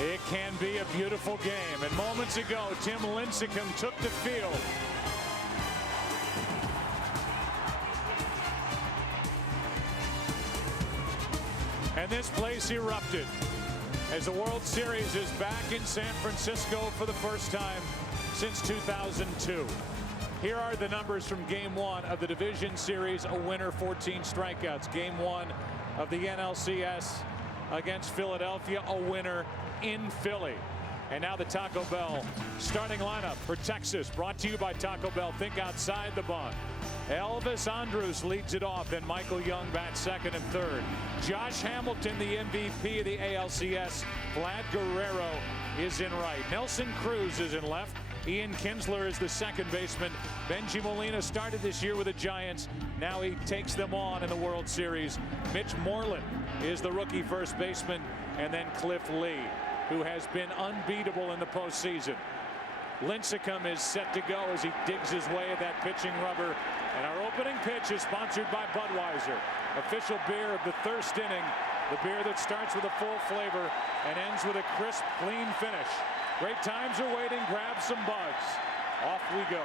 It can be a beautiful game. And moments ago, Tim Lincecum took the field. And this place erupted as the World Series is back in San Francisco for the first time since 2002. Here are the numbers from Game 1 of the Division Series. A winner, 14 strikeouts. Game 1 of the NLCS against Philadelphia, a winner in Philly. And now the Taco Bell starting lineup for Texas, brought to you by Taco Bell. Think outside the bun. Elvis Andrus leads it off, then Michael Young bats second and third. Josh Hamilton, the MVP of the ALCS. Vlad Guerrero is in right. Nelson Cruz is in left. Ian Kinsler is the second baseman. Benji Molina started this year with the Giants. Now he takes them on in the World Series. Mitch Moreland is the rookie first baseman. And then Cliff Lee, who has been unbeatable in the postseason. Lincecum is set to go as he digs his way at that pitching rubber. And our opening pitch is sponsored by Budweiser, official beer of the thirst inning. The beer that starts with a full flavor and ends with a crisp, clean finish. Great times are waiting. Grab some buds. Off we go.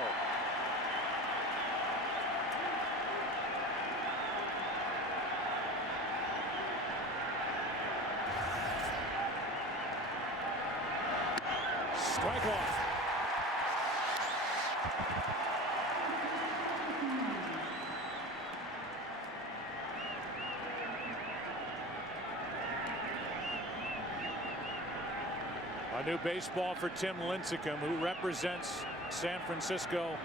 Strike one. A new baseball for Tim Lincecum, who represents San Francisco,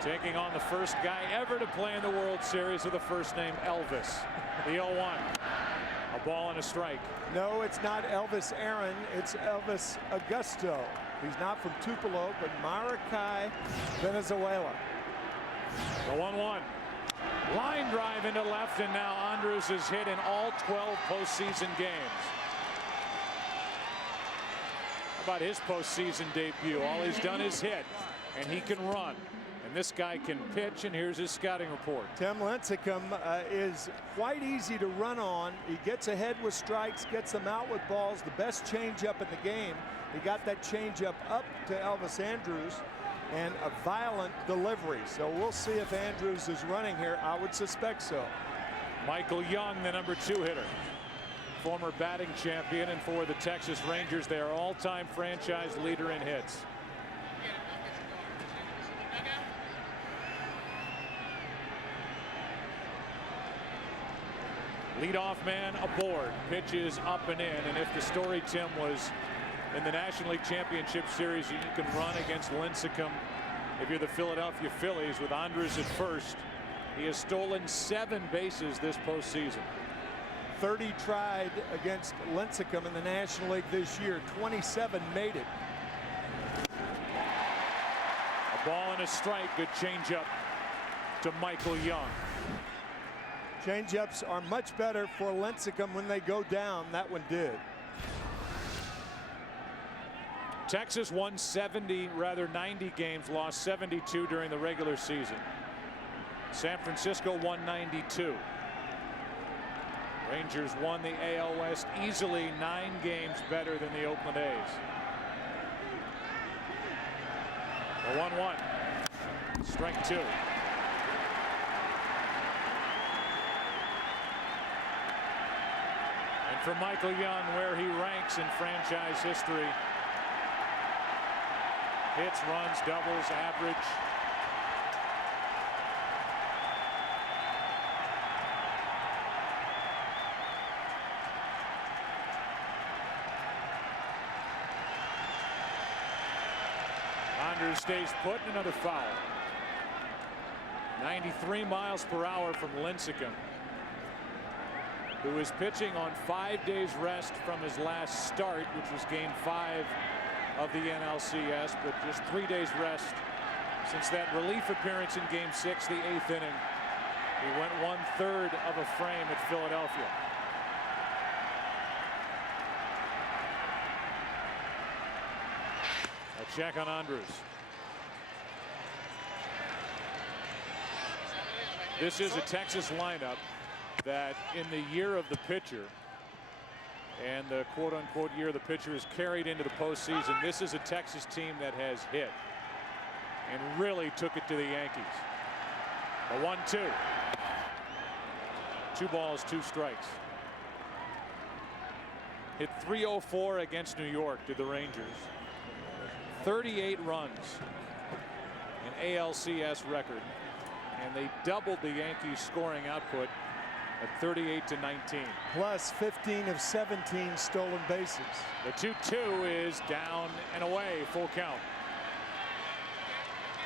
taking on the first guy ever to play in the World Series with the first name Elvis. The 0-1. A ball and a strike. No, it's not Elvis Aaron. It's Elvis Augusto. He's not from Tupelo, but Maracay, Venezuela. The 1-1. Line drive into left, and now Andrus is hit in all 12 postseason games. About his postseason debut, all he's done is hit, and he can run, and this guy can pitch. And here's his scouting report. Tim Lincecum is quite easy to run on. He gets ahead with strikes, gets them out with balls. The best changeup in the game. He got that changeup up to Elvis Andrus, and a violent delivery. So we'll see if Andrus is running here. I would suspect so. Michael Young, the number 2 hitter. Former batting champion, and for the Texas Rangers, they are all-time franchise leader in hits. Leadoff man aboard, pitches up and in, and if the story, Tim, was in the National League Championship Series, you can run against Lincecum. If you're the Philadelphia Phillies with Andrus at first, he has stolen 7 bases this postseason. 30 tried against Lincecum in the National League this year. 27 made it. A ball and a strike. Good changeup to Michael Young. Changeups are much better for Lincecum when they go down. That one did. Texas won 90 games, lost 72 during the regular season. San Francisco won 92. Rangers won the AL West easily, 9 games better than the Oakland A's. The 1-1. Strike 2. And for Michael Young, where he ranks in franchise history. Hits, runs, doubles, average. Andrus stays put, and another foul. 93 miles per hour from Lincecum, who is pitching on 5 days rest from his last start, which was game 5 of the NLCS, but just 3 days rest since that relief appearance in game 6, the 8th inning. He went 1/3 of a frame at Philadelphia. A check on Andrus. This is a Texas lineup that in the year of the pitcher And the quote-unquote year the pitcher is carried into the postseason. This is a Texas team that has hit and really took it to the Yankees. A 1-2. 2 balls, 2 strikes. Hit .304 against New York, did the Rangers. 38 runs, an ALCS record, and they doubled the Yankees scoring output at 38-19. Plus 15 of 17 stolen bases. The 2-2 is down and away, full count.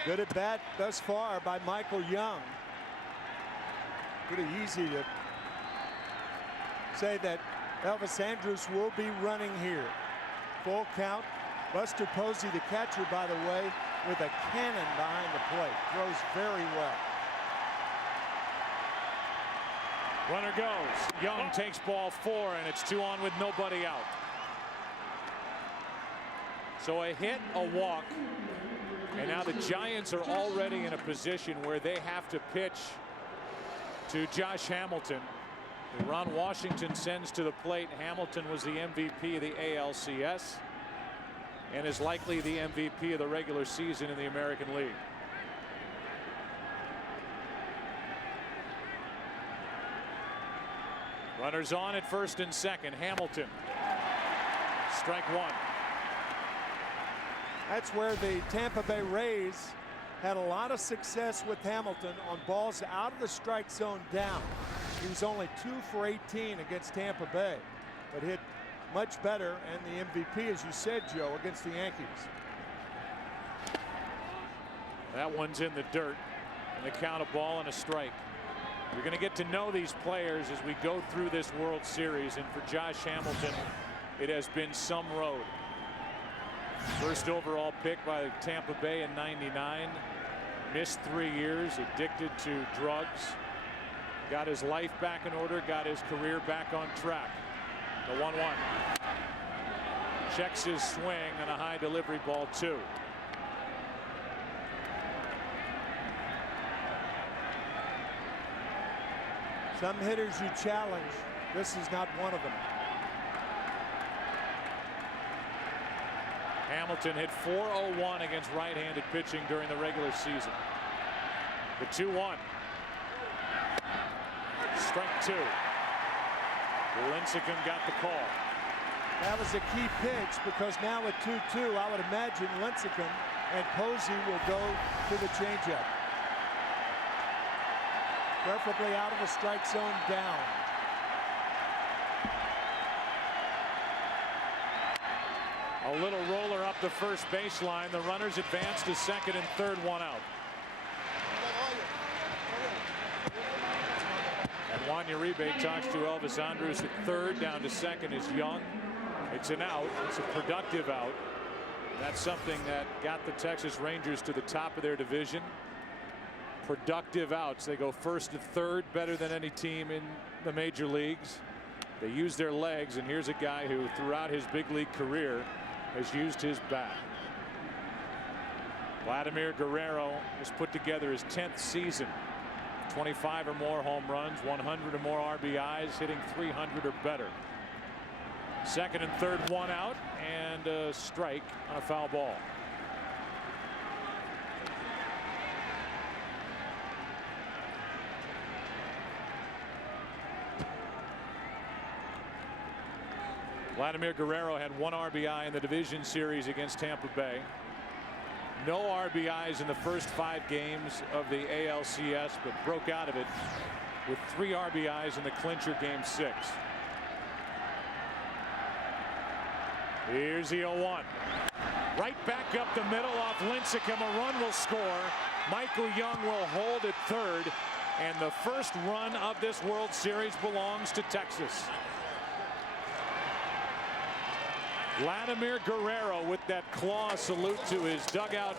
Good at bat thus far by Michael Young. Pretty easy to say that Elvis Andrus will be running here. Full count. Buster Posey, the catcher, by the way, with a cannon behind the plate. Throws very well. Runner goes. Young takes ball 4, and it's 2 on with nobody out. So a hit, a walk, and now the Giants are already in a position where they have to pitch to Josh Hamilton, who Ron Washington sends to the plate. Hamilton was the MVP of the ALCS and is likely the MVP of the regular season in the American League. Runners on at first and second. Hamilton. Strike 1. That's where the Tampa Bay Rays had a lot of success with Hamilton on balls out of the strike zone down. He was only 2 for 18 against Tampa Bay, but hit much better, and the MVP, as you said, Joe, against the Yankees. That one's in the dirt, and the count, a ball and a strike. You're going to get to know these players as we go through this World Series, and for Josh Hamilton, it has been some road. First overall pick by Tampa Bay in '99. Missed 3 years, addicted to drugs. Got his life back in order, got his career back on track. The 1-1. Checks his swing on a high delivery ball 2. Some hitters you challenge. This is not one of them. Hamilton hit .401 against right-handed pitching during the regular season. The 2-1. Strike 2. Lincecum got the call. That was a key pitch, because now at 2-2, I would imagine Lincecum and Posey will go to the changeup. Preferably out of the strike zone down. A little roller up the first baseline. The runners advance to second and third, 1 out. And Juan Uribe talks to Elvis Andrus at third. Down to second is Young. It's an out. It's a productive out. That's something that got the Texas Rangers to the top of their division. Productive outs. They go first and third, better than any team in the major leagues. They use their legs, and here's a guy who throughout his big league career has used his bat. Vladimir Guerrero has put together his 10th season. 25 or more home runs, 100 or more RBIs, hitting .300 or better. Second and third, 1 out, and a strike on a foul ball. Vladimir Guerrero had 1 RBI in the division series against Tampa Bay. No RBIs in the first 5 games of the ALCS, but broke out of it with 3 RBIs in the clincher game 6. Here's the 0-1. Right back up the middle off Lincecum. A run will score. Michael Young will hold at third, and the first run of this World Series belongs to Texas. Vladimir Guerrero with that claw salute to his dugout,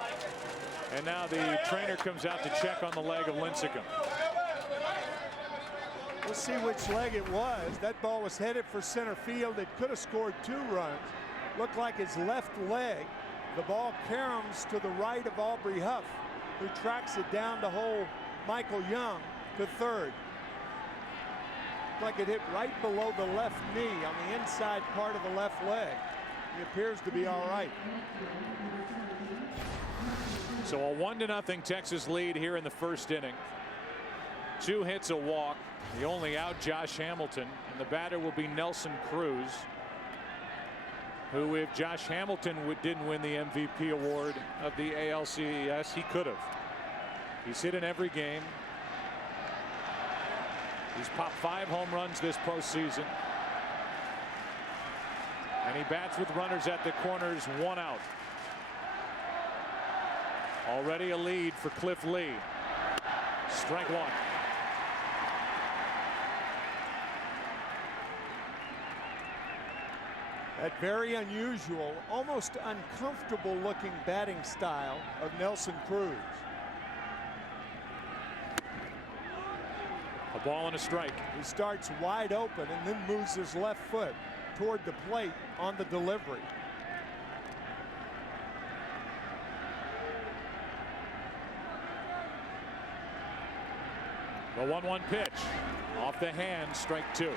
and now the trainer comes out to check on the leg of Lincecum. We'll see which leg it was. That ball was headed for center field. It could have scored 2 runs. Looked like his left leg. The ball caroms to the right of Aubrey Huff, who tracks it down to hole Michael Young to third. looked like it hit right below the left knee on the inside part of the left leg. He appears to be all right. So a 1-0 Texas lead here in the first inning. 2 hits, a walk. The only out, Josh Hamilton, and the batter will be Nelson Cruz, who, if Josh Hamilton didn't win the MVP award of the ALCS, he could have. He's hit in every game. He's popped 5 home runs this postseason. And he bats with runners at the corners, 1 out. Already a lead for Cliff Lee. Strike 1. That very unusual, almost uncomfortable looking batting style of Nelson Cruz. A ball and a strike. He starts wide open and then moves his left foot toward the plate on the delivery. The 1-1 pitch. Off the hand, strike 2.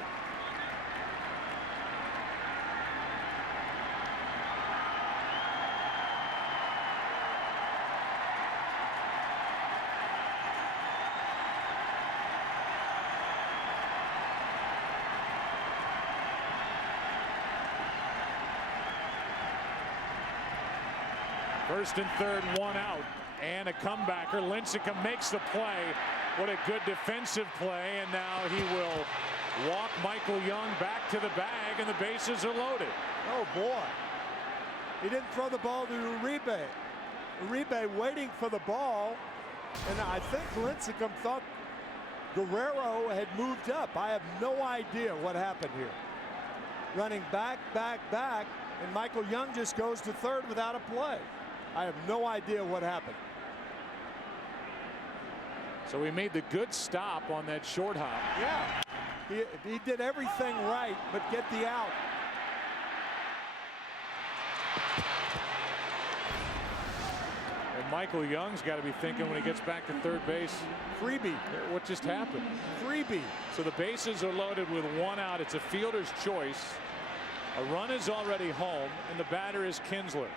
First and third, 1 out, and a comebacker. Lincecum makes the play. What a good defensive play, and now he will walk Michael Young back to the bag, and the bases are loaded. Oh boy, he didn't throw the ball to Uribe. Uribe waiting for the ball, and I think Lincecum thought Guerrero had moved up. I have no idea what happened here. Running back, and Michael Young just goes to third without a play. I have no idea what happened. So he made the good stop on that short hop. Yeah, he did everything right, but get the out. And Michael Young's got to be thinking when he gets back to third base, Freebie. What just happened? Freebie. So the bases are loaded with 1 out. It's a fielder's choice. A run is already home, and the batter is Kinsler,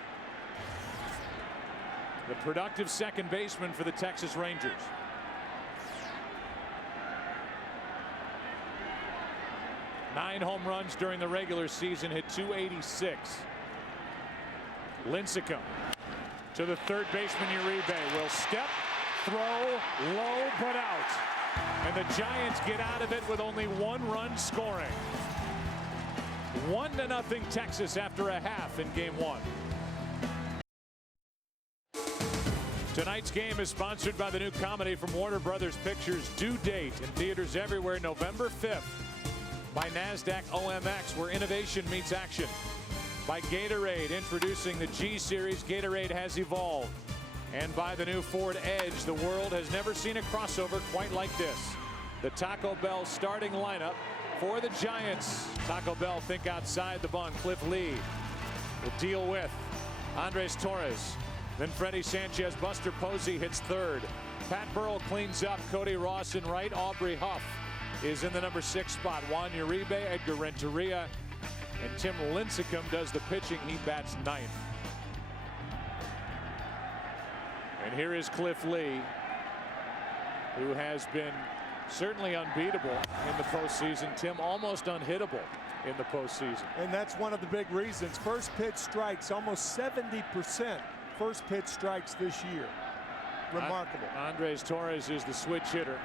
the productive second baseman for the Texas Rangers. Nine home runs during the regular season, hit .286. Lincecum to the third baseman. Uribe will step, throw, low, but out. And the Giants get out of it with only 1 run scoring. 1-0 Texas after a half in game 1. Tonight's game is sponsored by the new comedy from Warner Brothers Pictures, Due Date, in theaters everywhere November 5th. By NASDAQ OMX, where innovation meets action. By Gatorade, introducing the G-Series. Gatorade has evolved. And by the new Ford Edge, the world has never seen a crossover quite like this. The Taco Bell starting lineup for the Giants. Taco Bell, think outside the bun. Cliff Lee will deal with Andres Torres. Then Freddie Sanchez. Buster Posey hits third. Pat Burrell cleans up. Cody Ross in right. Aubrey Huff is in the number 6 spot. Juan Uribe, Edgar Renteria, and Tim Lincecum does the pitching. He bats 9th. And here is Cliff Lee, who has been certainly unbeatable in the postseason. Tim, almost unhittable in the postseason. And that's one of the big reasons. First pitch strikes, almost 70% first pitch strikes this year. Remarkable. Andres Torres is the switch hitter.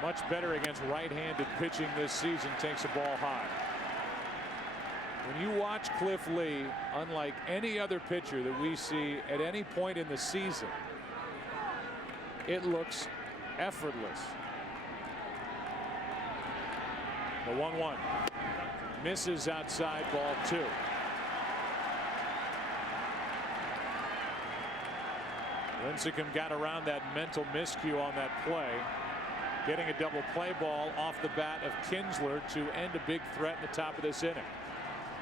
Much better against right-handed pitching this season. Takes a ball high. When you watch Cliff Lee, unlike any other pitcher that we see at any point in the season, it looks effortless. The 1-1 misses outside, ball 2. Lincecum got around that mental miscue on that play, getting a double play ball off the bat of Kinsler to end a big threat in the top of this inning.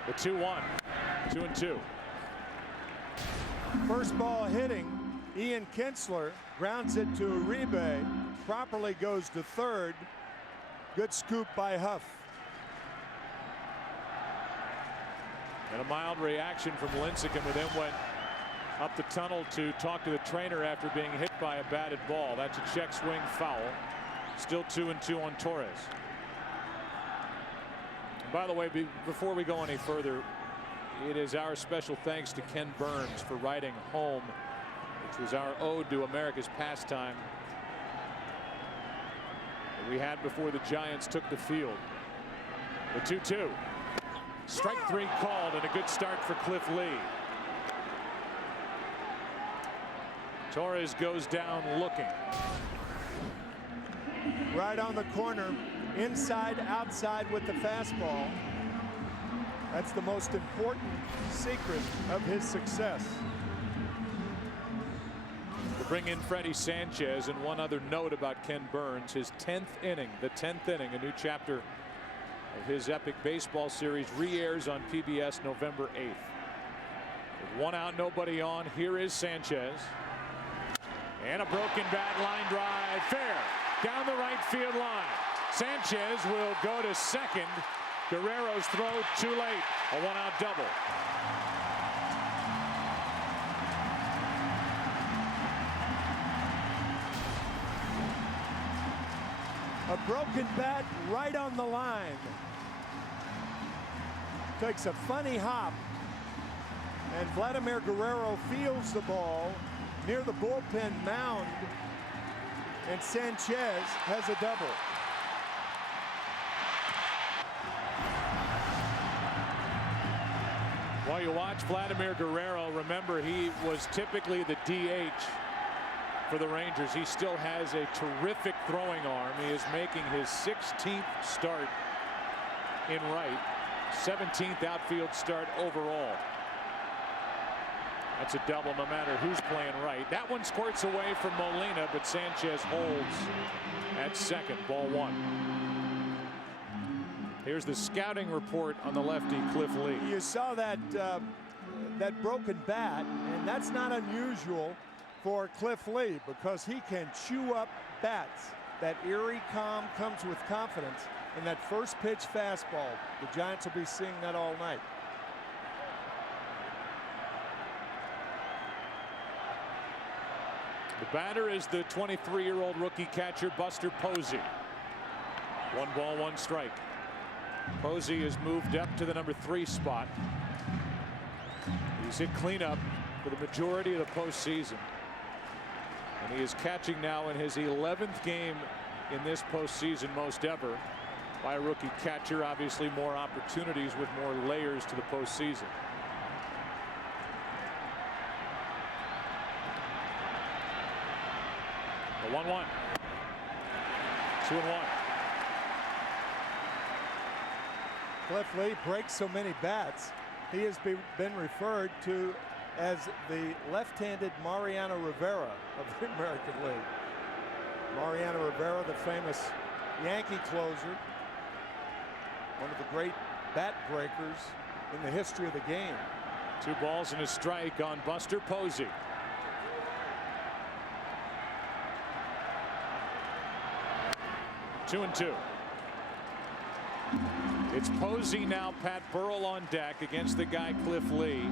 The 2-1, 2-2. First ball hitting, Ian Kinsler grounds it to Uribe, properly goes to third, Good scoop by Huff. And a mild reaction from Lincecum, who then went up the tunnel to talk to the trainer after being hit by a batted ball. That's a check swing foul. Still 2-2 on Torres. And by the way, before we go any further, it is our special thanks to Ken Burns for writing Home, which was our ode to America's pastime that we had before the Giants took the field. The 2-2. Strike 3 called, and a good start for Cliff Lee. Torres goes down looking. Right on the corner, inside, outside with the fastball. That's the most important secret of his success. To bring in Freddie Sanchez, and one other note about Ken Burns, his 10th inning, the 10th inning, a new chapter of his epic baseball series, re-airs on PBS November 8th. With one out, nobody on, here is Sanchez. And a broken bat, line drive, fair, down the right field line. Sanchez will go to second. Guerrero's throw too late, a one-out double. A broken bat right on the line. Takes a funny hop, and Vladimir Guerrero fields the ball near the bullpen mound, and Sanchez has a double. While you watch Vladimir Guerrero, remember he was typically the DH for the Rangers. He still has a terrific throwing arm. He is making his 16th start in right, 17th outfield start overall. That's a double no matter who's playing right. That one squirts away from Molina, but Sanchez holds at second. Ball one. Here's the scouting report on the lefty Cliff Lee. You saw that that broken bat, and that's not unusual for Cliff Lee because he can chew up bats. That eerie calm comes with confidence, and that first pitch fastball, the Giants will be seeing that all night. The batter is the 23-year-old rookie catcher Buster Posey. 1 ball, 1 strike. Posey has moved up to the number 3 spot. He's hit cleanup for the majority of the postseason. And he is catching now in his 11th game in this postseason, most ever by a rookie catcher. Obviously more opportunities with more layers to the postseason. The 1-1. 2-1. Cliff Lee breaks so many bats, he has been referred to as the left-handed Mariano Rivera of the American League. Mariano Rivera, the famous Yankee closer, one of the great bat breakers in the history of the game. 2 balls and a strike on Buster Posey. Two and 2. It's Posey now, Pat Burrell on deck against the guy Cliff Lee,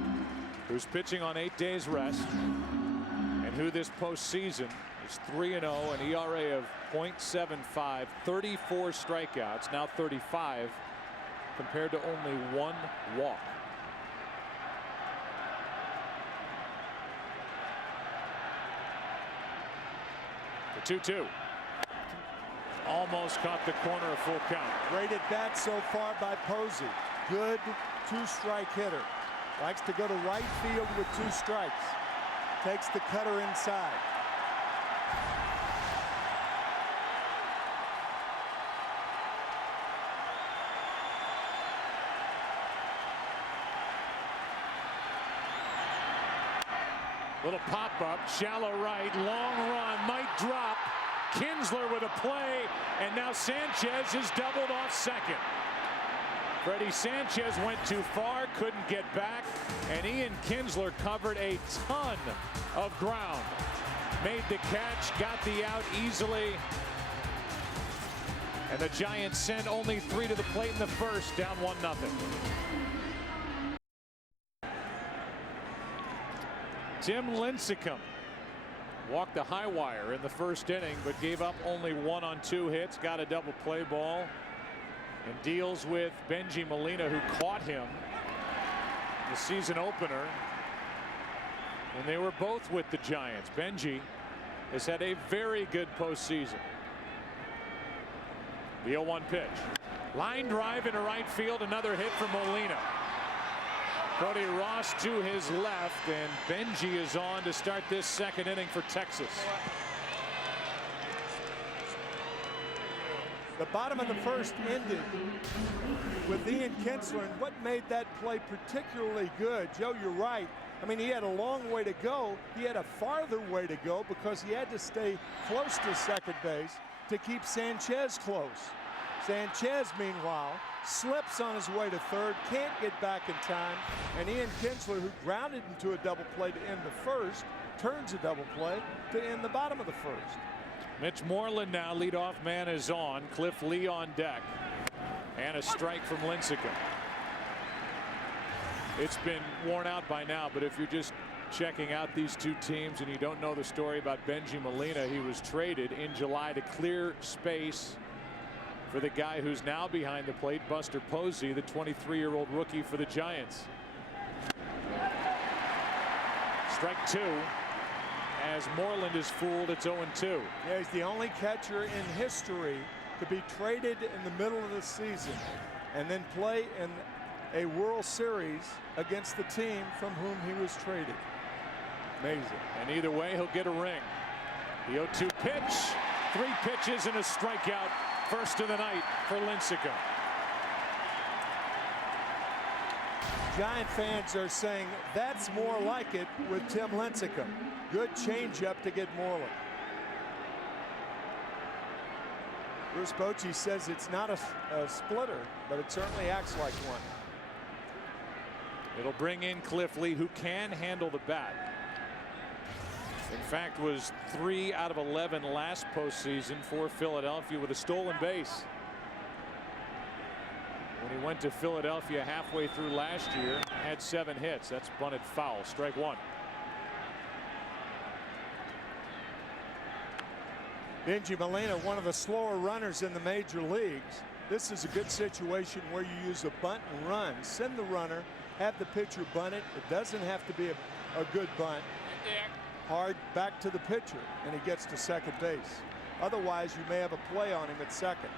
who's pitching on 8 days rest, and who this postseason is 3-0, an ERA of .75, 34 strikeouts, now 35, compared to only 1 walk. The 2-2. Almost caught the corner, a full count. Great at bat so far by Posey. Good 2-strike hitter. Likes to go to right field with 2 strikes. Takes the cutter inside. Little pop-up, shallow right, long run, might drop. Kinsler with a play, and now Sanchez is doubled off second. Freddie Sanchez went too far, couldn't get back, and Ian Kinsler covered a ton of ground. Made the catch, got the out easily, And the Giants send only 3 to the plate in the first, down 1-0. Tim Lincecum walked the high wire in the first inning, but gave up only 1 on 2 hits, got a double play ball, and deals with Bengie Molina, who caught him the season opener when they were both with the Giants. Bengie has had a very good postseason. The 0-1 pitch. Line drive into right field, another hit from Molina. Cody Ross to his left, and Bengie is on to start this second inning for Texas. The bottom of the first ended with Ian Kinsler, and what made that play particularly good, Joe, you're right. I mean, he had a long way to go. He had a farther way to go because he had to stay close to second base to keep Sanchez close. Sanchez, meanwhile, slips on his way to third, can't get back in time, and Ian Kinsler, who grounded into a double play to end the first, turns a double play to end the bottom of the first. Mitch Moreland now, leadoff man is on. Cliff Lee on deck, and a strike from Lincecum. It's been worn out by now, but if you're just checking out these two teams and you don't know the story about Bengie Molina, he was traded in July to clear space for the guy who's now behind the plate, Buster Posey, the 23-year-old rookie for the Giants. Strike 2 as Moreland is fooled. It's 0-2. Yeah, he's the only catcher in history to be traded in the middle of the season and then play in a World Series against the team from whom he was traded. Amazing. And either way, he'll get a ring. The 0-2 pitch. 3 pitches and a strikeout. First of the night for Lincecum. Giant fans are saying that's more like it with Tim Lincecum. Good changeup to get Moreland. Bruce Bochy says it's not a splitter, but it certainly acts like one. It'll bring in Cliff Lee, who can handle the bat. In fact, was 3 out of 11 last postseason for Philadelphia with a stolen base. When he went to Philadelphia halfway through last year, had 7 hits. That's bunted foul. Strike 1. Bengie Molina, one of the slower runners in the major leagues. This is a good situation where you use a bunt and run. Send the runner, have the pitcher bunt it. It doesn't have to be a good bunt. Hard back to the pitcher, and he gets to second base. Otherwise, you may have a play on him at second.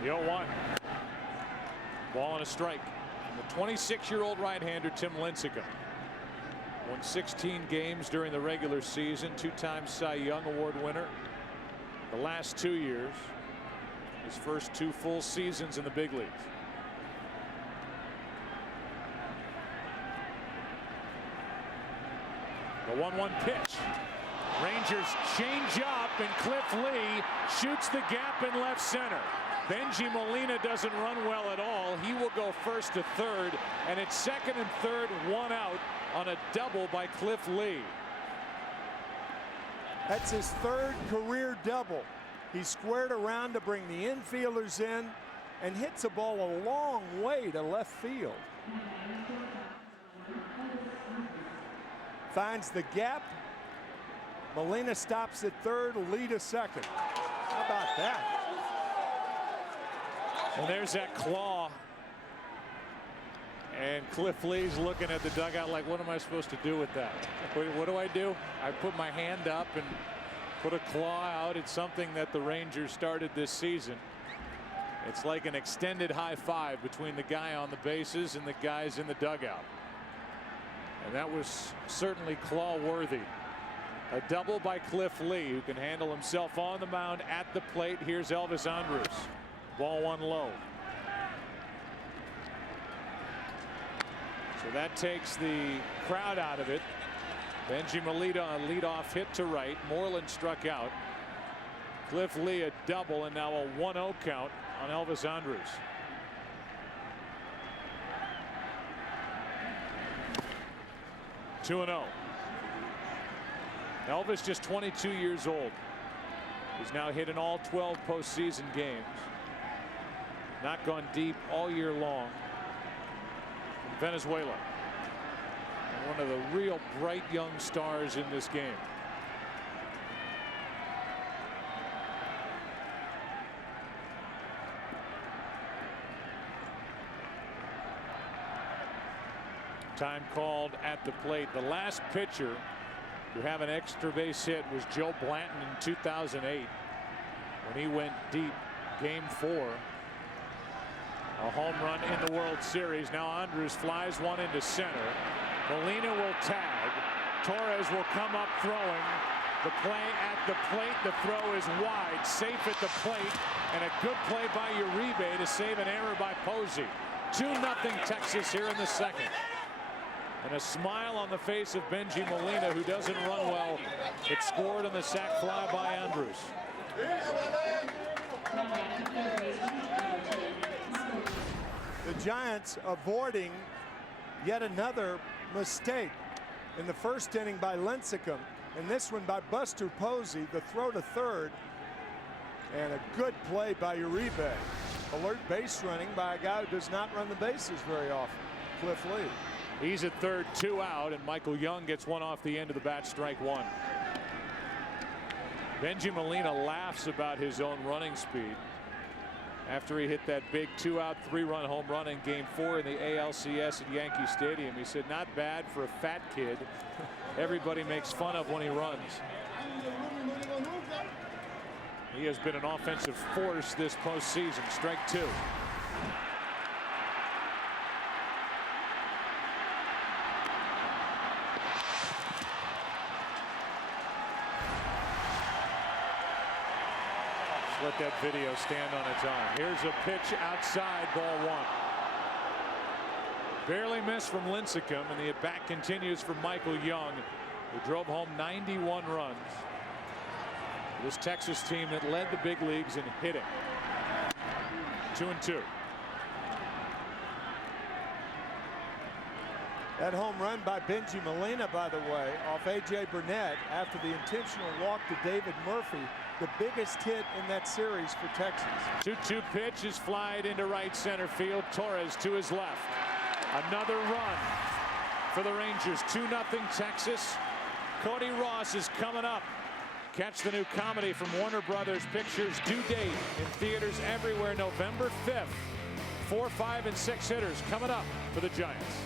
The 0-1. Ball and a strike. The 26-year-old right-hander Tim Lincecum won 16 games during the regular season, 2-time Cy Young Award winner the last 2 years. His first 2 full seasons in the big leagues. The 1-1 pitch. Rangers change up, and Cliff Lee shoots the gap in left center. Bengie Molina doesn't run well at all. He will go first to third, and it's second and third, 1 out on a double by Cliff Lee. That's his 3rd career double. He squared around to bring the infielders in and hits a ball a long way to left field. Finds the gap. Molina stops at third, Lee to second. How about that? And there's that claw. And Cliff Lee's looking at the dugout like, what am I supposed to do with that? What do I do? I put my hand up and put a claw out. It's something that the Rangers started this season. It's like an extended high five between the guy on the bases and the guys in the dugout. And that was certainly claw worthy. A double by Cliff Lee, who can handle himself on the mound, at the plate. Here's Elvis Andrus. Ball 1 low. So that takes the crowd out of it. Bengie Molina a leadoff hit to right. Moreland struck out. Cliff Lee a double, and now a 1-0 count on Elvis Andrus. Two 2-0. Elvis just 22 years old. He's now hit in all 12 postseason games. Not gone deep all year long. From Venezuela. And one of the real bright young stars in this game. Time called at the plate. The last pitcher to have an extra base hit was Joe Blanton in 2008 when he went deep. Game 4. A home run in the World Series. Now Andrus flies one into center. Molina will tag. Torres will come up throwing. The play at the plate. The throw is wide. Safe at the plate. And a good play by Uribe to save an error by Posey. 2-0 Texas here in the second. And a smile on the face of Benji Molina, who doesn't run well. It scored on the sac fly by Andrus. The Giants avoiding yet another mistake in the first inning by Lincecum, and this one by Buster Posey. The throw to third, and a good play by Uribe. Alert base running by a guy who does not run the bases very often, Cliff Lee. He's at third, 2 out, and Michael Young gets one off the end of the bat, strike 1. Benji Molina laughs about his own running speed after he hit that big 2-out, 3-run home run in Game 4 in the ALCS at Yankee Stadium. He said, not bad for a fat kid. Everybody makes fun of when he runs. He has been an offensive force this postseason. Strike 2. Let that video stand on its own. Here's a pitch outside, ball 1. Barely missed from Lincecum, and the at-bat continues for Michael Young, who drove home 91 runs. This Texas team that led the big leagues in hitting. 2-2. That home run by Benji Molina, by the way, off A.J. Burnett after the intentional walk to David Murphy. The biggest hit in that series for Texas. 2-2 pitch is flied into right center field. Torres to his left. Another run for the Rangers. 2-0 Texas. Cody Ross is coming up. Catch the new comedy from Warner Brothers Pictures. Due date in theaters everywhere November 5th. 4, 5, and 6 hitters coming up for the Giants.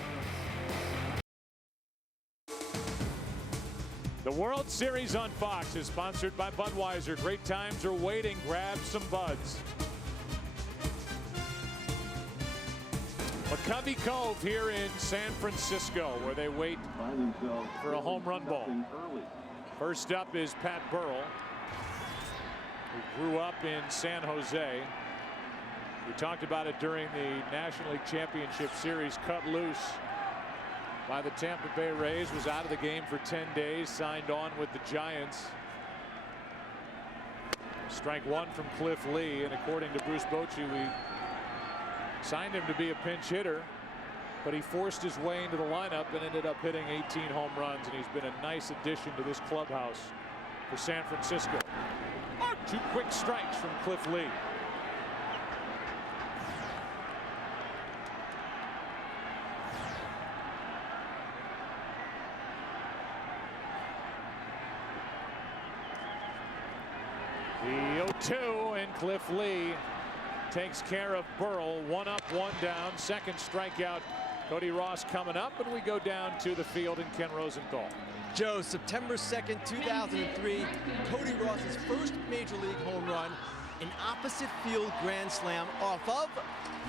The World Series on Fox is sponsored by Budweiser. Great times are waiting. Grab some buds. McCovey Cove here in San Francisco, where they wait for a home run ball. First up is Pat Burrell, who grew up in San Jose. We talked about it during the National League Championship Series. Cut loose by the Tampa Bay Rays, was out of the game for 10 days, signed on with the Giants. Strike 1 from Cliff Lee, and according to Bruce Bochy, we signed him to be a pinch hitter, but he forced his way into the lineup and ended up hitting 18 home runs, and he's been a nice addition to this clubhouse for San Francisco. 2 quick strikes from Cliff Lee. The 0-2, and Cliff Lee takes care of Burrell. 1 up, 1 down. Second strikeout. Cody Ross coming up, and we go down to the field in Ken Rosenthal. Joe, September 2nd, 2003, Cody Ross's first major league home run, an opposite field grand slam off of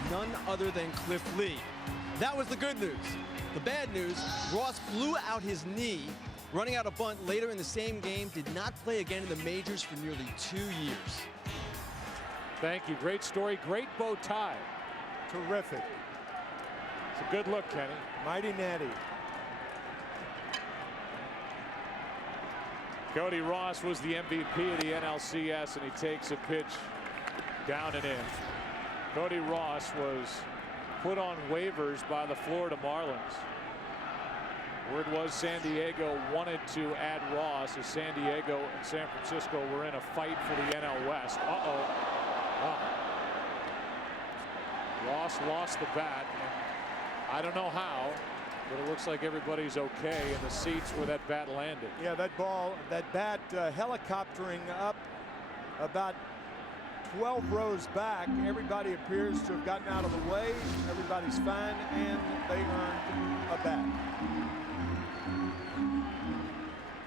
none other than Cliff Lee. That was the good news. The bad news, Ross blew out his knee running out a bunt later in the same game, did not play again in the majors for nearly 2 years. Thank you. Great story. Great bow tie. Terrific. It's a good look, Kenny. Mighty natty. Cody Ross was the MVP of the NLCS, and he takes a pitch down and in. Cody Ross was put on waivers by the Florida Marlins. Word was San Diego wanted to add Ross, as San Diego and San Francisco were in a fight for the NL West. Ross lost the bat, and I don't know how, but it looks like everybody's okay in the seats where that bat landed. Yeah, that bat helicoptering up about 12 rows back. Everybody appears to have gotten out of the way. Everybody's fine, and they earned a bat.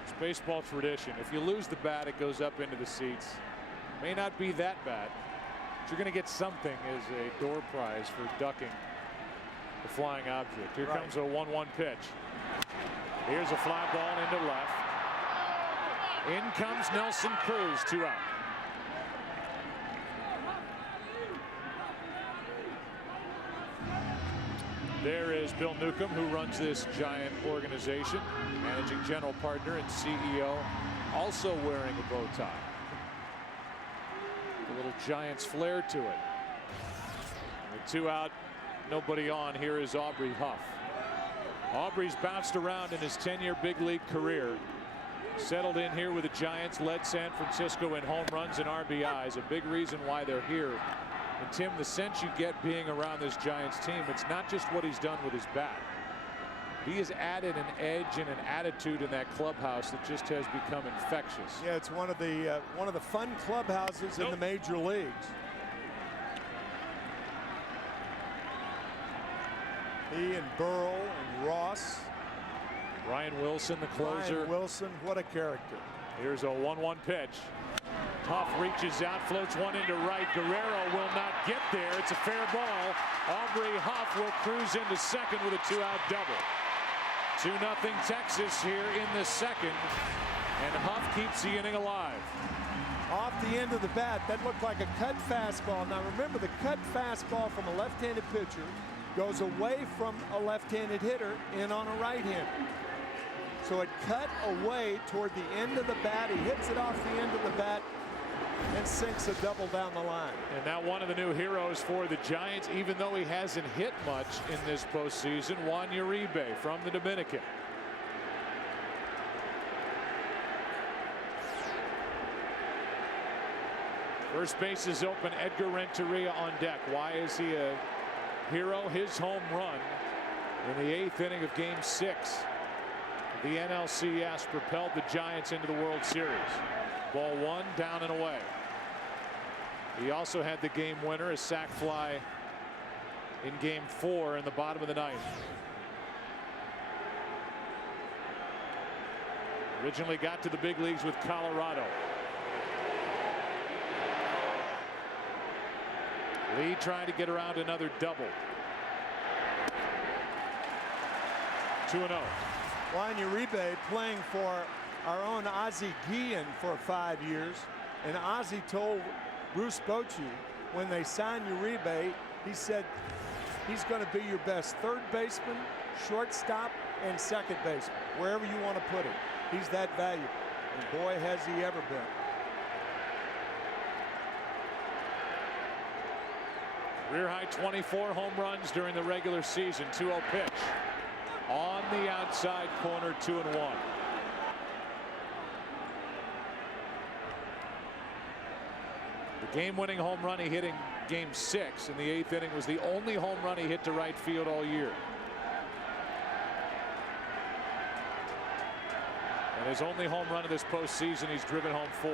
It's baseball tradition. If you lose the bat, it goes up into the seats. May not be that bad, but you're going to get something as a door prize for ducking the flying object. Here comes a 1-1 pitch. Here's a fly ball into left. In comes Nelson Cruz, 2 out. There is Bill Newcomb, who runs this Giant organization, managing general partner and CEO, also wearing a bow tie. A little Giants flair to it. With 2 out, nobody on. Here is Aubrey Huff. Aubrey's bounced around in his 10-year big league career. Settled in here with the Giants, led San Francisco in home runs and RBIs. A big reason why they're here. And Tim, the sense you get being around this Giants team, it's not just what he's done with his bat. He has added an edge and an attitude in that clubhouse that just has become infectious. Yeah, it's one of the fun clubhouses in the major leagues. He and Burrell and Ross. Ryan Wilson, the closer. Ryan Wilson, what a character. Here's a 1-1 pitch. Huff reaches out, floats one into right. Guerrero will not get there. It's a fair ball. Aubrey Huff will cruise into second with a 2-out double. 2-0 Texas here in the second, and Huff keeps the inning alive. Off the end of the bat, that looked like a cut fastball. Now remember, the cut fastball from a left-handed pitcher goes away from a left-handed hitter in on a right-hander. So it cut away toward the end of the bat. He hits it off the end of the bat and sinks a double down the line. And now one of the new heroes for the Giants, even though he hasn't hit much in this postseason, Juan Uribe from the Dominican. First base is open. Edgar Renteria on deck. Why is he a hero? His home run in the 8th inning of Game 6. The NLCS propelled the Giants into the World Series. Ball 1, down and away. He also had the game winner, a sac fly in Game 4 in the bottom of the 9th. Originally got to the big leagues with Colorado. Lee trying to get around another double. 2-0. Juan Uribe playing for our own Ozzie Guillen for 5 years. And Ozzie told Bruce Bochy when they signed Uribe, he said he's going to be your best third baseman, shortstop, and second baseman, wherever you want to put him. He's that valuable. And boy, has he ever been. Career high 24 home runs during the regular season. 2-0 pitch. On the outside corner, 2-1. The game-winning home run he hit in Game 6 in the 8th inning was the only home run he hit to right field all year. And his only home run of this postseason, he's driven home 4.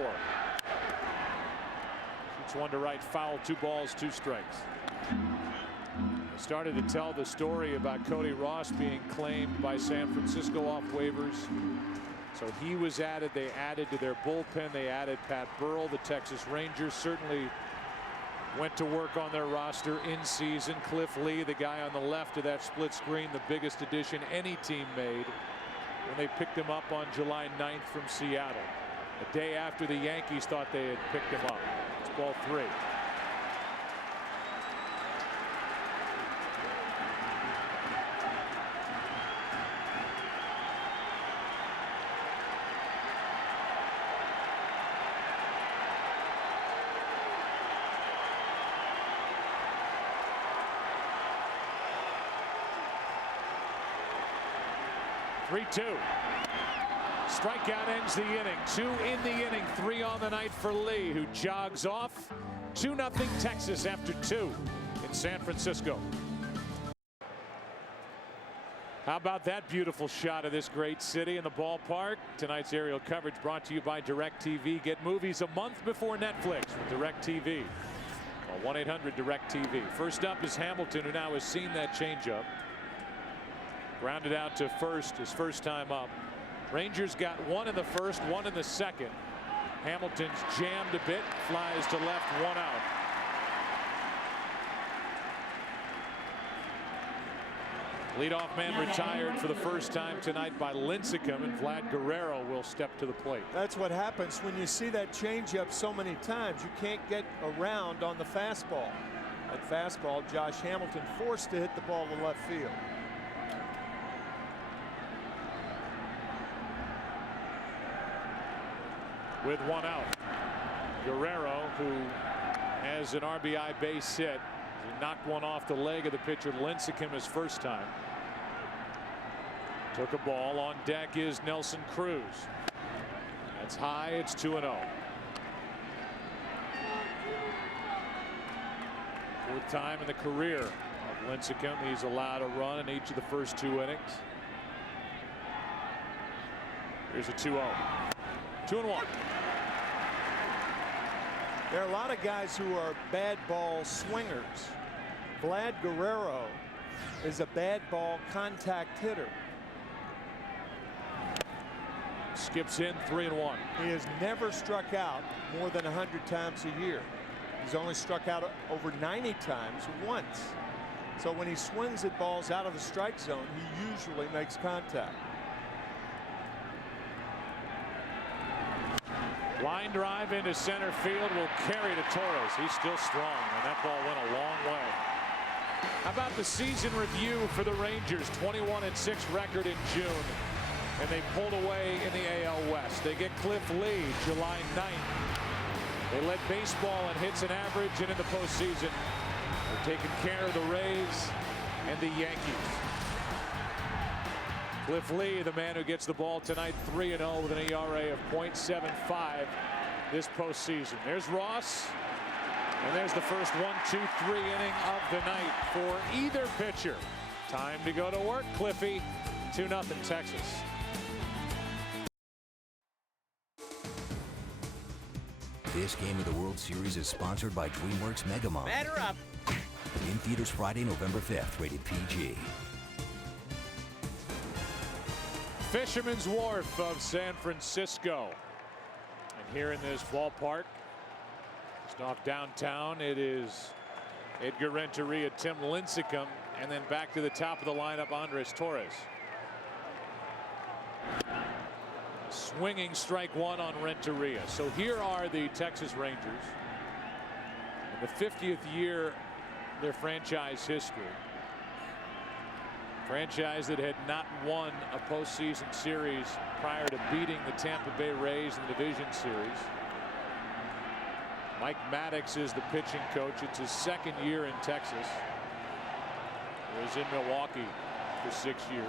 Shoots one to right, foul, 2 balls, 2 strikes. I started to tell the story about Cody Ross being claimed by San Francisco off waivers. So he was added. They added to their bullpen. They added Pat Burrell. The Texas Rangers certainly went to work on their roster in season. Cliff Lee, the guy on the left of that split screen, the biggest addition any team made when they picked him up on July 9th from Seattle. The day after the Yankees thought they had picked him up. It's ball 3. 3-2. Strikeout ends the inning. 2 in the inning, 3 on the night for Lee, who jogs off. 2-0 Texas after 2 in San Francisco. How about that beautiful shot of this great city in the ballpark? Tonight's aerial coverage brought to you by DirecTV. Get movies a month before Netflix with DirecTV. 1-800-DirecTV. First up is Hamilton, who now has seen that changeup. Grounded out to first his first time up. Rangers got 1 in the first, 1 in the second. Hamilton's jammed a bit, flies to left, 1 out. Leadoff man retired for the first time tonight by Lincecum, and Vlad Guerrero will step to the plate. That's what happens when you see that changeup so many times. You can't get around on the fastball. That fastball, Josh Hamilton forced to hit the ball to left field. With 1 out, Guerrero, who has an RBI base hit, he knocked one off the leg of the pitcher Lincecum his first time. Took a ball. On deck is Nelson Cruz. That's high. It's 2-0. Fourth time in the career of Lincecum he's allowed a run in each of the first 2 innings. Here's a 2-0. 2-1. There are a lot of guys who are bad ball swingers. Vlad Guerrero is a bad ball contact hitter. Skips in 3-1. He has never struck out more than 100 times a year. He's only struck out over 90 times once. So when he swings at balls out of the strike zone, he usually makes contact. Line drive into center field will carry to Torres. He's still strong, and that ball went a long way. How about the season review for the Rangers? 21-6 record in June, and they pulled away in the AL West. They get Cliff Lee July 9th. They led baseball in hits and average, and in the postseason, they're taking care of the Rays and the Yankees. Cliff Lee, the man who gets the ball tonight, 3-0 with an ERA of .75 this postseason. There's Ross, and there's the first 1-2-3 inning of the night for either pitcher. Time to go to work, Cliffy. 2-0 Texas. This game of the World Series is sponsored by DreamWorks Megamom. Batter up. In theaters Friday, November 5th, rated PG. Fisherman's Wharf of San Francisco. And here in this ballpark, just off downtown, it is Edgar Renteria, Tim Lincecum, and then back to the top of the lineup, Andres Torres. Swinging strike 1 on Renteria. So here are the Texas Rangers in the 50th year of their franchise history. Franchise that had not won a postseason series prior to beating the Tampa Bay Rays in the division series. Mike Maddox is the pitching coach. It's his 2nd year in Texas. He was in Milwaukee for 6 years.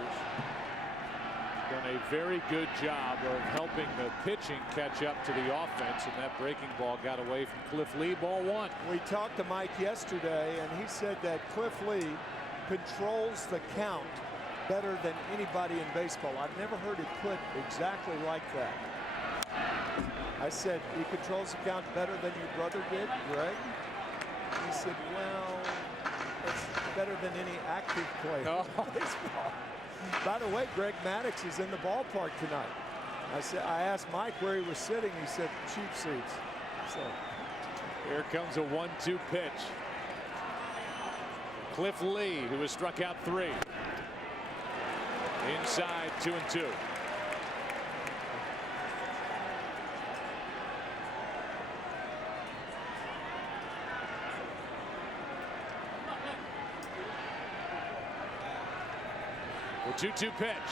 Done a very good job of helping the pitching catch up to the offense, and that breaking ball got away from Cliff Lee. Ball 1. We talked to Mike yesterday, and he said that Cliff Lee controls the count better than anybody in baseball. I've never heard it put exactly like that. I said, he controls the count better than your brother did, Greg? He said, well, that's better than any active player in baseball. By the way, Greg Maddux is in the ballpark tonight. I asked Mike where he was sitting. He said, cheap seats. So here comes a 1-2 pitch. Cliff Lee, who has struck out 3. Inside, 2-2. The 2-2 pitch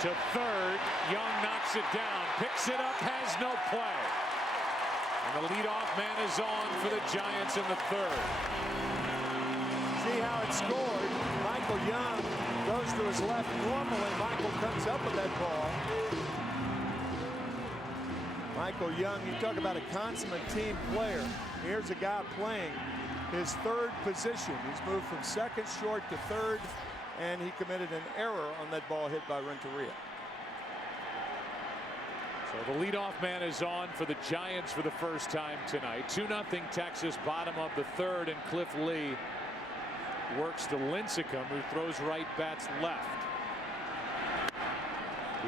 to third. Young knocks it down, picks it up, has no play. And the leadoff man is on for the Giants in the 3rd. See how it scored. Michael Young goes throws to his left. Normally, Michael comes up with that ball. Michael Young, you talk about a consummate team player. Here's a guy playing his third position. He's moved from second short to third, and he committed an error on that ball hit by Renteria. So the leadoff man is on for the Giants for the first time tonight. 2-0 Texas, bottom of the third, and Cliff Lee works to Lincecum, who throws right, bats left.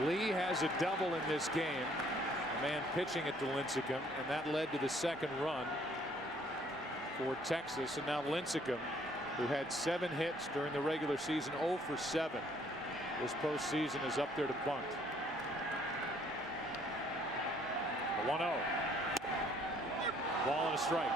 Lee has a double in this game. A man pitching it to Lincecum, and that led to the second run for Texas. And now Lincecum, who had 7 hits during the regular season, 0 for 7 this postseason, is up there to bunt. 1-0. Ball and a strike.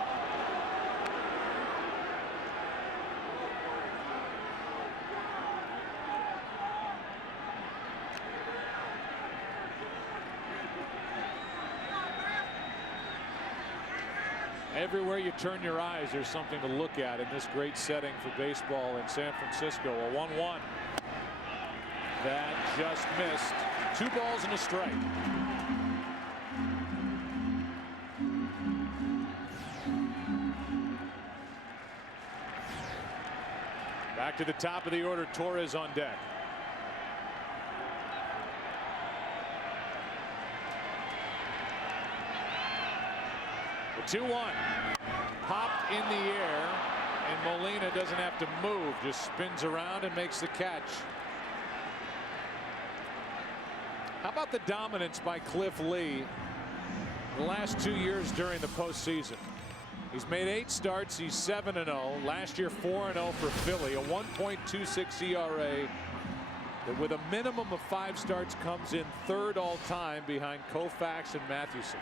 Everywhere you turn your eyes, there's something to look at in this great setting for baseball in San Francisco. A 1-1. That just missed. 2 balls and a strike. Back to the top of the order, Torres on deck. The 2-1 popped in the air, and Molina doesn't have to move, just spins around and makes the catch. How about the dominance by Cliff Lee the last 2 years during the postseason? He's made 8 starts. He's 7-0. Last year 4-0 for Philly. A 1.26 ERA that with a minimum of 5 starts comes in third all time behind Koufax and Mathewson.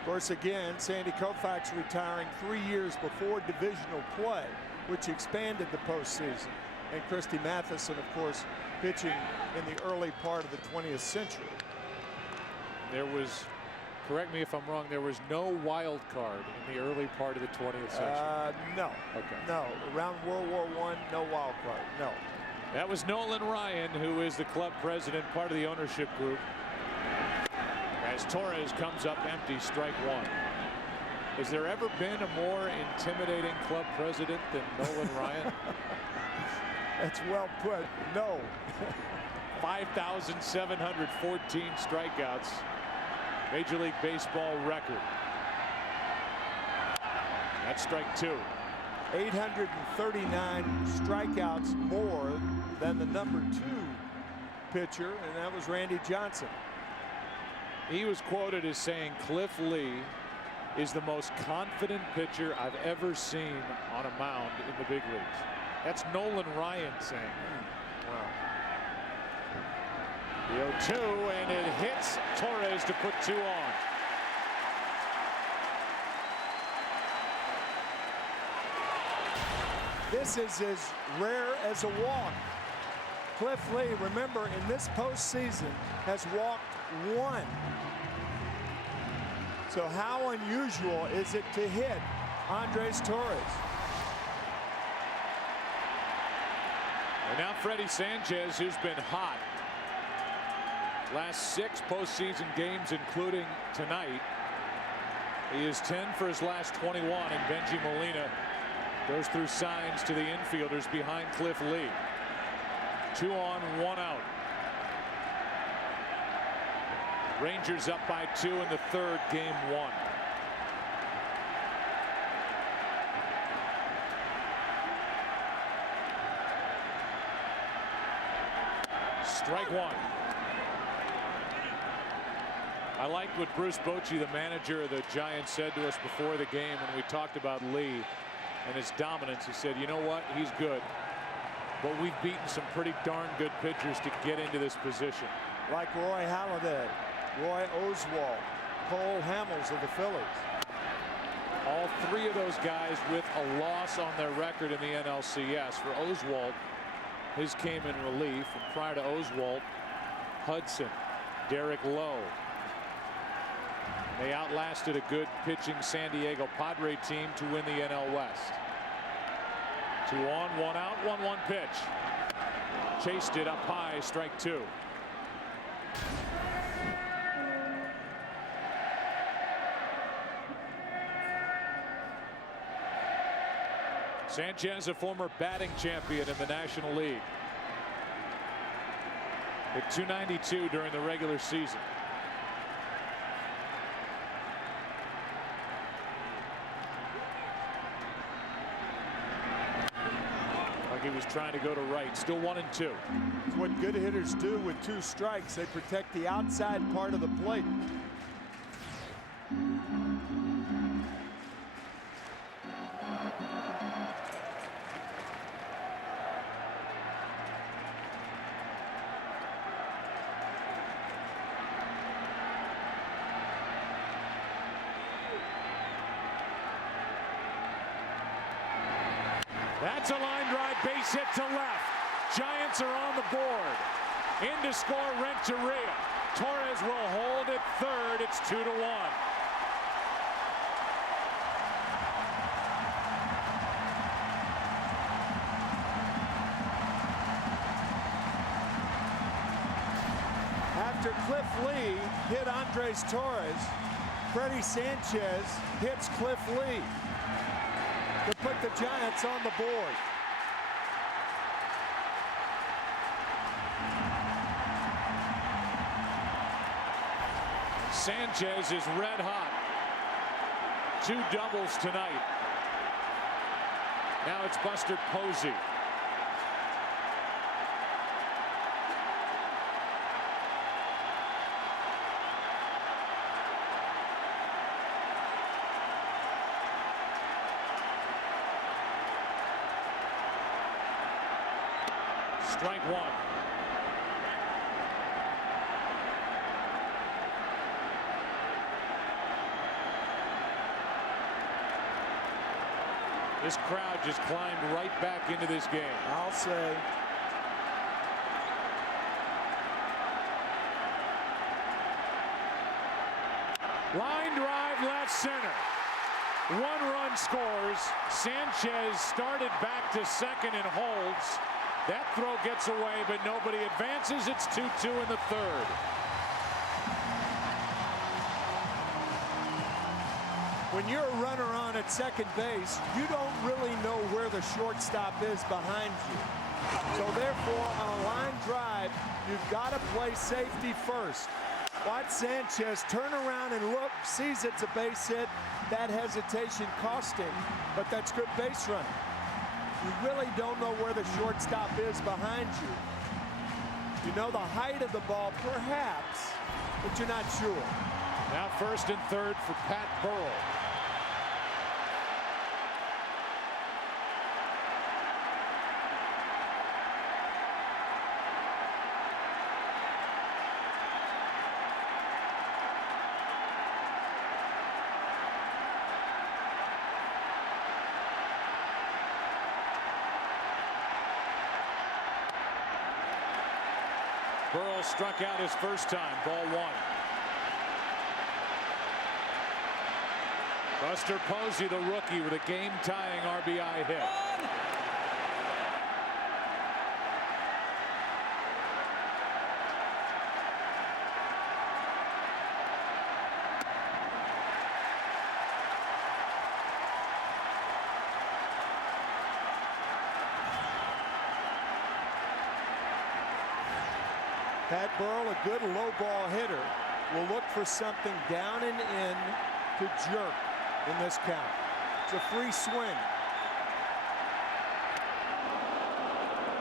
Of course, again, Sandy Koufax retiring 3 years before divisional play, which expanded the postseason. And Christy Mathewson, of course, pitching in the early part of the 20th century. There was, correct me if I'm wrong, there was no wild card in the early part of the 20th century. No. Okay. No. Around World War I, no wild card. No. That was Nolan Ryan, who is the club president, part of the ownership group. As Torres comes up empty, strike 1. Has there ever been a more intimidating club president than Nolan Ryan? That's well put. No. 5,714 strikeouts. Major League Baseball record. That's strike 2. 839 strikeouts more than the number 2 pitcher, and that was Randy Johnson. He was quoted as saying Cliff Lee is the most confident pitcher I've ever seen on a mound in the big leagues. That's Nolan Ryan saying that. Wow. The 0-2, and it hits Torres to put 2 on. This is as rare as a walk. Cliff Lee, remember, in this postseason has walked 1. So how unusual is it to hit Andres Torres? And now Freddie Sanchez, who's been hot. Last 6 postseason games, including tonight. He is 10 for his last 21, and Benji Molina goes through signs to the infielders behind Cliff Lee. 2 on, 1 out. Rangers up by 2 in the third, game 1. Strike 1. I liked what Bruce Bochy, the manager of the Giants, said to us before the game when we talked about Lee and his dominance. He said, you know what, he's good, but we've beaten some pretty darn good pitchers to get into this position. Like Roy Halladay, Roy Oswalt, Cole Hamels of the Phillies. All 3 of those guys with a loss on their record in the NLCS. For Oswalt, his came in relief, and prior to Oswalt, Hudson, Derek Lowe. They outlasted a good pitching San Diego Padre team to win the NL West. 2 on, 1 out, 1-1 pitch. Chased it up high, strike 2. Sanchez, a former batting champion in the National League. Hit .292 during the regular season. Like he was trying to go to right. Still 1-2. It's what good hitters do with 2 strikes. They protect the outside part of the plate. That's a line drive, base hit to left. Giants are on the board. In to score Renteria. Torres will hold at third. It's 2-1. After Cliff Lee hit Andres Torres, Freddie Sanchez hits Cliff Lee to put the Giants on the board. Sanchez is red hot. 2 doubles tonight. Now it's Buster Posey. Strike 1. This crowd just climbed right back into this game. I'll say. Line drive left center. 1 run scores. Sanchez started back to second and holds. That throw gets away, but nobody advances. It's 2-2 in the third. When you're a runner on at second base, you don't really know where the shortstop is behind you. So therefore, on a line drive, you've got to play safety first. Watch Sanchez turn around and look, sees it's a base hit. That hesitation cost him, but that's good base running. You really don't know where the shortstop is behind you. You know the height of the ball, perhaps, but you're not sure. Now first and third for Pat Burrell. Burrell struck out his first time, ball 1. Buster Posey, the rookie, with a game-tying RBI hit. Pat Burrell, a good low ball hitter, will look for something down and in to jerk in this count. It's a free swing.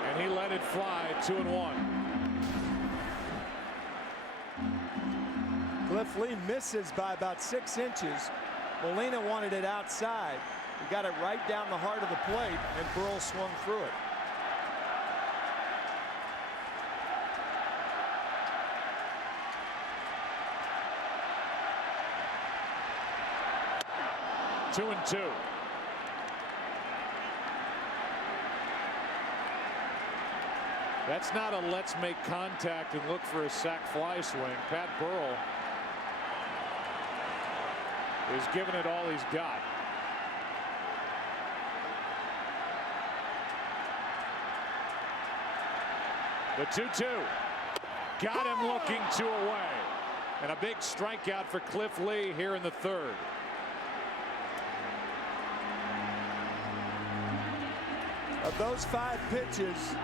And he let it fly, 2-1. Cliff Lee misses by about 6 inches. Molina wanted it outside. He got it right down the heart of the plate, and Burrell swung through it. Two and 2. That's not a let's make contact and look for a sac fly swing. Pat Burrell is giving it all he's got. The 2-2. Got him looking 2 away. And a big strikeout for Cliff Lee here in the 3rd. Of those 5 pitches,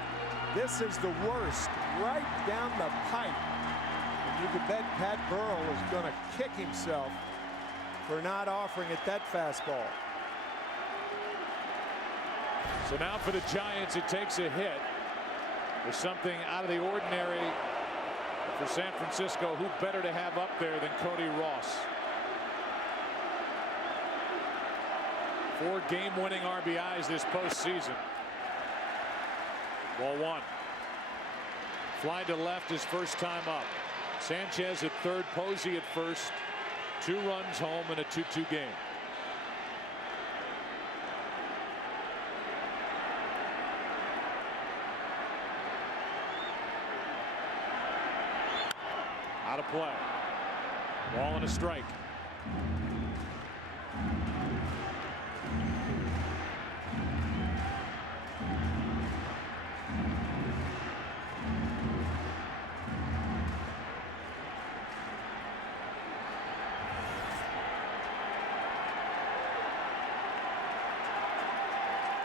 this is the worst, right down the pipe. And you can bet Pat Burrell is going to kick himself for not offering it that fastball. So now for the Giants, it takes a hit. There's something out of the ordinary for San Francisco. Who better to have up there than Cody Ross? 4 game-winning RBIs this postseason. Ball 1. Fly to left his first time up. Sanchez at 3rd, Posey at 1st. 2 runs home in a 2-2 game. Out of play. Ball and a strike.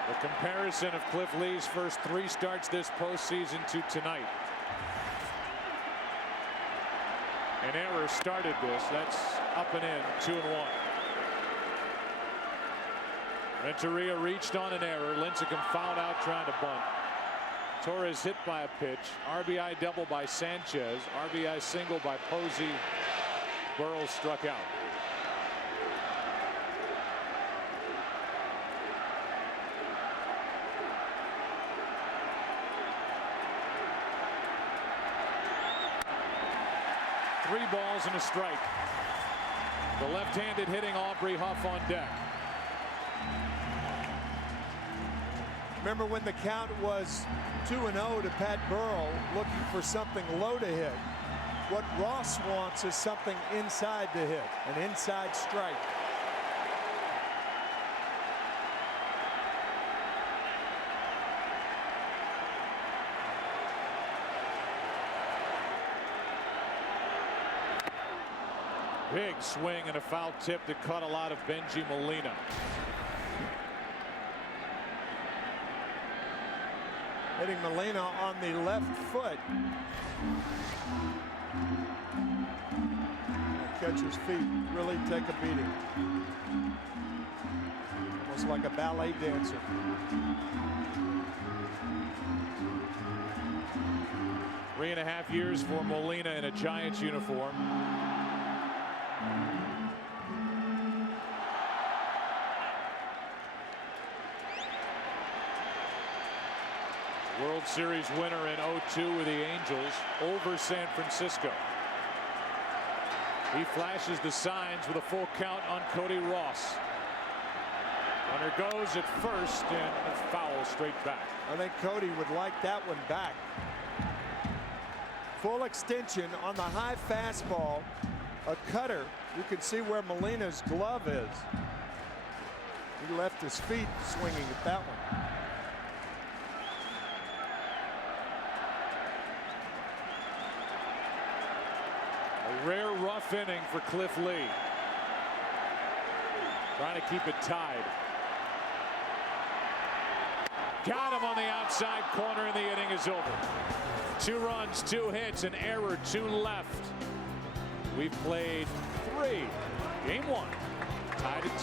The comparison of Cliff Lee's first 3 starts this postseason to tonight. An error started this. That's up and in, 2-1. Renteria reached on an error. Lincecum fouled out trying to bunt. Torres hit by a pitch. RBI double by Sanchez. RBI single by Posey. Burrell struck out. Three balls and a strike. The left-handed hitting Aubrey Huff on deck. Remember when the count was 2-0 to Pat Burrell, looking for something low to hit. What Ross wants is something inside to hit, an inside strike. Big swing and a foul tip that caught a lot of Bengie Molina. Hitting Molina on the left foot. The catcher's feet really take a beating. Almost like a ballet dancer. 3.5 years for Molina in a Giants uniform. World Series winner in 0-2 with the Angels over San Francisco. He flashes the signs with a full count on Cody Ross. Runner goes at first and a foul straight back. I think Cody would like that one back. Full extension on the high fastball. A cutter. You can see where Molina's glove is. He left his feet swinging at that one. A rare rough inning for Cliff Lee. Trying to keep it tied. Got him on the outside corner and the inning is over. 2 runs, 2 hits, an error, 2 left. We've played 3. Game 1 tied at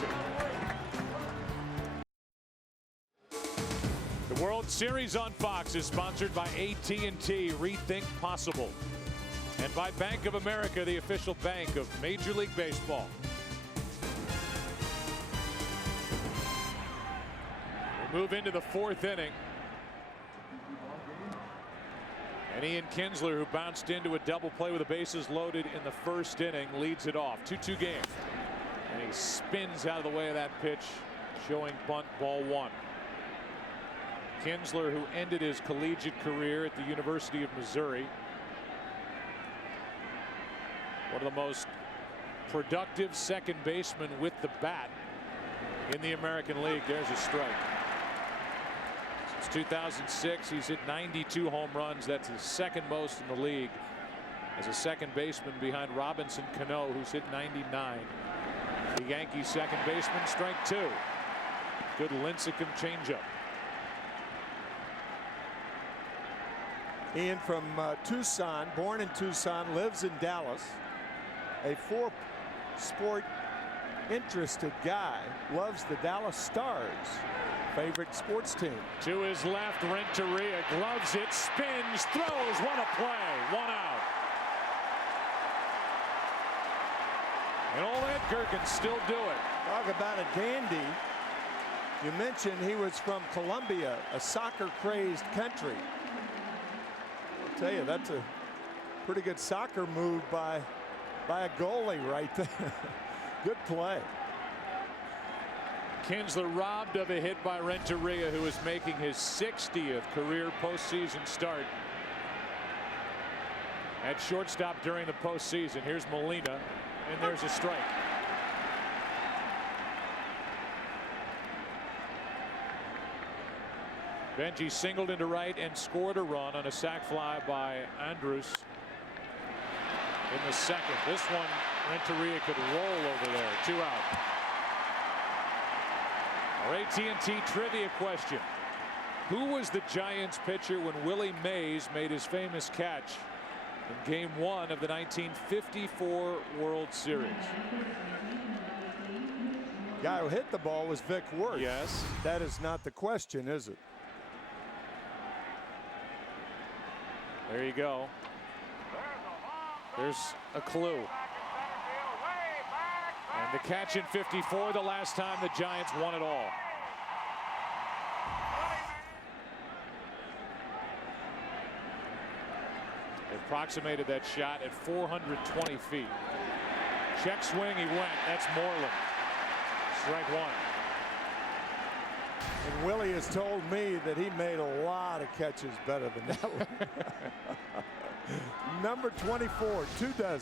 2. The World Series on Fox is sponsored by AT&T Rethink Possible and by Bank of America, the official bank of Major League Baseball. We move into the 4th inning. And Ian Kinsler, who bounced into a double play with the bases loaded in the 1st inning, leads it off. 2-2 game. And he spins out of the way of that pitch, showing bunt, ball 1. Kinsler, who ended his collegiate career at the University of Missouri. One of the most productive second basemen with the bat in the American League. There's a strike. It's 2006, he's hit 92 home runs. That's his second most in the league as a second baseman behind Robinson Cano, who's hit 99. The Yankees second baseman, strike two. Good Lincecum changeup. Ian from Tucson, born in Tucson, lives in Dallas. A four-sport interested guy, loves the Dallas Stars, favorite sports team. To his left, Renteria gloves it, spins, throws. What a play. 1 out. And old Edgar can still do it. Talk about a dandy. You mentioned he was from Colombia, a soccer-crazed country. I'll tell you, that's a pretty good soccer move by a goalie right there. Good play. Kinsler robbed of a hit by Renteria, who is making his 60th career postseason start at shortstop during the postseason. Here's Molina, and there's a strike. Benji singled into right and scored a run on a sac fly by Andrus in the second. This one, Renteria could roll over there. 2 out. Our AT&T trivia question. Who was the Giants pitcher when Willie Mays made his famous catch in Game 1 of the 1954 World Series? Guy who hit the ball was Vic Werth. Yes. That is not the question, is it? There you go. There's a clue. And the catch in 54, the last time the Giants won it all. They approximated that shot at 420 feet. Check swing, he went. That's Moreland. Strike one. And Willie has told me that he made a lot of catches better than that one. Number 24, 24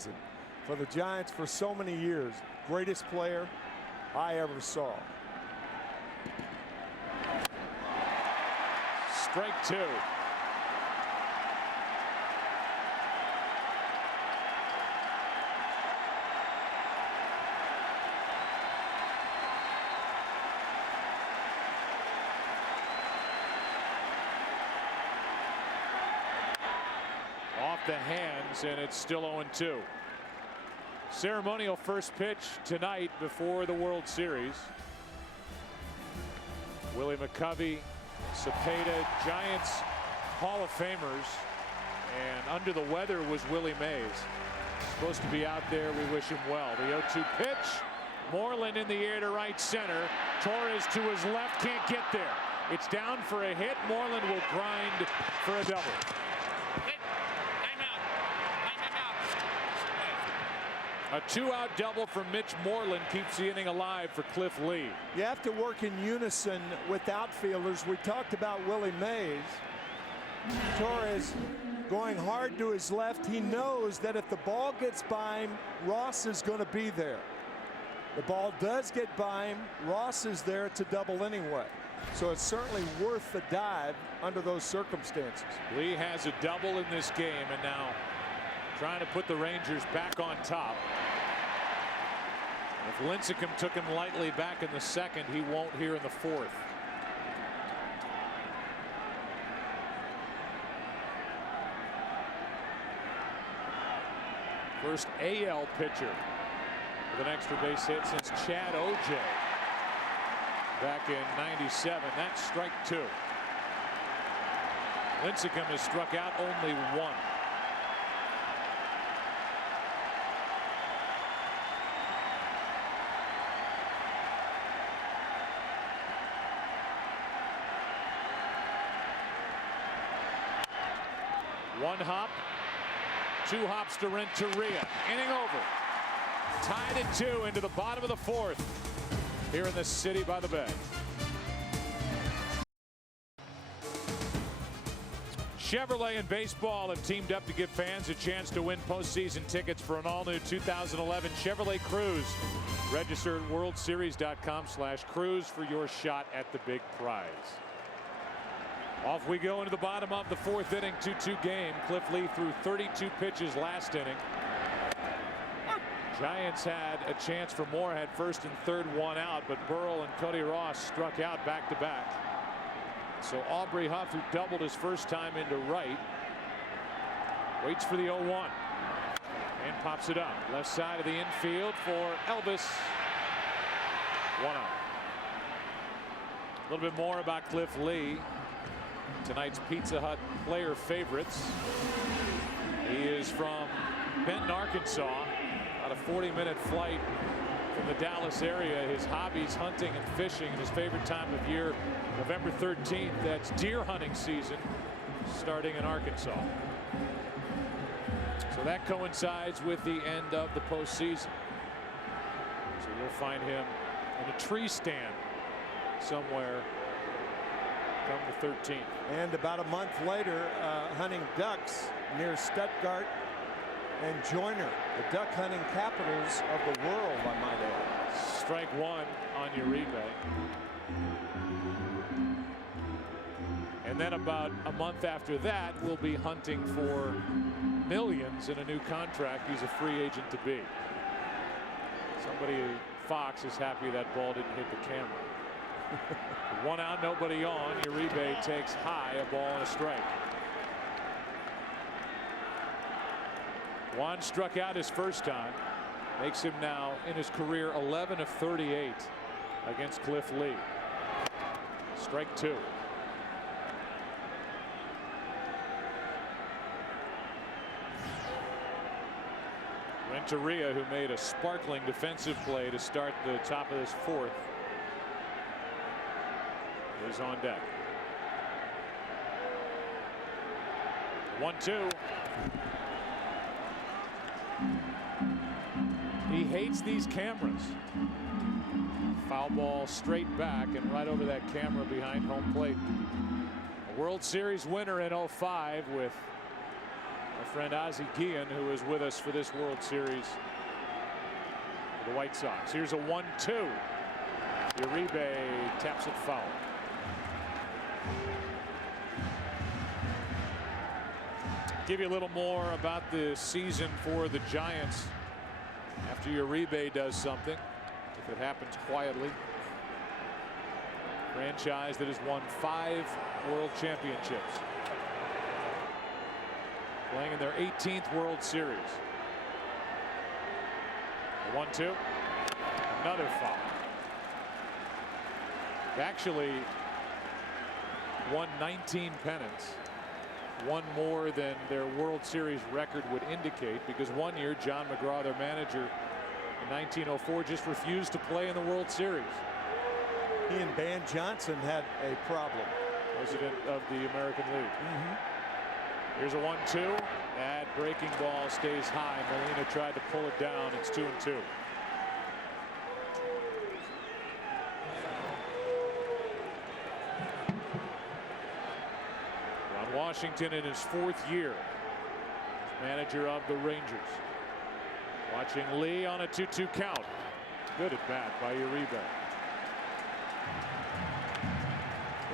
for the Giants for so many years. Greatest player I ever saw. Strike two. Off the hands, and it's still 0-2. Ceremonial first pitch tonight before the World Series. Willie McCovey, Cepeda, Giants Hall of Famers, and under the weather was Willie Mays. Supposed to be out there. We wish him well. The 0-2 pitch. Moreland in the air to right center. Torres to his left, can't get there. It's down for a hit. Moreland will grind for a double. A 2-out double from Mitch Moreland keeps the inning alive for Cliff Lee. You have to work in unison with outfielders. We talked about Willie Mays. Torres going hard to his left. He knows that if the ball gets by him, Ross is going to be there. The ball does get by him. Ross is there. It's a double anyway. So it's certainly worth the dive under those circumstances. Lee has a double in this game, and now trying to put the Rangers back on top. If Lincecum took him lightly back in the second, he won't here in the fourth. First AL pitcher with an extra base hit since Chad O.J. back in '97. That's strike two. Lincecum has struck out only one. One hop, 2 hops to Renteria. Inning over. Tied at 2 into the bottom of the fourth here in the city by the bay. Chevrolet and baseball have teamed up to give fans a chance to win postseason tickets for an all-new 2011 Chevrolet Cruze. Register at worldseries.com/cruise for your shot at the big prize. Off we go into the bottom of the 4th inning. 2-2 game. Cliff Lee threw 32 pitches last inning. Giants had a chance for more, had first and third, one out, but Burrell and Cody Ross struck out back to back. So Aubrey Huff, who doubled his first time into right, waits for the 0-1 and pops it up left side of the infield for Elvis. 1 out. A little bit more about Cliff Lee, tonight's Pizza Hut player favorites. He is from Benton, Arkansas. About a 40-minute flight from the Dallas area. His hobbies hunting and fishing, and his favorite time of year, November 13th. That's deer hunting season starting in Arkansas. So that coincides with the end of the postseason. So you'll find him in a tree stand somewhere come the 13th. And about a month later, hunting ducks near Stuttgart and Joyner, the duck hunting capitals of the world, I might add. Strike one on Uribe. And then about a month after that, we'll be hunting for millions in a new contract he's a free agent to be. Somebody, Fox, is happy that ball didn't hit the camera. 1 out, nobody on. Uribe takes high, a ball and a strike. Juan struck out his first time, makes him now in his career 11 of 38 against Cliff Lee. Strike 2. Renteria, who made a sparkling defensive play to start the top of this 4th, is on deck. 1-2. He hates these cameras. Foul ball straight back and right over that camera behind home plate. A World Series winner in 05 with our friend Ozzie Guillen, who was with us for this World Series for the White Sox. Here's a 1-2. Uribe taps it foul. Give you a little more about the season for the Giants after Uribe does something, if it happens quietly. Franchise that has won 5 World Championships, playing in their 18th World Series. 1-2. Another foul. Actually won 19 pennants. One more than their World Series record would indicate, because one year John McGraw, their manager in 1904, just refused to play in the World Series. He and Ban Johnson had a problem. President of the American League. Here's a 1-2. That breaking ball stays high. Molina tried to pull it down. It's 2-2. Ron Washington in his 4th year as manager of the Rangers. Watching Lee on a 2-2 count. Good at bat by Uribe.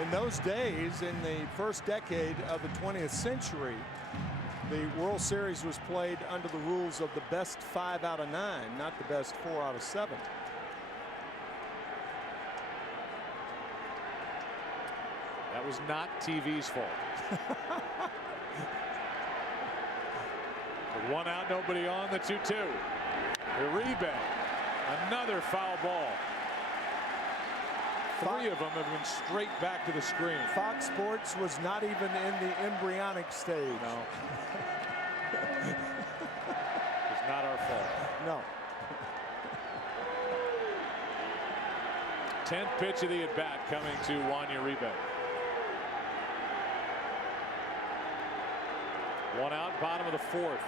In those days, in the first decade of the 20th century, the World Series was played under the rules of the best 5 out of 9, not the best 4 out of 7. That was not TV's fault. With 1 out, nobody on, the 2-2. Uribe, another foul ball. 3 of them have been straight back to the screen. Fox Sports was not even in the embryonic stage. No. It's not our fault. No. 10th pitch of the at-bat coming to Juan Uribe. 1 out, bottom of the 4th.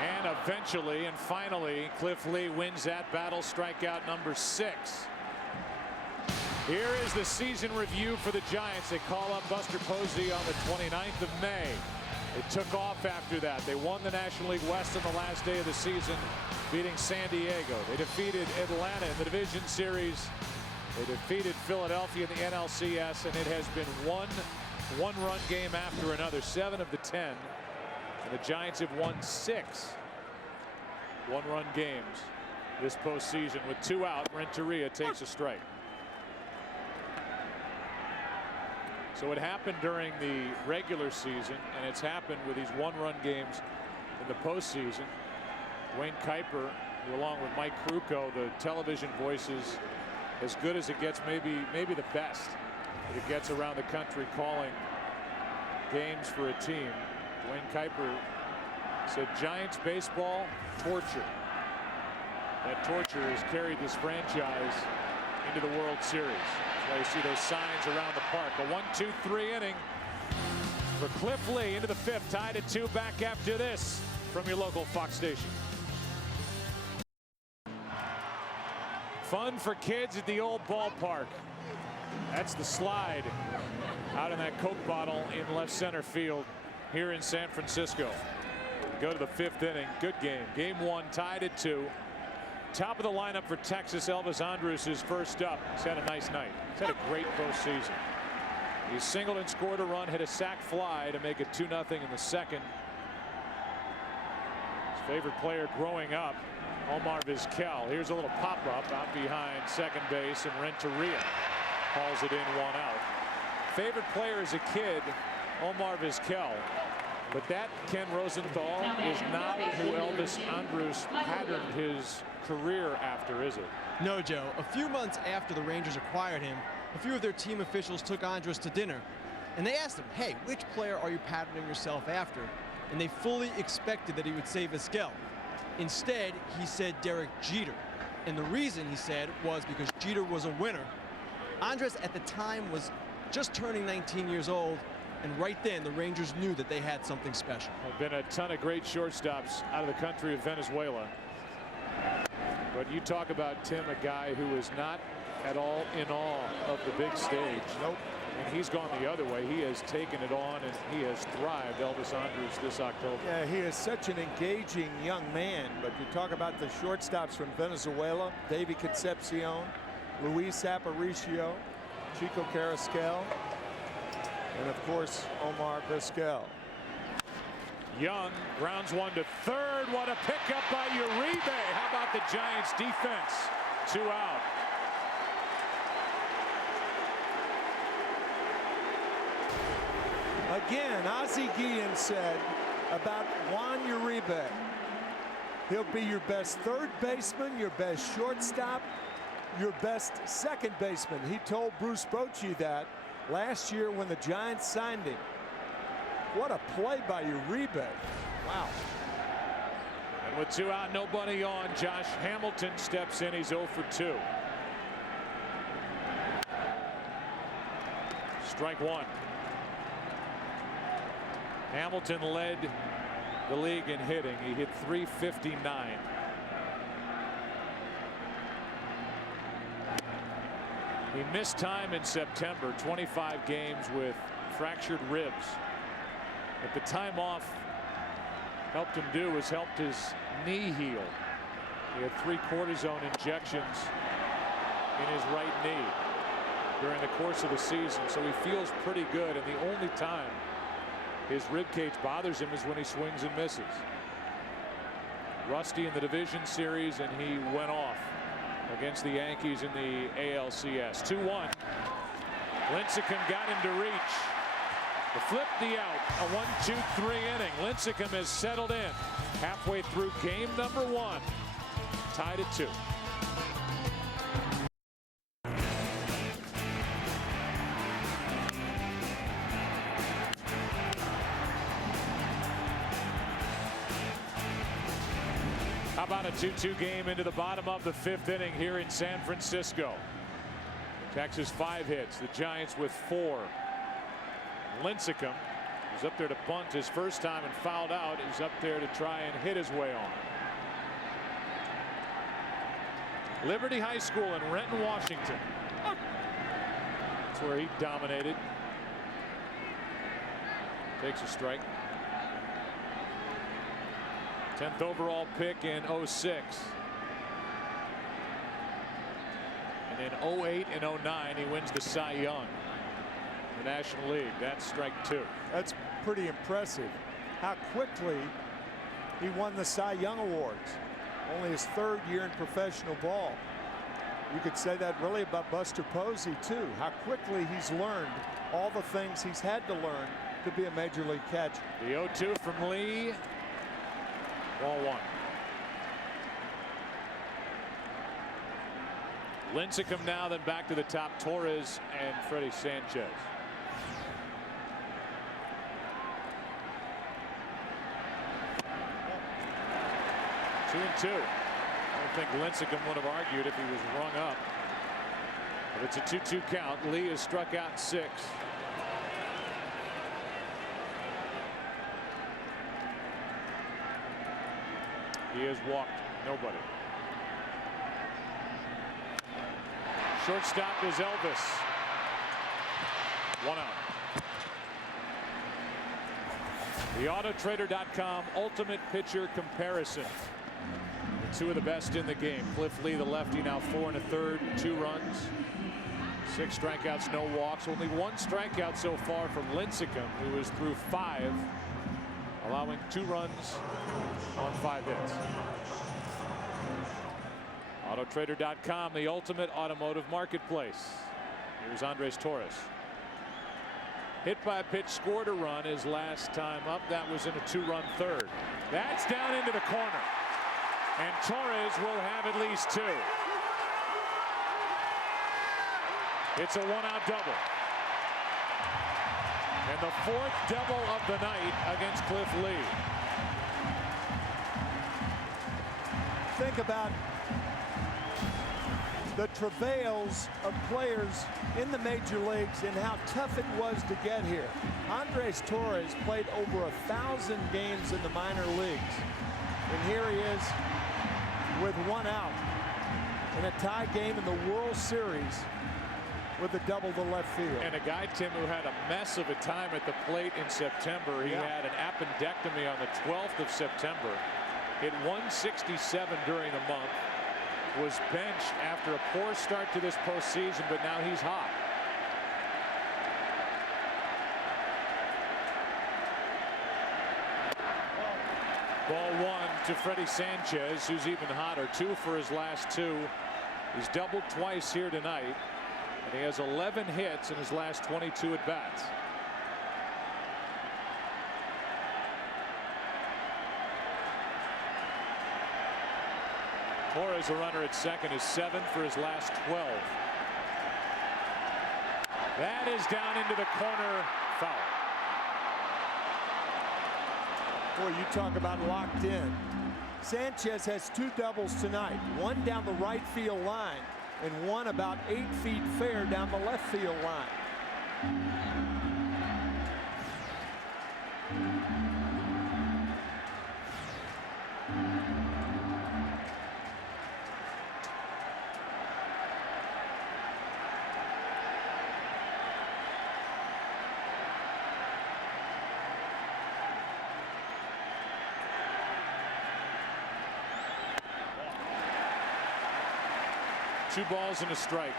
And eventually and finally, Cliff Lee wins that battle. Strikeout number 6. Here is the season review for the Giants. They call up Buster Posey on the 29th of May. It took off after that. They won the National League West on the last day of the season, beating San Diego. They defeated Atlanta in the division series They defeated Philadelphia in the NLCS, and it has been one-run game after another, 7 of the 10. And the Giants have won 6 one-run games this postseason. With 2 out, Renteria takes a strike. So it happened during the regular season, and it's happened with these one-run games in the postseason. Duane Kuiper, along with Mike Krukow, the television voices, as good as it gets, maybe the best that it gets around the country calling games for a team. Duane Kuiper said Giants baseball torture. That torture has carried this franchise into the World Series. That's why you see those signs around the park. A 1-2-3 inning for Cliff Lee into the 5th, tied at 2. Back after this from your local Fox station. Fun for kids at the old ballpark. That's the slide out in that Coke bottle in left center field here in San Francisco. Go to the 5th inning. Good game. Game 1 tied at 2. Top of the lineup for Texas. Elvis Andrus is first up. He's had a nice night. He's had a great postseason. He singled and scored a run, hit a sac fly to make it 2-0 in the 2nd. His favorite player growing up, Omar Vizquel. Here's a little pop-up out behind second base, and Renteria hauls it in 1 out. Favorite player as a kid, Omar Vizquel. But that, Ken Rosenthal, is not who Elvis Andrus patterned his career after, is it? No, Joe. A few months after the Rangers acquired him, a few of their team officials took Andrus to dinner, and they asked him, hey, which player are you patterning yourself after? And they fully expected that he would say Vizquel. Instead, he said Derek Jeter. And the reason, he said, was because Jeter was a winner. Andrus at the time was just turning 19 years old, and right then the Rangers knew that they had something special. There have been a ton of great shortstops out of the country of Venezuela. But you talk about, Tim, a guy who is not at all in awe of the big stage. Nope. And he's gone the other way. He has taken it on, and he has thrived, Elvis Andrus, this October. Yeah, he is such an engaging young man. But you talk about the shortstops from Venezuela, David Concepcion, Luis Aparicio, Chico Carrasquel, and of course Omar Vizquel. Young grounds 1 to 3rd. What a pickup by Uribe. How about the Giants defense? 2 out. Again, Ozzie Guillen said about Juan Uribe, he'll be your best third baseman, your best shortstop, your best second baseman. He told Bruce Bochy that last year when the Giants signed him. What a play by Uribe. Wow. And with 2 out, nobody on, Josh Hamilton steps in. He's 0 for 2. Strike 1. Hamilton led the league in hitting. He hit .359. He missed time in September, 25 games with fractured ribs. But the time off helped him do was helped his knee heal. He had 3 cortisone injections in his right knee during the course of the season, so he feels pretty good. And the only time his rib cage bothers him is when he swings and misses. Rusty in the division series, and he went off against the Yankees in the ALCS. 2-1. Lincecum got him to reach. The flip, the out. A 1-2-3 inning. Lincecum has settled in halfway through game number 1. Tied at 2. How about a 2-2 game into the bottom of the 5th inning here in San Francisco? Texas 5 hits, the Giants with 4. Lincecum was up there to bunt his first time and fouled out. He's up there to try and hit his way on. Liberty High School in Renton, Washington. That's where he dominated. Takes a strike. 10th overall pick in '06. And in 08 and 09, he wins the Cy Young, the National League. That's strike 2. That's pretty impressive. How quickly he won the Cy Young Awards. Only his 3rd year in professional ball. You could say that really about Buster Posey too. How quickly he's learned all the things he's had to learn to be a major league catcher. The 0-2 from Lee. Ball 1. Lincecum now, then back to the top. Torres and Freddie Sanchez. 2-2. I don't think Lincecum would have argued if he was rung up. But it's a 2-2 count. Lee has struck out 6. He has walked nobody. Shortstop is Elvis. 1 out. The Autotrader.com ultimate pitcher comparison. The 2 of the best in the game. Cliff Lee, the lefty, now 4 1/3, 2 runs, 6 strikeouts, no walks. Only 1 strikeout so far from Lincecum, who is through 5, allowing 2 runs on 5 hits. Autotrader.com, the ultimate automotive marketplace. Here's Andres Torres. Hit by a pitch, scored a run his last time up. That was in a 2-run 3rd. That's down into the corner. And Torres will have at least 2. It's a 1-out double. And the 4th double of the night against Cliff Lee. Think about the travails of players in the major leagues and how tough it was to get here. Andres Torres played over 1,000 games in the minor leagues. And here he is with 1 out in a tie game in the World Series with a double to left field. And a guy, Tim, who had a mess of a time at the plate in September. He had an appendectomy on the 12th of September. Hit 167 during the month. Was benched after a poor start to this postseason, but now he's hot. Ball 1 to Freddie Sanchez, who's even hotter. 2 for his last 2. He's doubled twice here tonight, and he has 11 hits in his last 22 at bats. Torres, a runner at second, is 7 for his last 12. That is down into the corner, foul. Boy, you talk about locked in. Sanchez has 2 doubles tonight. 1 down the right field line and 1 about 8 feet fair down the left field line. Two balls and a strike.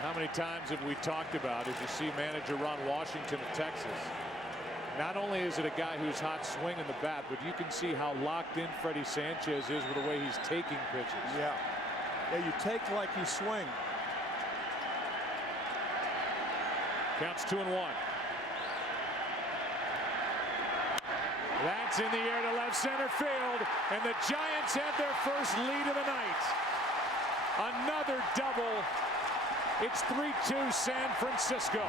How many times have we talked about, as you see manager Ron Washington of Texas, not only is it a guy who's hot swinging the bat, but you can see how locked in Freddie Sanchez is with the way he's taking pitches. Yeah, you take like you swing. Counts 2-1. That's in the air to left center field, and the Giants have their first lead of the night. Another double. It's 3-2 San Francisco.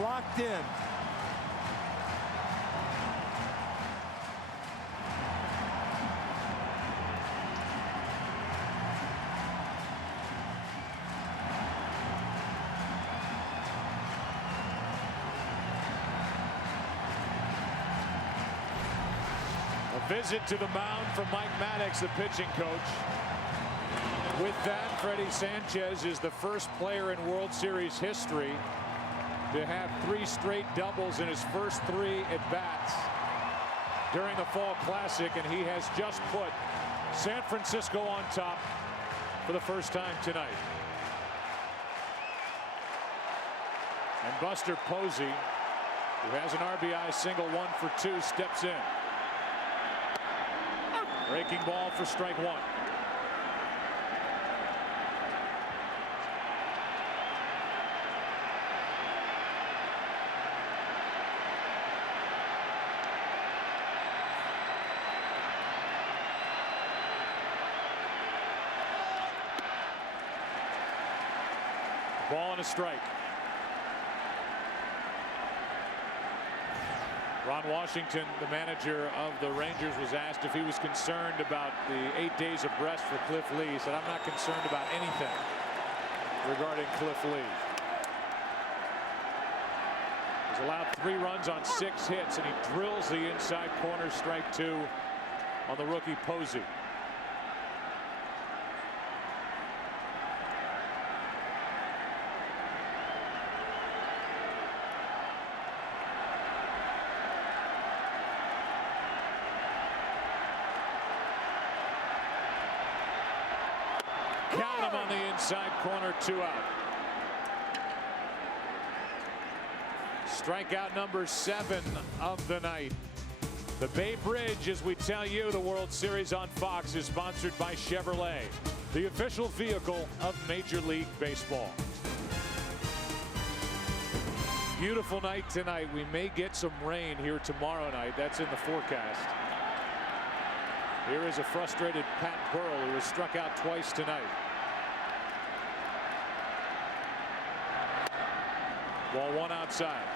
Locked in. visit to the mound from Mike Maddox, the pitching coach. With that, Freddie Sanchez is the first player in World Series history to have 3 straight doubles in his first 3 at-bats during the Fall Classic, and he has just put San Francisco on top for the first time tonight. And Buster Posey, who has an RBI single, 1 for 2, steps in. Breaking ball for strike 1. Ball and a strike. Ron Washington, the manager of the Rangers, was asked if he was concerned about the 8 days of rest for Cliff Lee. He said, "I'm not concerned about anything regarding Cliff Lee." He's allowed 3 runs on 6 hits, and he drills the inside corner, strike 2 on the rookie Posey. Count him on the inside corner, 2 out. Strikeout number 7 of the night. The Bay Bridge, as we tell you, the World Series on Fox is sponsored by Chevrolet, the official vehicle of Major League Baseball. Beautiful night tonight. We may get some rain here tomorrow night. That's in the forecast. Here is a frustrated Pat Burrell, who was struck out twice tonight. Ball 1 outside.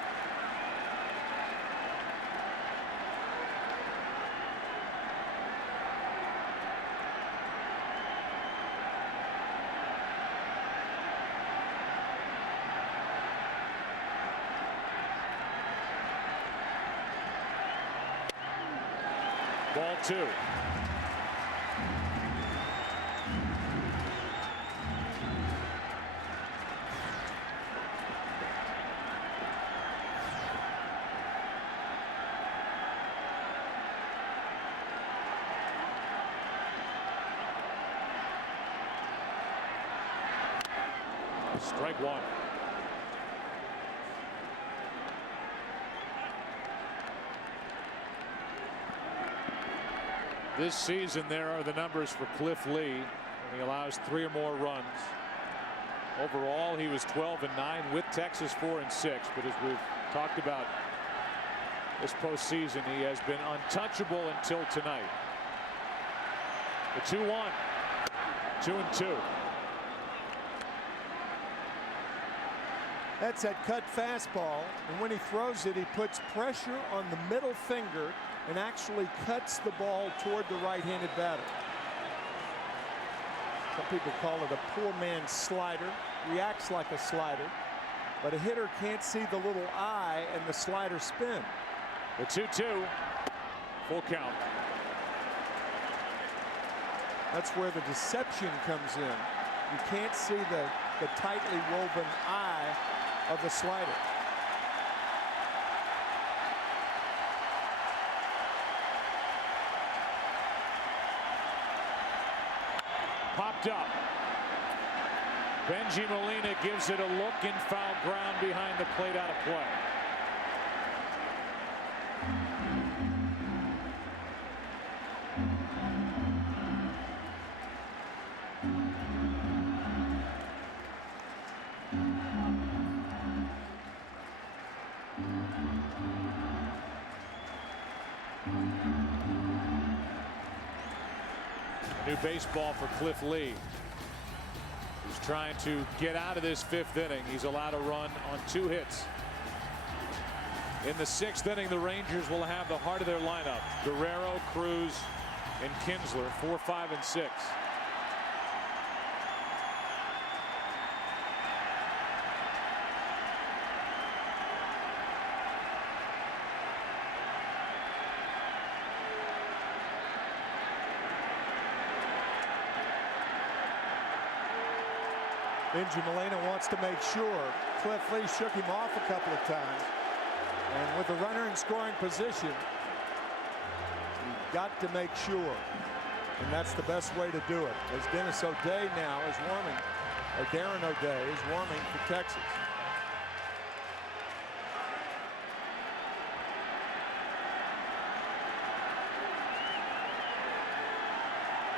Ball 2. Strike 1. This season, there are the numbers for Cliff Lee, and he allows 3 or more runs. Overall, he was 12-9 with Texas 4-6. But as we've talked about this postseason, he has been untouchable until tonight. The 2-1, 2-2. That's that cut fastball, and when he throws it, he puts pressure on the middle finger and actually cuts the ball toward the right-handed batter. Some people call it a poor man's slider. Reacts like a slider, but a hitter can't see the little eye and the slider spin. The 2-2, full count. That's where the deception comes in. You can't see the tightly woven eye of the slider. Popped up. Benji Molina gives it a look in foul ground behind the plate, out of play. New baseball for Cliff Lee, who's trying to get out of this 5th inning. He's allowed a run on 2 hits. In the 6th inning, the Rangers will have the heart of their lineup: Guerrero, Cruz, and Kinsler, 4, 5, and 6. Benji Molina wants to make sure. Cliff Lee shook him off a couple of times. And with the runner in scoring position, you've got to make sure. And that's the best way to do it. As Dennis O'Day now is warming, or Darren O'Day is warming for Texas.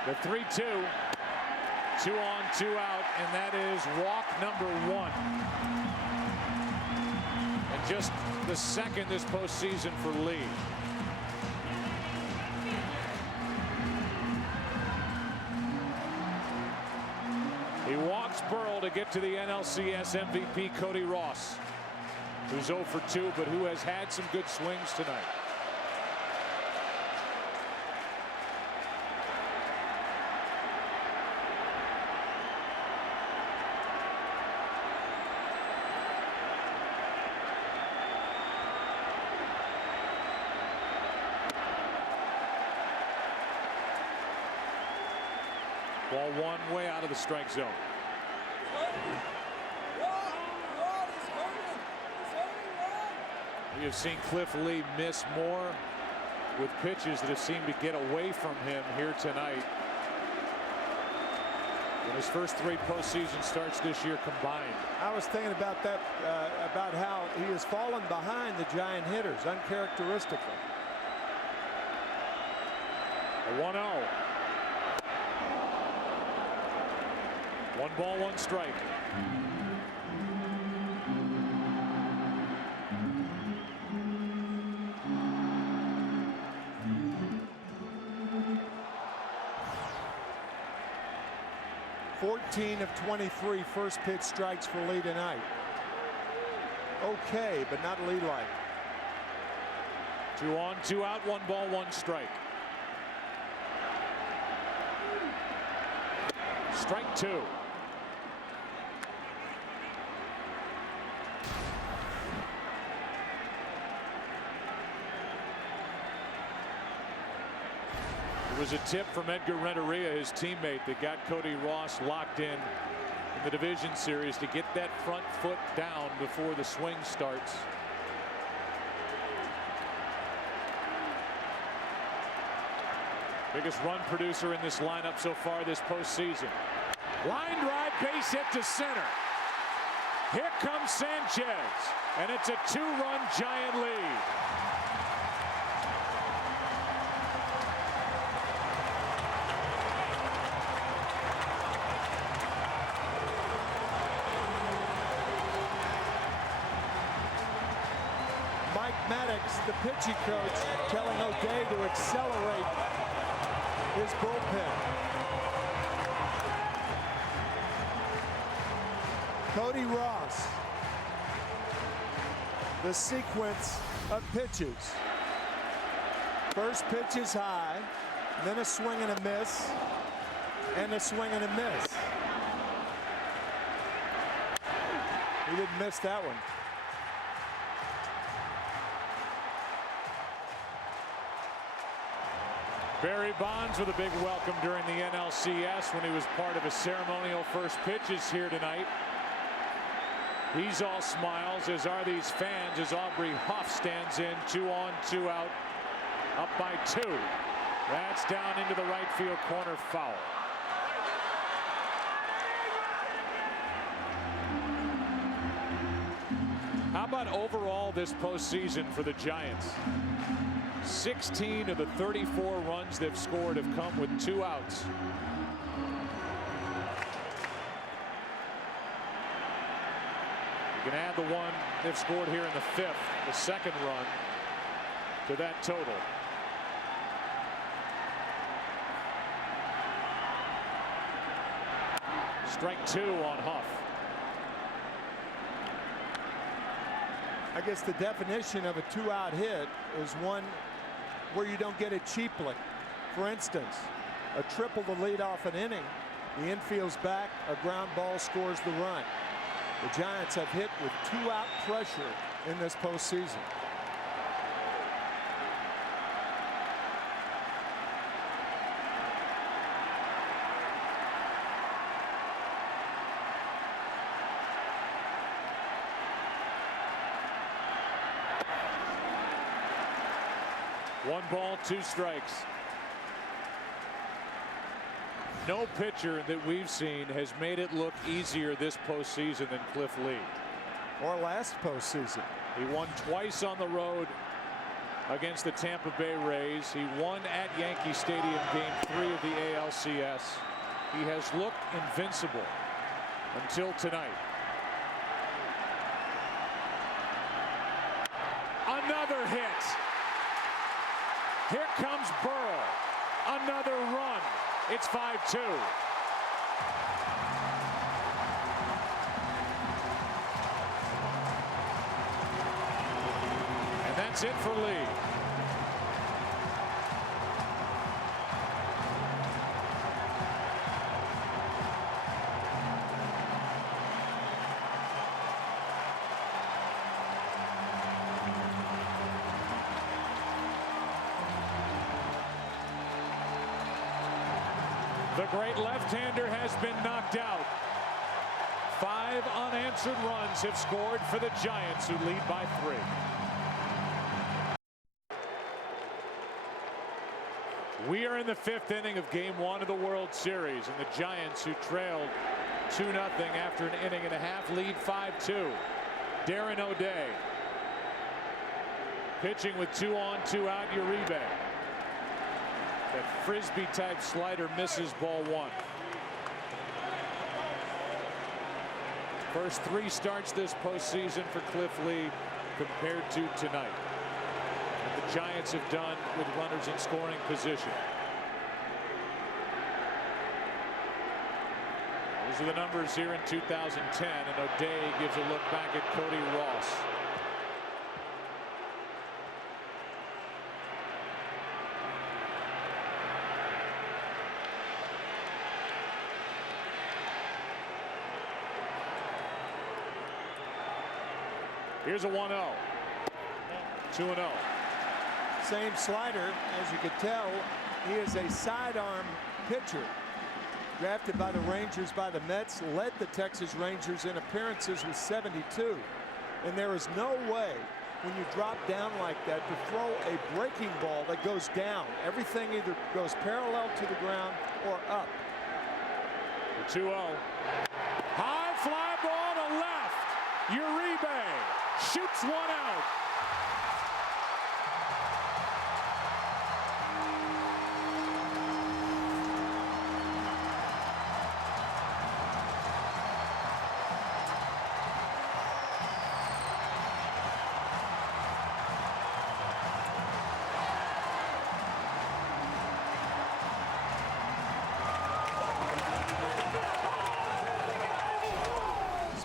The 3-2, 2 on, 2 out, and that is walk number 1. And just the second this postseason for Lee. He walks Burrell to get to the NLCS MVP Cody Ross, who's 0 for 2, but who has had some good swings tonight. Ball 1 way out of the strike zone. We have seen Cliff Lee miss more with pitches that have seemed to get away from him here tonight in his first 3 postseason starts this year combined. I was thinking about that, about how he has fallen behind the Giant hitters uncharacteristically. A 1-0. 1 ball, 1 strike. Of 23 first pitch strikes for Lee tonight. Okay, but not Lee-like. 2 on, 2 out, 1 ball, 1 strike. Strike 2. It was a tip from Edgar Renteria, his teammate, that got Cody Ross locked in the division series to get that front foot down before the swing starts. Biggest run producer in this lineup so far this postseason. Line drive, base hit to center. Here comes Sanchez, and it's a 2-run Giant lead. Mike Maddox, the pitching coach, telling O'Day to accelerate his bullpen. Cody Ross, the sequence of pitches. First pitch is high, then a swing and a miss, and a swing and a miss. He didn't miss that one. Barry Bonds with a big welcome during the NLCS when he was part of his ceremonial first pitches here tonight. He's all smiles, as are these fans, as Aubrey Huff stands in, 2 on, 2 out, up by 2. That's down into the right field corner, foul. How about overall this postseason for the Giants? 16 of the 34 runs they've scored have come with 2 outs. You can add the one they've scored here in the 5th, the 2nd run, to that total. Strike 2 on Huff. I guess the definition of a 2-out hit is one where you don't get it cheaply. For instance, a triple to lead off an inning. The infield's back, a ground ball scores the run. The Giants have hit with 2-out pressure in this postseason. 1 ball, 2 strikes. No pitcher that we've seen has made it look easier this postseason than Cliff Lee. Or last postseason. He won twice on the road against the Tampa Bay Rays. He won at Yankee Stadium Game 3 of the ALCS. He has looked invincible until tonight. Another hit. Here comes Burrell. Another run. It's 5-2. And that's it for Lee. The great left-hander has been knocked out. 5 unanswered runs have scored for the Giants, who lead by 3. We are in the 5th inning of Game 1 of the World Series, and the Giants, who trailed 2-0 after an inning and a half, lead 5-2. Darren O'Day pitching with 2 on, 2 out. Uribe. That frisbee type slider misses ball 1. First 3 starts this postseason for Cliff Lee compared to tonight. And the Giants have done with runners in scoring position. Those are the numbers here in 2010, and O'Day gives a look back at Cody Ross. Here's a 1-0. 2-0. Same slider. As you could tell, he is a sidearm pitcher. Drafted by the Rangers by the Mets, led the Texas Rangers in appearances with 72. And there is no way when you drop down like that to throw a breaking ball that goes down. Everything either goes parallel to the ground or up. 2-0. High fly ball to left. Uribe shoots 1 out.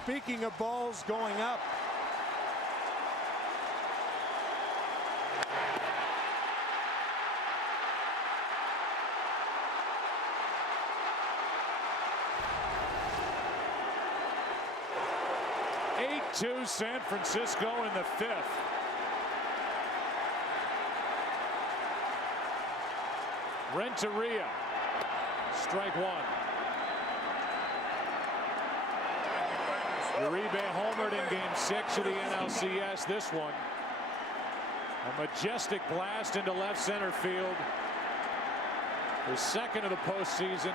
Speaking of balls going up, to San Francisco in the 5th. Renteria, strike 1. Uribe homered in Game 6 of the NLCS. This one, a majestic blast into left center field. His 2nd of the postseason.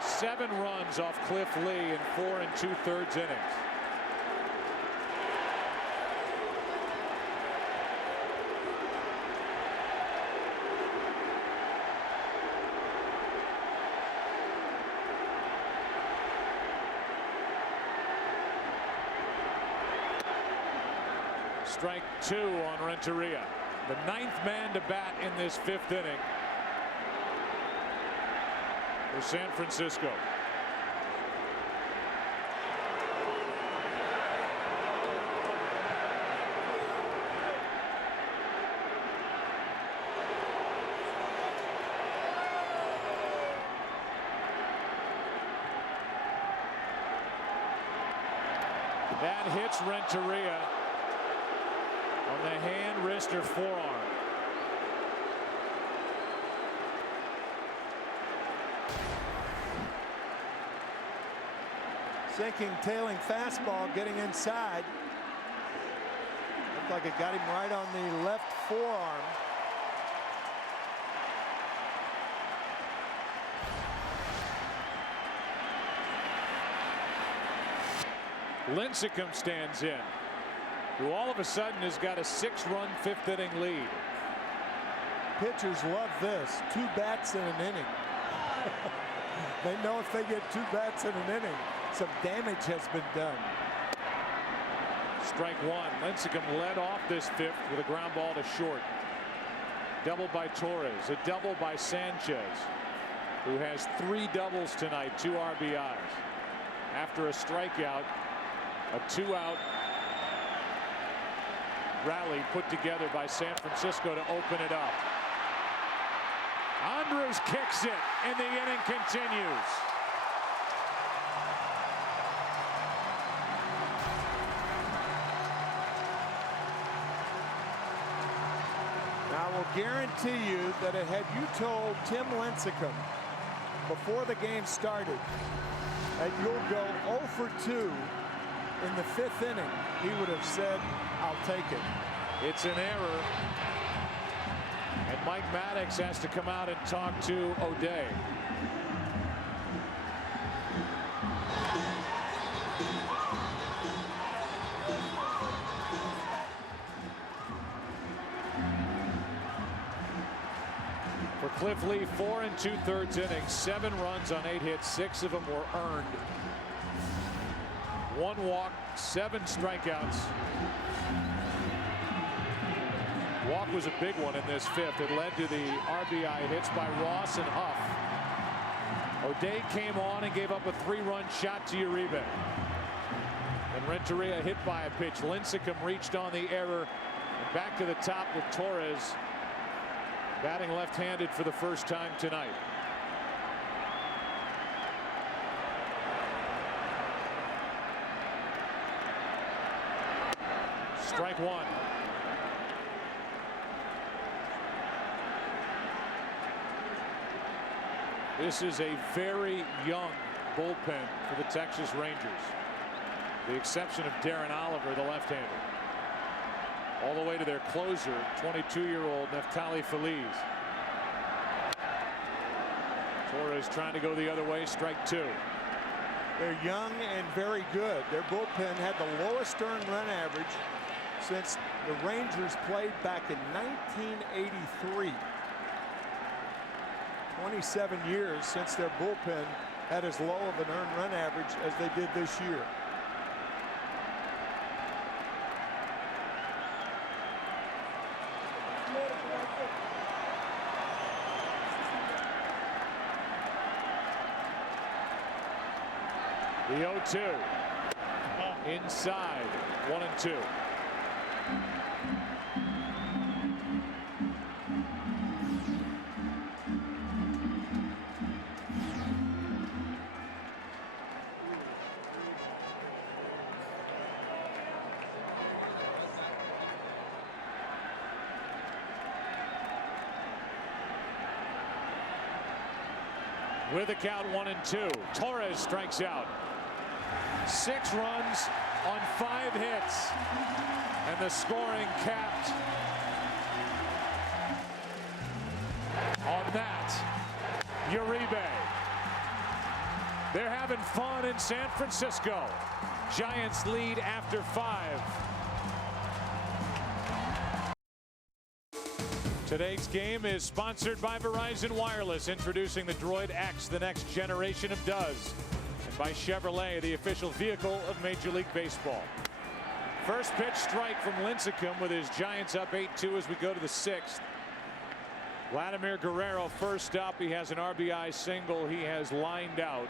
7 runs off Cliff Lee in 4 2/3 innings. Strike 2 on Renteria. The 9th man to bat in this 5th inning for San Francisco. That hits Renteria on the hand, wrist, or forearm. Sinking, tailing fastball getting inside. Looked like it got him right on the left forearm. Lincecum stands in, who all of a sudden has got a 6-run 5th inning lead. Pitchers love this. 2 bats in an inning. They know if they get 2 bats in an inning, some damage has been done. Strike 1. Lincecum led off this 5th with a ground ball to short. Double by Torres, a double by Sanchez, who has 3 doubles tonight, 2 RBIs. After a strikeout, a 2-out rally put together by San Francisco to open it up. Andrus kicks it, and the inning continues. Now, I will guarantee you that had you told Tim Lincecum before the game started that you'll go 0 for 2 in the 5th inning, he would have said, I'll take it. It's an error. And Mike Maddox has to come out and talk to O'Day. For Cliff Lee, 4 2/3 innings, 7 runs on 8 hits, 6 of them were earned. 1 walk, 7 strikeouts. Walk was a big one in this 5th. It led to the RBI hits by Ross and Huff. O'Day came on and gave up a 3-run shot to Uribe. And Renteria hit by a pitch. Lincecum reached on the error. And back to the top with Torres batting left-handed for the first time tonight. Strike 1. This is a very young bullpen for the Texas Rangers. The exception of Darren Oliver, the left-hander. All the way to their closer, 22-year-old Neftali Feliz. Torres trying to go the other way, strike 2. They're young and very good. Their bullpen had the lowest earned run average since the Rangers played back in 1983. 27 years since their bullpen had as low of an earned run average as they did this year. The 0-2 inside, 1-2. With a count 1-2, Torres strikes out. 6 runs on 5 hits, and the scoring capped on that. Uribe. They're having fun in San Francisco. Giants lead after 5. Today's game is sponsored by Verizon Wireless, introducing the Droid X, the next generation of does. By Chevrolet, the official vehicle of Major League Baseball. First pitch strike from Lincecum with his Giants up 8-2 as we go to the 6th. Vladimir Guerrero first up. He has an RBI single. He has lined out.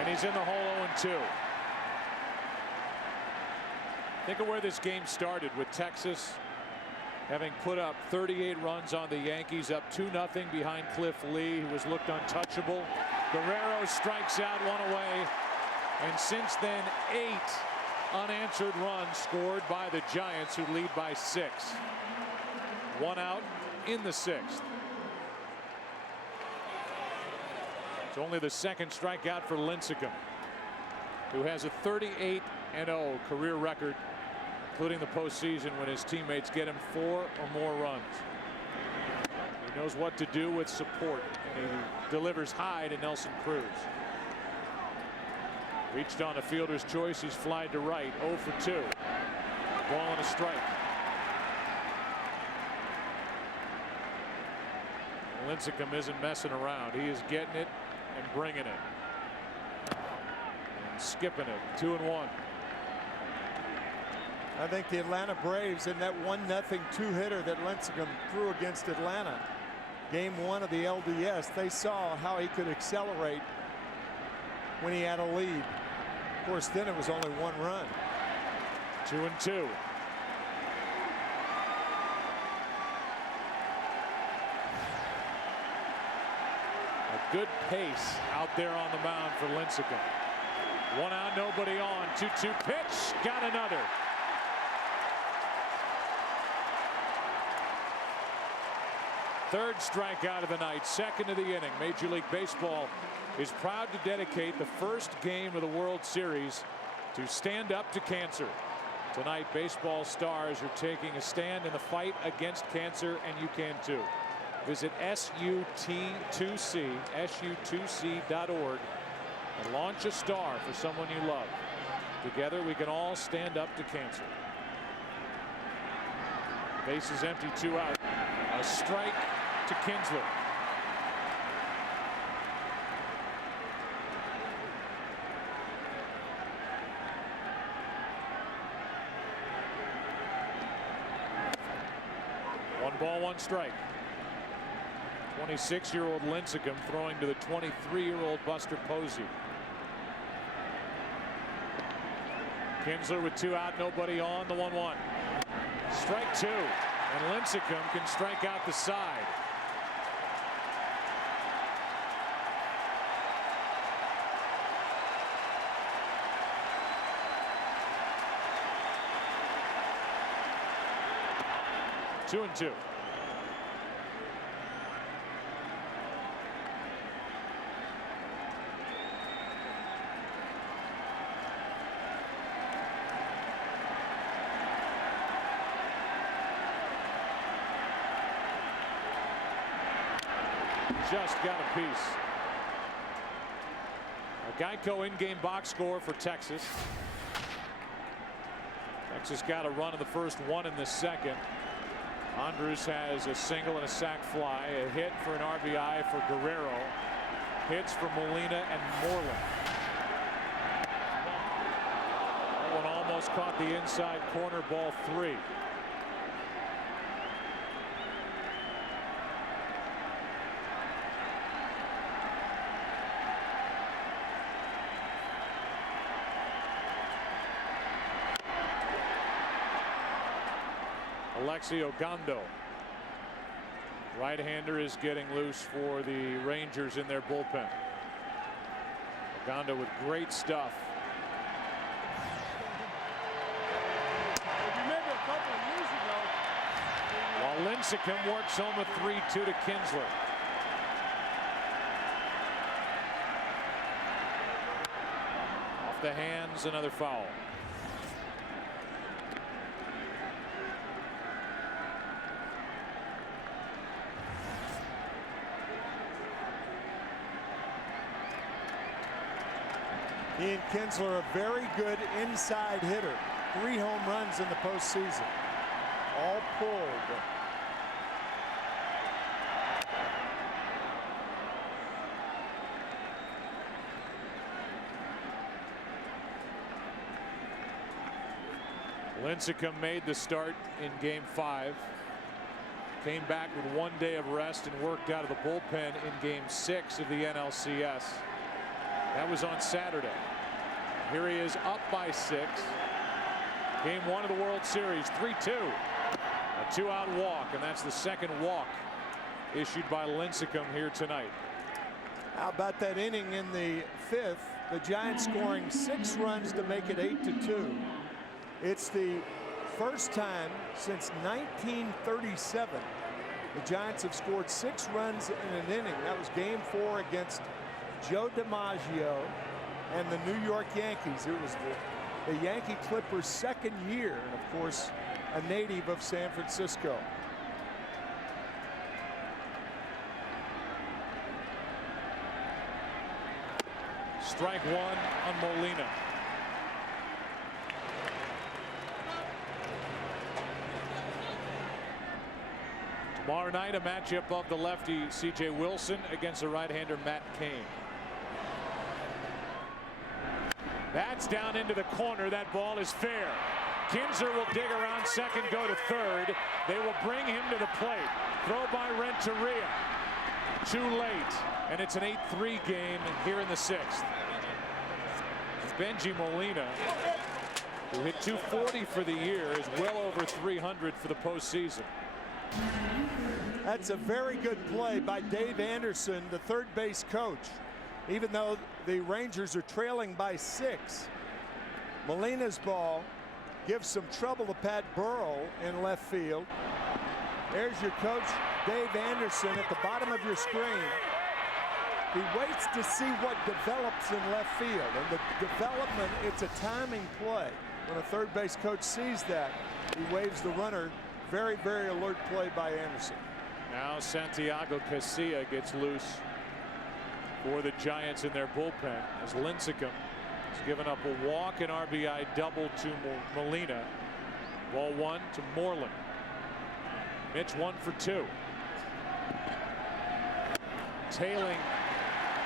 And he's in the hole 0-2. Think of where this game started with Texas having put up 38 runs on the Yankees, up 2-0 behind Cliff Lee, who was looked untouchable. Guerrero strikes out, 1 away, and since then 8 unanswered runs scored by the Giants, who lead by 6. 1 out in the 6th. It's only the 2nd strikeout for Lincecum, who has a 38-0 career record including the postseason when his teammates get him 4 or more runs. He knows what to do with support, and he delivers high to Nelson Cruz. Reached on a fielder's choice. He's flied to right. 0 for 2. Ball and a strike. Lincecum isn't messing around. He is getting it and bringing it. And skipping it. 2-1. I think the Atlanta Braves in that 1-0 two-hitter that Lincecum threw against Atlanta, game 1 of the LDS, they saw how he could accelerate when he had a lead. Of course, then it was only 1 run. 2-2. A good pace out there on the mound for Lincecum. 1 out, nobody on. 2-2 pitch. Got another. Third strikeout of the night, second of the inning. Major League Baseball is proud to dedicate the first game of the World Series to Stand Up to Cancer. Tonight, baseball stars are taking a stand in the fight against cancer, and you can too. Visit SUT2C.org and launch a star for someone you love. Together, we can all stand up to cancer. Base is empty, 2 out. A strike to Kinsler. One ball, 1 strike. 26-year-old Lincecum throwing to the 23-year-old Buster Posey. Kinsler with 2 out, nobody on. The 1-1. Strike 2. And Lincecum can strike out the side. Two and 2. Just got a piece. A Geico in-game box score for Texas. Texas got a run in the first, 1 in the second. Andrus has a single and a sac fly. A hit for an RBI for Guerrero. Hits for Molina and Moreland. That one almost caught the inside corner, ball 3. Alexi Ogando, right-hander, is getting loose for the Rangers in their bullpen. Ogando with great stuff. Remember a couple of years ago, While Lincecum works home a 3-2 to Kinsler. Off the hands, another foul. he and Kinsler a very good inside hitter. 3 home runs in the postseason. All pulled. Lincecum made the start in game 5. Came back with 1 day of rest and worked out of the bullpen in game 6 of the NLCS. That was on Saturday. Here he is up by 6. Game 1 of the World Series, 3-2. A 2-out walk, and that's the second walk issued by Lincecum here tonight. How about that inning in the 5th? The Giants scoring 6 runs to make it 8-2. It's the first time since 1937 the Giants have scored 6 runs in an inning. That was game 4 against Joe DiMaggio and the New York Yankees. It was the the Yankee Clippers' second year, and of course a native of San Francisco. Strike one on Molina. Tomorrow night, a matchup of the lefty C.J. Wilson against the right-hander Matt Cain. That's down into the corner. That ball is fair. Kinzer will dig around second, go to third. They will bring him to the plate. Throw by Renteria. Too late. And it's an 8-3 game here in the sixth. Benji Molina, who hit .240 for the year, is well over .300 for the postseason. That's a very good play by Dave Anderson, the third base coach. Even though the Rangers are trailing by 6, Molina's ball gives some trouble to Pat Burrell in left field. There's your coach, Dave Anderson, at the bottom of your screen. He waits to see what develops in left field, and the development, it's a timing play. When a third base coach sees that, he waves the runner. Very, very alert play by Anderson. Now Santiago Casilla gets loose for the Giants in their bullpen as Lincecum has given up a walk and RBI double to Molina. Ball one to Moreland. Mitch 1 for 2. Tailing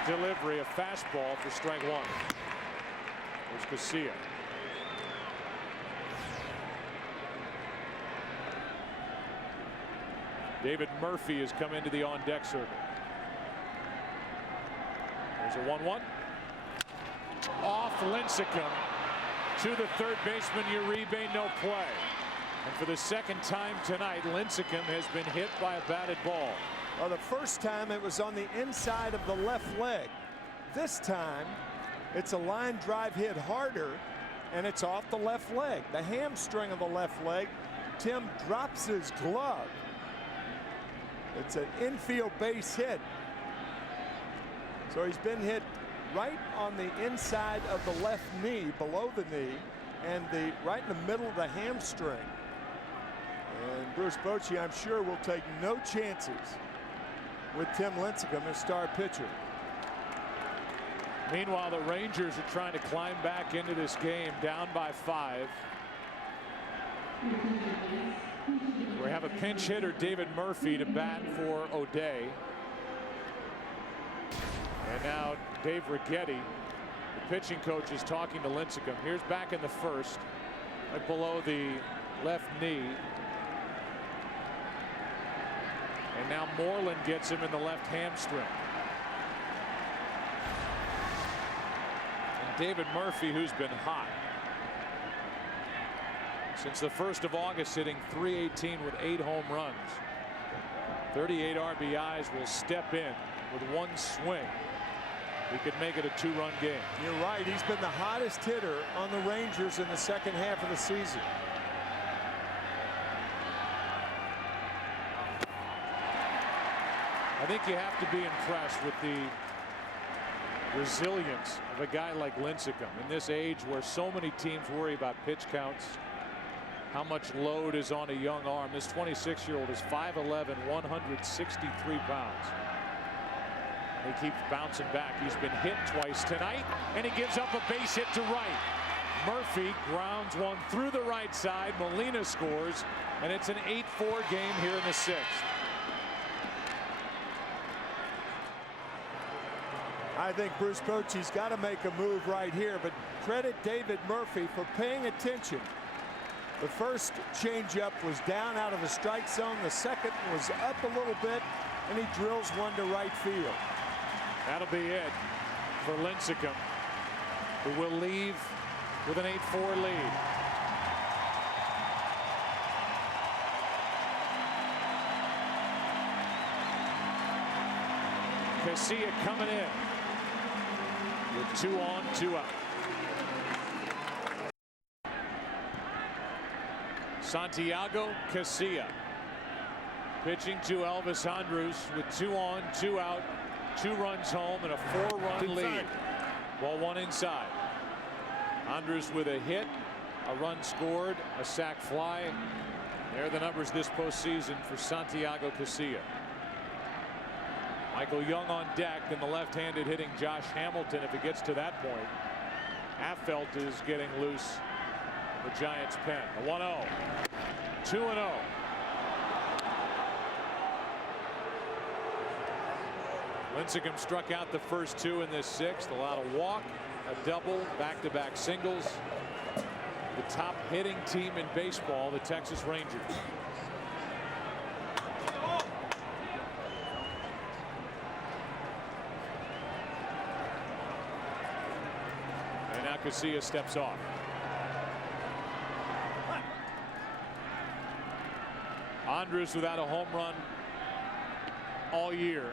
delivery, a fastball for strike one. There's Casilla. David Murphy has come into the on-deck circle. There's a 1-1. Off Lincecum to the third baseman Uribe, no play. And for the second time tonight, Lincecum has been hit by a batted ball. Well, the first time it was on the inside of the left leg. This time it's a line drive hit harder, and it's off the left leg, the hamstring of the left leg. Tim drops his glove. It's an infield base hit. So he's been hit right on the inside of the left knee, below the knee, and right in the middle of the hamstring. And Bruce Bochy, I'm sure, will take no chances with Tim Lincecum, his star pitcher. Meanwhile, the Rangers are trying to climb back into this game, down by 5. We have a pinch hitter, David Murphy, to bat for O'Day. And now Dave Righetti, the pitching coach, is talking to Lincecum. Here's back in the first, right below the left knee. And now Moreland gets him in the left hamstring. And David Murphy, who's been hot since the 1st of August, hitting .318 with 8 home runs. 38 RBIs, will step in with 1 swing. He could make it a 2-run game. You're right. He's been the hottest hitter on the Rangers in the second half of the season. I think you have to be impressed with the resilience of a guy like Lincecum in this age where so many teams worry about pitch counts, how much load is on a young arm. This 26-year-old is 5'11", 163 pounds. He keeps bouncing back. He's been hit twice tonight, and he gives up a base hit to right. Murphy grounds one through the right side. Molina scores, and it's an 8-4 game here in the 6th. I think Bruce Bochy's got to make a move right here, but credit David Murphy for paying attention. The first changeup was down out of the strike zone. The second was up a little bit, and he drills one to right field. That'll be it for Lincecum, who will leave with an 8-4 lead. Casilla coming in with 2 on, 2 out. Santiago Casilla pitching to Elvis Andrus with 2 on, 2 out, 2 runs home, and a 4-run lead. Ball 1 inside. Andrus with a hit, a run scored, a sac fly. There are the numbers this postseason for Santiago Casilla. Michael Young on deck, and the left-handed hitting Josh Hamilton if it gets to that point. Affeldt is getting loose in the Giants' pen. The 1-0. 2-0. Lincecum struck out the first two in this sixth, allowed a walk, a double, back-to-back singles. The top hitting team in baseball, the Texas Rangers. And now Casilla steps off. Andrus without a home run all year.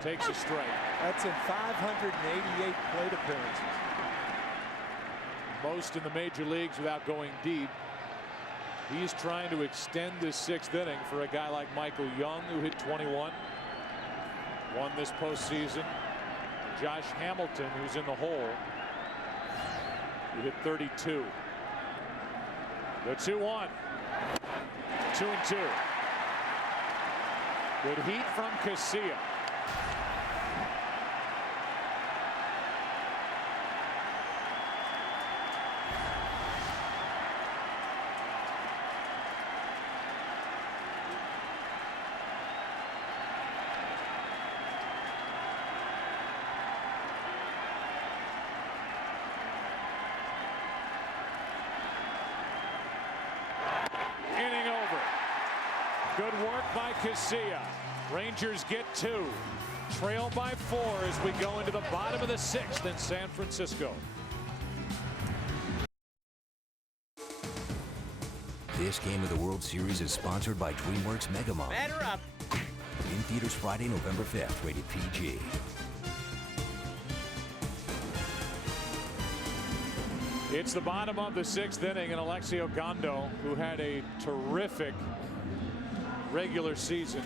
Takes a strike. That's in 588 plate appearances. Most in the major leagues without going deep. He's trying to extend this sixth inning for a guy like Michael Young, who hit 21. Won this postseason. Josh Hamilton, who's in the hole, who hit 32. The 2-1. 2-2. Good heat from Casilla. Inning over. Good work by Casilla. Rangers get 2. Trail by 4 as we go into the bottom of the 6th in San Francisco. This game of the World Series is sponsored by DreamWorks Megamom. Batter up. In theaters Friday, November 5th. Rated PG. It's the bottom of the 6th inning, and Alexi Ogando, who had a terrific regular season,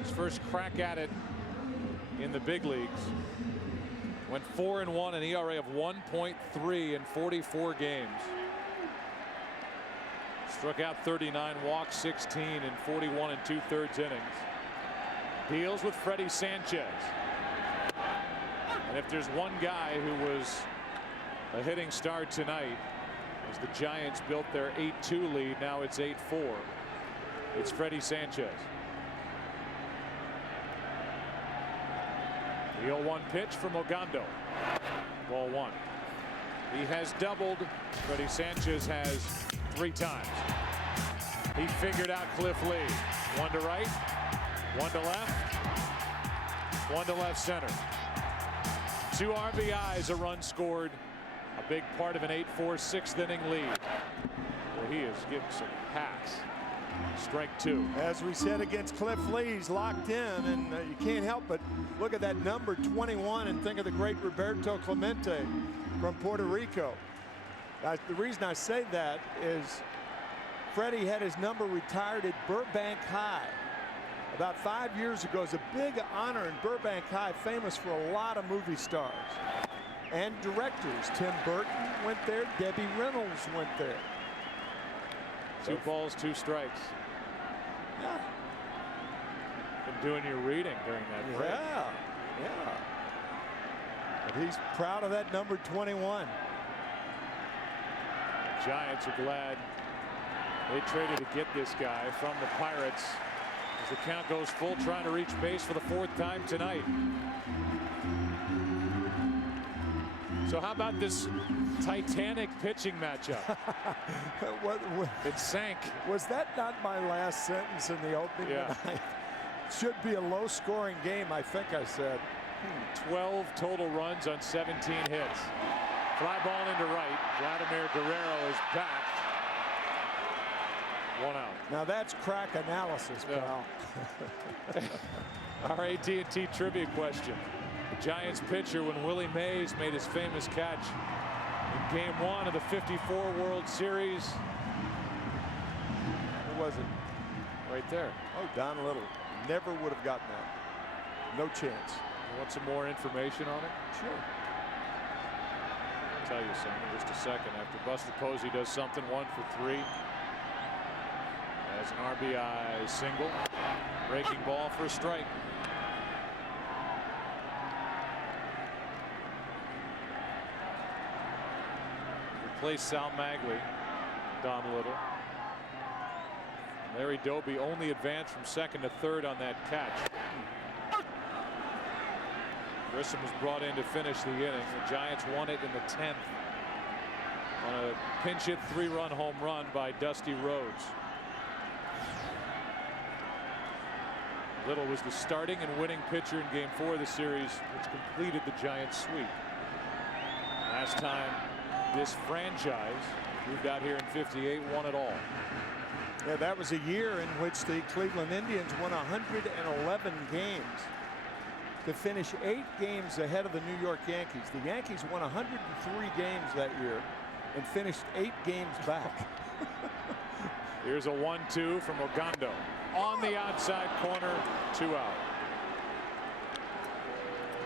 his first crack at it in the big leagues, went 4-1, an ERA of 1.3 in 44 games. Struck out 39, walked 16 in 41 2/3 innings. Deals with Freddie Sanchez. And if there's one guy who was a hitting star tonight, as the Giants built their 8-2 lead, now it's 8-4. It's Freddie Sanchez. The 0-1 pitch from Ogando. Ball 1. He has doubled. Freddie Sanchez has 3 times. He figured out Cliff Lee. 1 to right, 1 to left, 1 to left center. 2 RBIs, a run scored. A big part of an 8-4 6th inning lead. Well, he is getting some hacks. Strike 2. As we said against Cliff Lee, he's locked in, and you can't help but look at that number 21 and think of the great Roberto Clemente from Puerto Rico. The reason I say that is Freddie had his number retired at Burbank High about 5 years ago. It's a big honor in Burbank High, famous for a lot of movie stars and directors. Tim Burton went there. Debbie Reynolds went there. 2 balls, 2 strikes. Yeah. Been doing your reading during that break. Yeah. But he's proud of that number 21. The Giants are glad they traded to get this guy from the Pirates as the count goes full, trying to reach base for the 4th time tonight. So how about this Titanic pitching matchup? It sank. Was that not my last sentence in the opening tonight? Should be a low-scoring game, I think I said. 12 total runs on 17 hits. Fly ball into right. Vladimir Guerrero is back. 1 out. Now that's crack analysis, pal. Our AT&T trivia question. The Giants pitcher when Willie Mays made his famous catch in Game 1 of the '54 World Series. Who was it? Right there. Oh, Don Little. Never would have gotten that. No chance. You want some more information on it? Sure. tell you something in just a second. After Buster Posey does something, 1 for 3. As an RBI single. Breaking ball for a strike. Replace Sal Maglie, Don Little. Larry Doby only advanced from second to third on that catch. Grissom was brought in to finish the inning. The Giants won it in the 10th on a pinch hit 3-run home run by Dusty Rhodes. Little was the starting and winning pitcher in Game 4 of the series, which completed the Giants' sweep. Last time this franchise moved out here in '58, won it all. Yeah, that was a year in which the Cleveland Indians won 111 games to finish 8 games ahead of the New York Yankees. The Yankees won 103 games that year and finished 8 games back. Here's a 1-2 from Ogando on the outside corner, 2 out.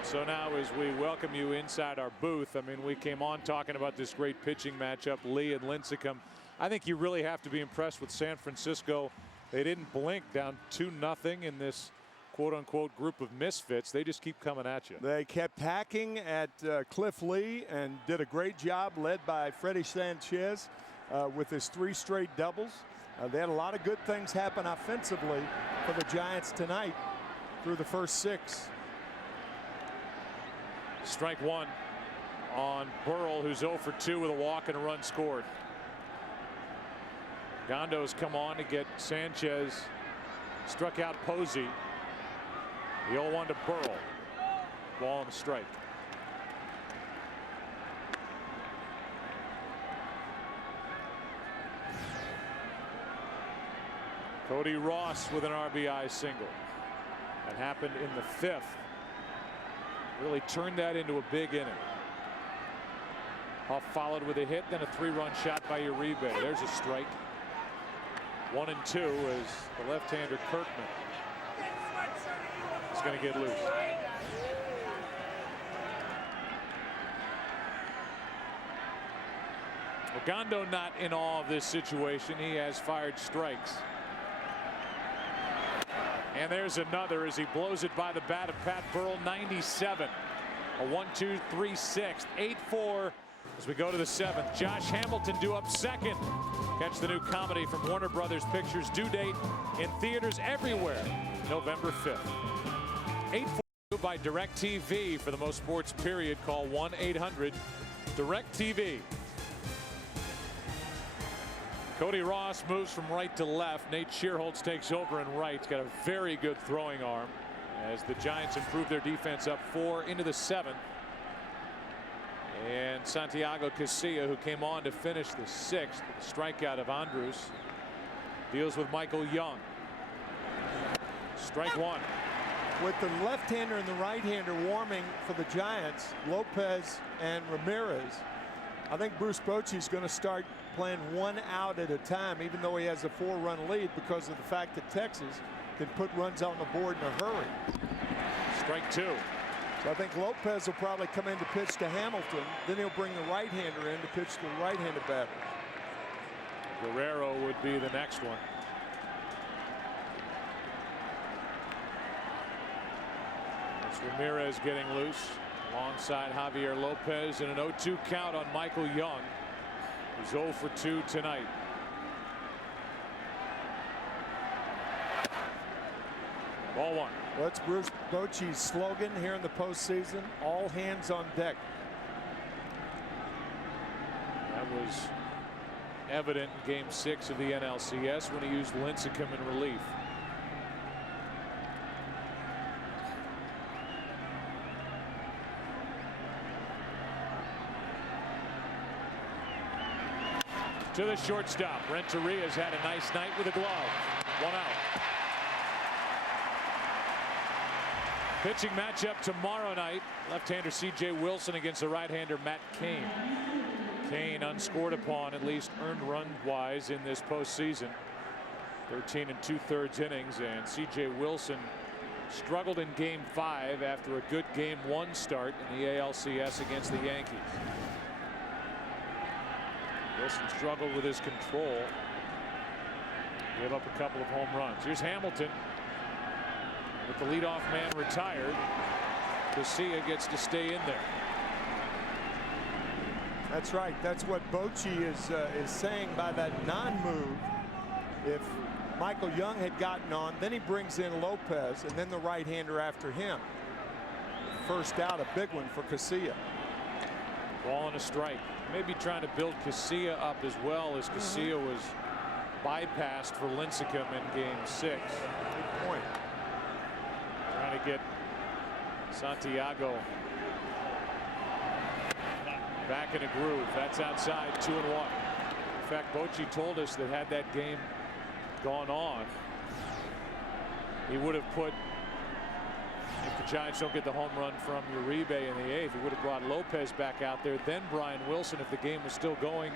So now as we welcome you inside our booth, I mean, we came on talking about this great pitching matchup, Lee and Lincecum. I think you really have to be impressed with San Francisco. They didn't blink, down 2-0 in this quote-unquote group of misfits. They just keep coming at you. They kept hacking at Cliff Lee and did a great job, led by Freddie Sanchez with his 3 straight doubles. They had a lot of good things happen offensively for the Giants tonight through the first 6. Strike 1 on Burrell, who's 0 for 2 with a walk and a run scored. Gondo's come on to get Sanchez. Struck out Posey. The 0-1 to Burrell. Ball on the strike. Cody Ross with an RBI single. That happened in the 5th. Really turned that into a big inning. Huff followed with a hit, then a 3-run shot by Uribe. There's a strike. 1 and 2 as the left-hander Kirkman is going to get loose. Ogando not in awe of this situation. He has fired strikes. And there's another as he blows it by the bat of Pat Burrell, 97. A 1-2-3-6, 8-4 as we go to the 7th. Josh Hamilton due up second. Catch the new comedy from Warner Brothers Pictures, due date in theaters everywhere, November 5th. 8-4 by DirecTV. For the most sports period, call 1-800-DirecTV. Cody Ross moves from right to left. Nate Shearholtz takes over in right. He's got a very good throwing arm as the Giants improve their defense up 4 into the 7th. And Santiago Casilla, who came on to finish the 6th, strikeout of Andrus, deals with Michael Young. Strike 1. With the left-hander and the right-hander warming for the Giants, Lopez and Ramirez, I think Bruce Bochy's going to start playing 1 out at a time, even though he has a 4-run lead, because of the fact that Texas can put runs on the board in a hurry. Strike 2. So I think Lopez will probably come in to pitch to Hamilton. Then he'll bring the right-hander in to pitch to the right-handed batter. Guerrero would be the next one. It's Ramirez getting loose alongside Javier Lopez, and an 0-2 count on Michael Young, who's 0 for 2 tonight. Ball 1. Well, that's Bruce Bochy's slogan here in the postseason: all hands on deck. That was evident in Game 6 of the NLCS when he used Lincecum in relief. To the shortstop. Renteria's had a nice night with a glove. 1 out. Pitching matchup tomorrow night. Left-hander C.J. Wilson against the right-hander Matt Cain. Cain unscored upon, at least earned run-wise, in this postseason. 13 2/3 innings, and C.J. Wilson struggled in Game 5 after a good Game 1 start in the ALCS against the Yankees. Wilson struggled with his control. Gave up a couple of home runs. Here's Hamilton. With the leadoff man retired, Casilla gets to stay in there. That's right. That's what Bochy is saying by that non-move. If Michael Young had gotten on, then he brings in Lopez, and then the right-hander after him. First out, a big one for Casilla. Ball and a strike. Maybe trying to build Casilla up as well, as Casilla was bypassed for Lincecum in Game 6. Good point. Trying to get Santiago back in a groove. That's outside, 2-1. In fact, Bochy told us that had that game gone on, he would have put, if the Giants don't get the home run from Uribe in the 8th, he would have brought Lopez back out there, then Brian Wilson. If the game was still going,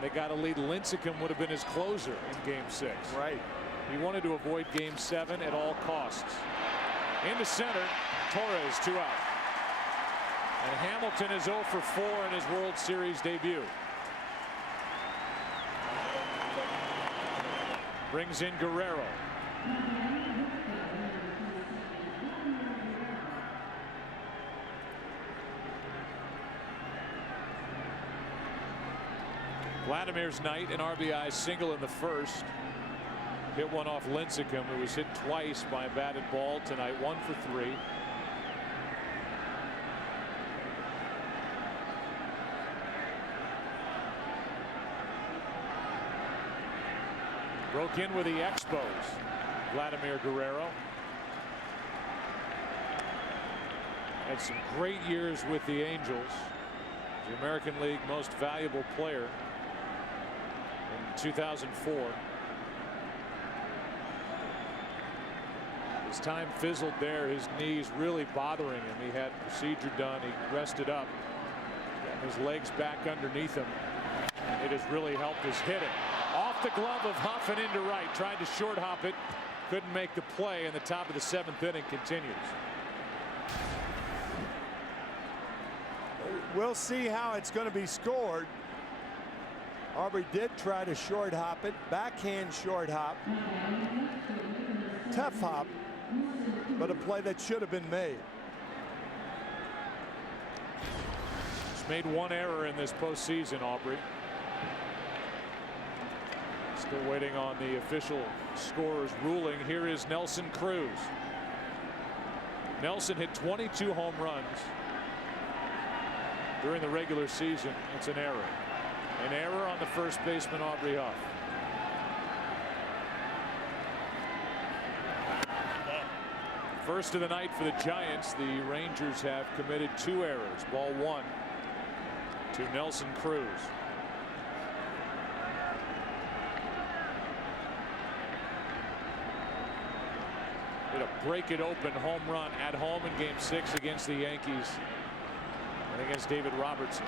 they got a lead. Lincecum would have been his closer in Game 6. Right. He wanted to avoid Game 7 at all costs. Into center, Torres, 2 out. And Hamilton is 0 for 4 in his World Series debut. Brings in Guerrero. Vladimir's night, an RBI single in the first. Hit one off Lincecum, who was hit twice by a batted ball tonight, 1 for 3. Broke in with the Expos, Vladimir Guerrero. Had some great years with the Angels. The American League most valuable player in 2004. His time fizzled there, his knees really bothering him. He had procedure done, he rested up, got his legs back underneath him. It has really helped his hitting. Off the glove of Huff and into right, tried to short hop it, couldn't make the play, and the top of the 7th inning continues. We'll see how it's going to be scored. Aubrey did try to short hop it, backhand short hop, tough hop, but a play that should have been made. He's made one error in this postseason, Aubrey. Still waiting on the official scorer's ruling. Here is Nelson Cruz. Nelson hit 22 home runs during the regular season. It's an error. An error on the first baseman, Aubrey Huff. First of the night for the Giants. The Rangers have committed 2 errors. Ball 1 to Nelson Cruz. Hit a break it open home run at home in Game 6 against the Yankees and against David Robertson.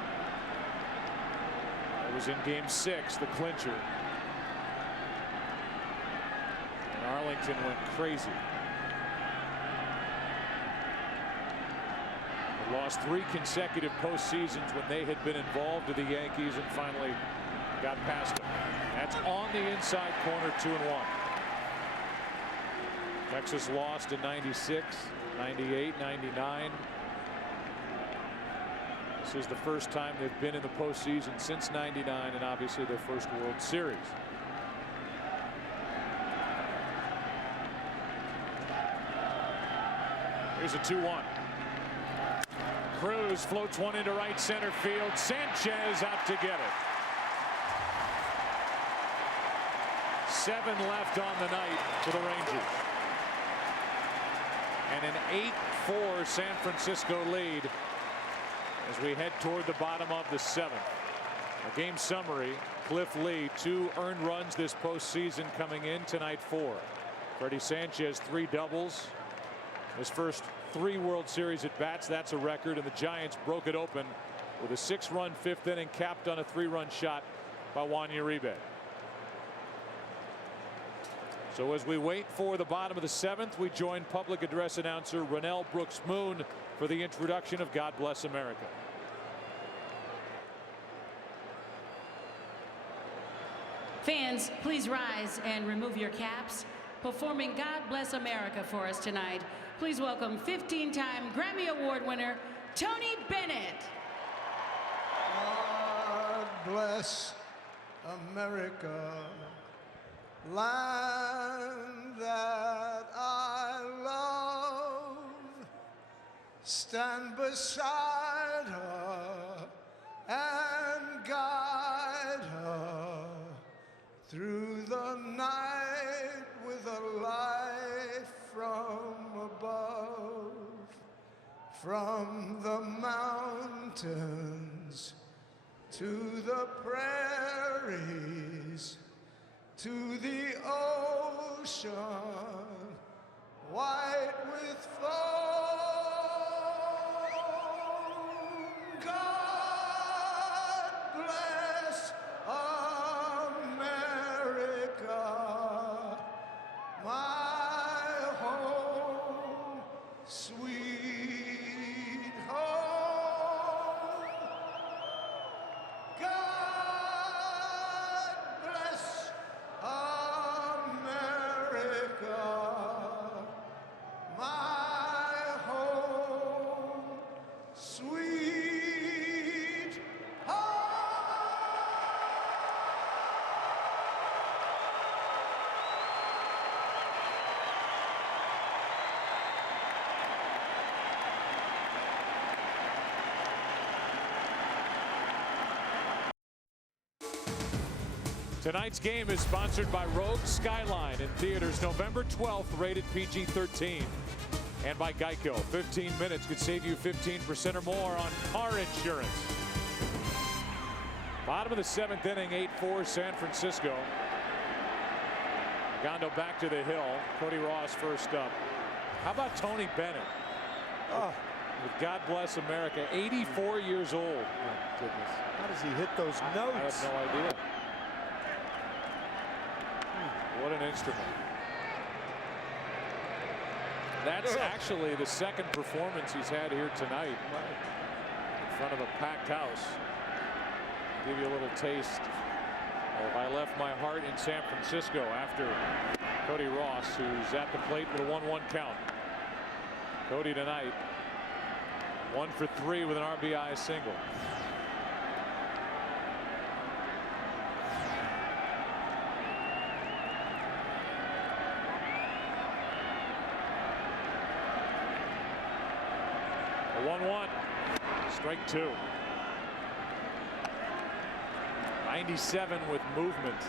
It was in Game 6, the clincher. And Arlington went crazy. They lost 3 consecutive postseasons when they had been involved with the Yankees and finally got past them. That's on the inside corner, 2-1. Texas lost in 96, 98, 99. This is the first time they've been in the postseason since 99, and obviously their first World Series. Here's a 2-1. Cruz floats one into right center field. Sanchez out to get it. 7 left on the night for the Rangers. And an 8-4 San Francisco lead as we head toward the bottom of the 7th. A game summary. Cliff Lee, 2 earned runs this postseason coming in tonight. 4. Freddie Sanchez, 3 doubles. His first 3 World Series at bats. That's a record. And the Giants broke it open with a 6-run 5th inning capped on a 3-run shot by Juan Uribe. So as we wait for the bottom of the 7th, we join public address announcer Ronnell Brooks Moon for the introduction of God Bless America. Fans, please rise and remove your caps. Performing God Bless America for us tonight, please welcome 15-time Grammy Award winner, Tony Bennett. God bless America, land that I love. Stand beside her and guide her through the night with a light from above, from the mountains to the prairies, to the ocean, white with foam. God bless America, my home, sweet home. God bless America, my home, sweet home. Tonight's game is sponsored by Rogue Skyline in theaters November 12th, rated PG-13. And by Geico. 15 minutes could save you 15% or more on car insurance. Bottom of the 7th inning, 8-4 San Francisco. Gondo back to the hill. Cody Ross first up. How about Tony Bennett? With God Bless America, 84 years old. My goodness. How does he hit those I notes? have no idea. What an instrument. That's actually the second performance he's had here tonight in front of a packed house. Give you a little taste of I left my heart in San Francisco after Cody Ross, who's at the plate with a 1-1 count. Cody tonight 1 for 3 with an RBI single. A 1-1. Strike 2. 97 with movement.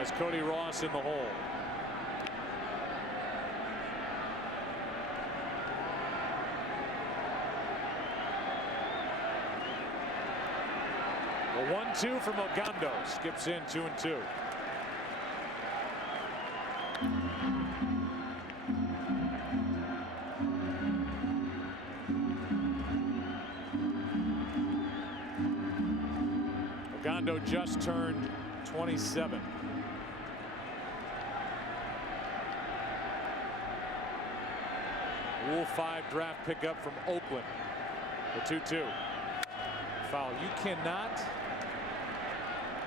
As Cody Ross in the hole. A 1-2 from Ogando. Skips in 2-2. Ogando just turned 27. Rule 5 draft pickup from Oakland. The 2-2. Foul. You cannot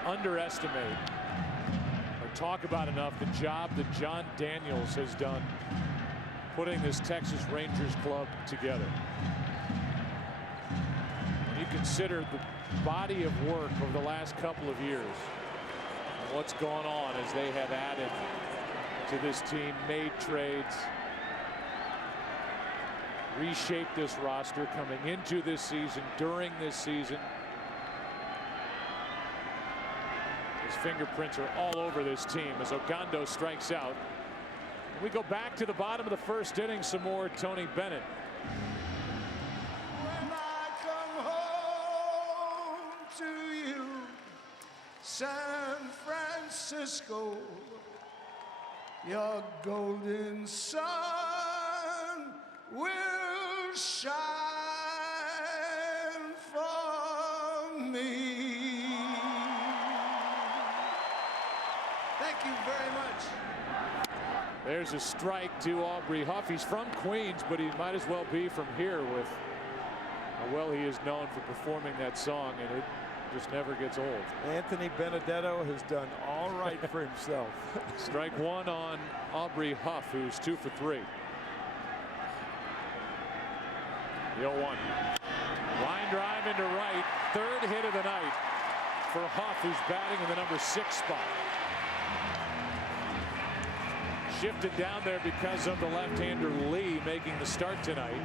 underestimate or talk about enough the job that John Daniels has done putting this Texas Rangers club together. When you consider the body of work over the last couple of years and what's gone on as they have added to this team, made trades, reshaped this roster coming into this season, during this season. His fingerprints are all over this team as Ogando strikes out. We go back to the bottom of the first inning, some more Tony Bennett. When I come home to you, San Francisco, your golden sun will shine for me. Thank you very much. There's a strike to Aubrey Huff. He's from Queens, but he might as well be from here with how well he is known for performing that song. And it just never gets old. Anthony Benedetto has done all right for himself. Strike one on Aubrey Huff, who's 2 for 3. The 0-1. Line drive into right. Third hit of the night for Huff, who's batting in the number 6 spot. Shifted down there because of the left-hander Lee making the start tonight.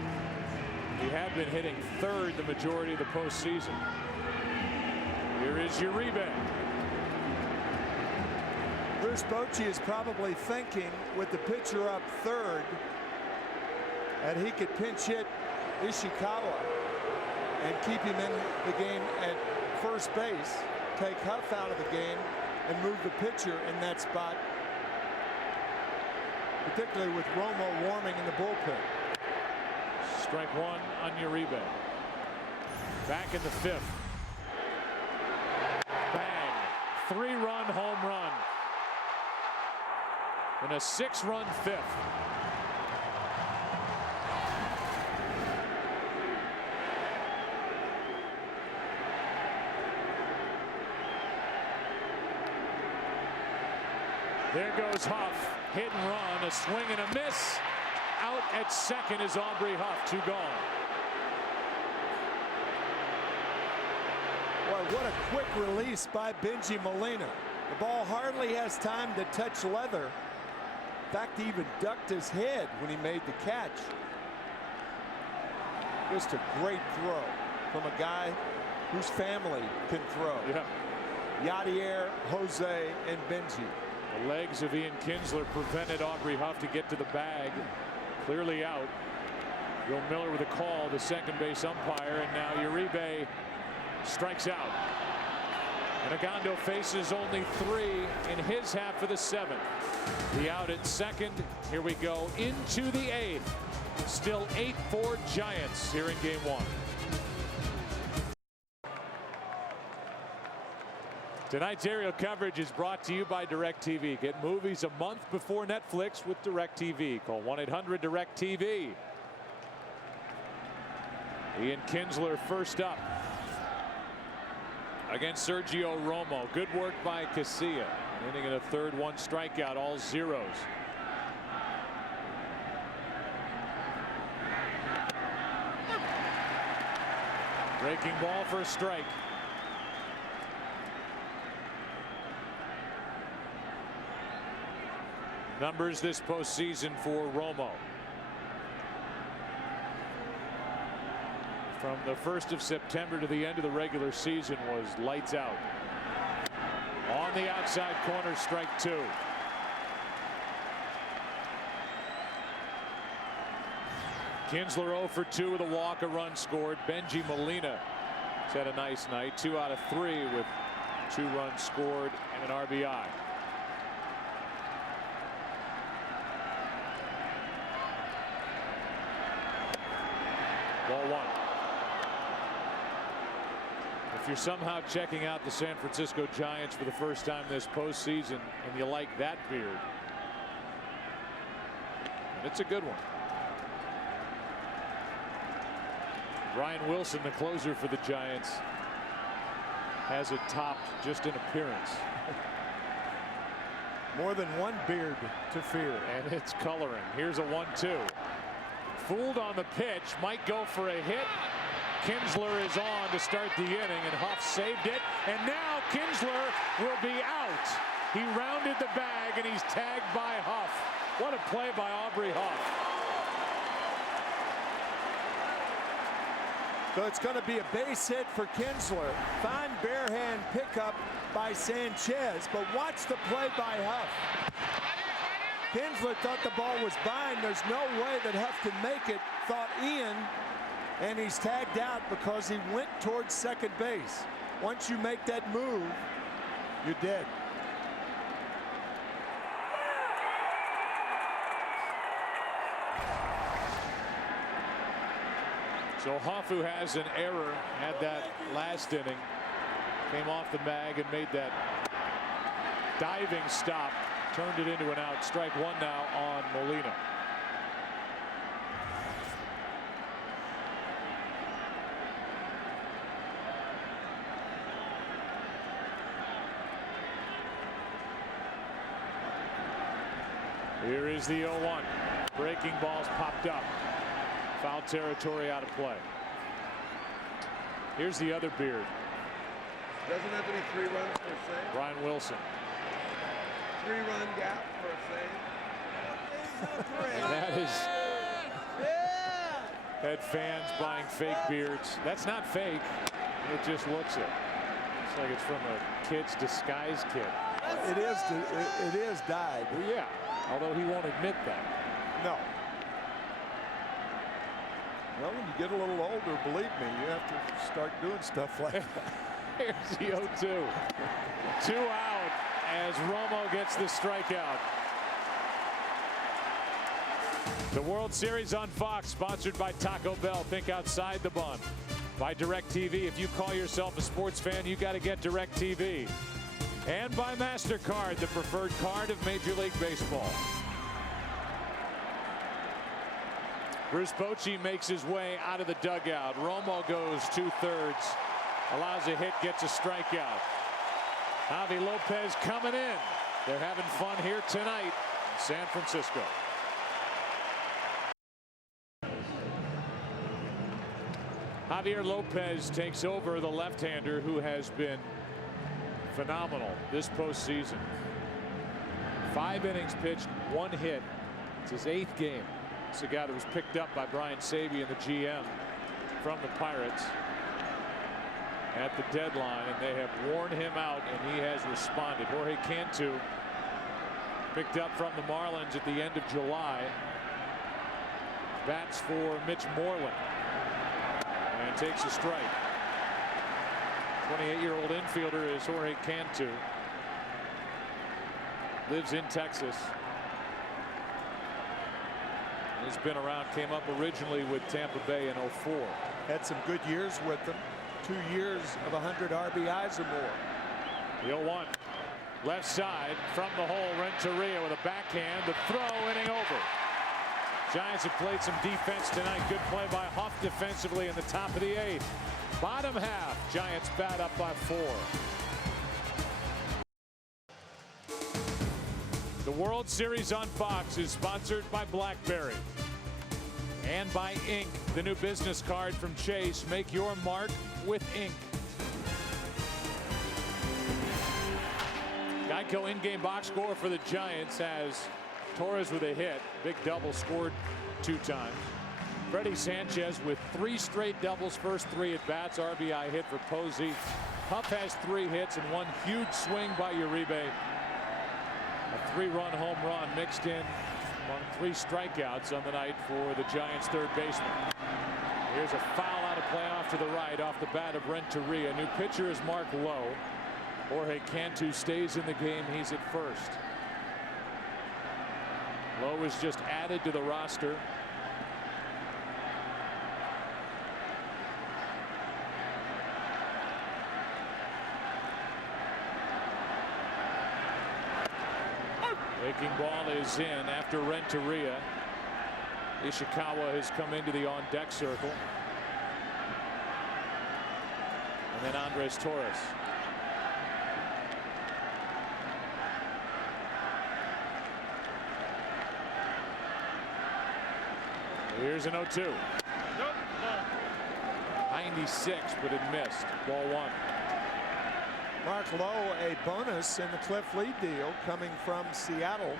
He had been hitting third the majority of the postseason. Here is Uribe. Bruce Bochy is probably thinking, with the pitcher up third, that he could pinch hit Ishikawa and keep him in the game at first base, take Huff out of the game, and move the pitcher in that spot, particularly with Romo warming in the bullpen. Strike one on Uribe. Back in the 5th. Bang. 3-run home run. And a 6-run 5th. There goes Huff. Hit and run. A swing and a miss. Out at second is Aubrey Huff. 2 gone. Boy, what a quick release by Benji Molina. The ball hardly has time to touch leather. In fact, he even ducked his head when he made the catch. Just a great throw from a guy whose family can throw. Yeah. Yadier, Jose, and Benji. The legs of Ian Kinsler prevented Aubrey Huff to get to the bag. Clearly out. Bill Miller with a call, the second base umpire, and now Uribe strikes out. And Agondo faces only 3 in his half of the 7th. The out at second. Here we go into the 8th. Still 8-4 Giants here in game 1. Tonight's aerial coverage is brought to you by DirecTV. Get movies a month before Netflix with DirecTV. Call 1-800-DirecTV. Ian Kinsler first up against Sergio Romo. Good work by Casilla. Inning in a third, 1 strikeout, all zeros. Breaking ball for a strike. Numbers this postseason for Romo. From the 1st of September to the end of the regular season was lights out. On the outside corner, strike 2. Kinsler 0 for 2 with a walk, a run scored. Benji Molina has had a nice night. 2 out of 3 with 2 runs scored and an RBI. Ball 1. If you're somehow checking out the San Francisco Giants for the first time this postseason and you like that beard, and it's a good one. Ryan Wilson, the closer for the Giants, has it topped just in appearance. More than one beard to fear. And it's coloring. Here's a 1-2. Fooled on the pitch, might go for a hit. Kinsler is on to start the inning, and Huff saved it. And now Kinsler will be out. He rounded the bag, and he's tagged by Huff. What a play by Aubrey Huff. So it's going to be a base hit for Kinsler. Fine bare hand pickup by Sanchez, but watch the play by Huff. Kinsler thought the ball was by, and there's no way that Huff can make it, thought Ian, and he's tagged out because he went towards second base. Once you make that move, you're dead. So Huff, who has an error, had that last inning, came off the bag and made that diving stop, turned it into an out. Strike 1 now on Molina. Here is the 0-1. Breaking balls popped up. Foul territory out of play. Here's the other Beard. Doesn't have to be 3 runs for a save. Brian Wilson. 3-run gap for a save. That is. Had fans buying fake beards. That's not fake. It just looks it. It's like it's from a kid's disguise kit. It is dyed. Well, yeah. Although he won't admit that. No. Well, when you get a little older, believe me, you have to start doing stuff like that. Here's the 0-2. 2 out as Romo gets the strikeout. The World Series on Fox, sponsored by Taco Bell. Think outside the bun. By DirecTV. If you call yourself a sports fan, you got to get DirecTV. And by MasterCard, the preferred card of Major League Baseball. Bruce Bochy makes his way out of the dugout. Romo goes 2/3. Allows a hit, gets a strikeout. Javi Lopez coming in. They're having fun here tonight in San Francisco. Javier Lopez takes over, the left-hander who has been phenomenal this postseason. 5 innings pitched, 1 hit. It's his 8th game. It's a guy that was picked up by Brian Sabian, the GM, from the Pirates at the deadline, and they have worn him out, and he has responded. Jorge Cantu picked up from the Marlins at the end of July. Bats for Mitch Moreland and takes a strike. 28-year-old infielder is Jorge Cantu. Lives in Texas. He's been around, came up originally with Tampa Bay in 04. Had some good years with them. 2 years of 100 RBIs or more. The 0-1. Left side from the hole. Renteria with a backhand. The throw, inning over. Giants have played some defense tonight. Good play by Huff defensively in the top of the 8th. Bottom half, Giants bat up by 4. The World Series on Fox is sponsored by BlackBerry and by Ink, the new business card from Chase. Make your mark with Ink. Geico in-game box score for the Giants has Torres with a hit. Big double, scored 2 times. Freddie Sanchez with 3 straight doubles, first 3 at bats. RBI hit for Posey. Huff has 3 hits and 1 huge swing by Uribe. A 3-run home run mixed in among 3 strikeouts on the night for the Giants' third baseman. Here's a foul out of play off to the right off the bat of Renteria. New pitcher is Mark Lowe. Jorge Cantu stays in the game. He's at first. Lowe was just added to the roster. Breaking ball is in after Renteria. Ishikawa has come into the on-deck circle. And then Andres Torres. Here's an 0-2. 96, but it missed. Ball 1. Mark Lowe, a bonus in the Cliff Lee deal, coming from Seattle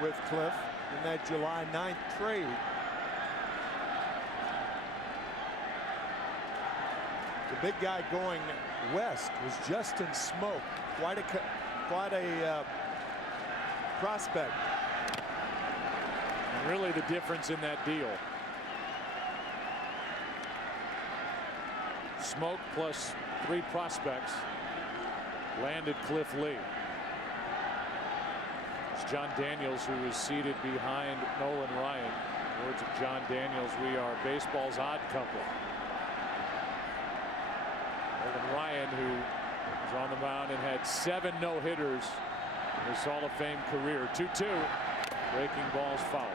with Cliff in that July 9th trade. The big guy going west was Justin Smoke. Quite a prospect. And really the difference in that deal. Smoke plus 3 prospects landed Cliff Lee. It's John Daniels who is seated behind Nolan Ryan. Words of John Daniels, we are baseball's odd couple. Nolan Ryan, who was on the mound and had 7 no-hitters in his Hall of Fame career. 2-2. Breaking balls foul.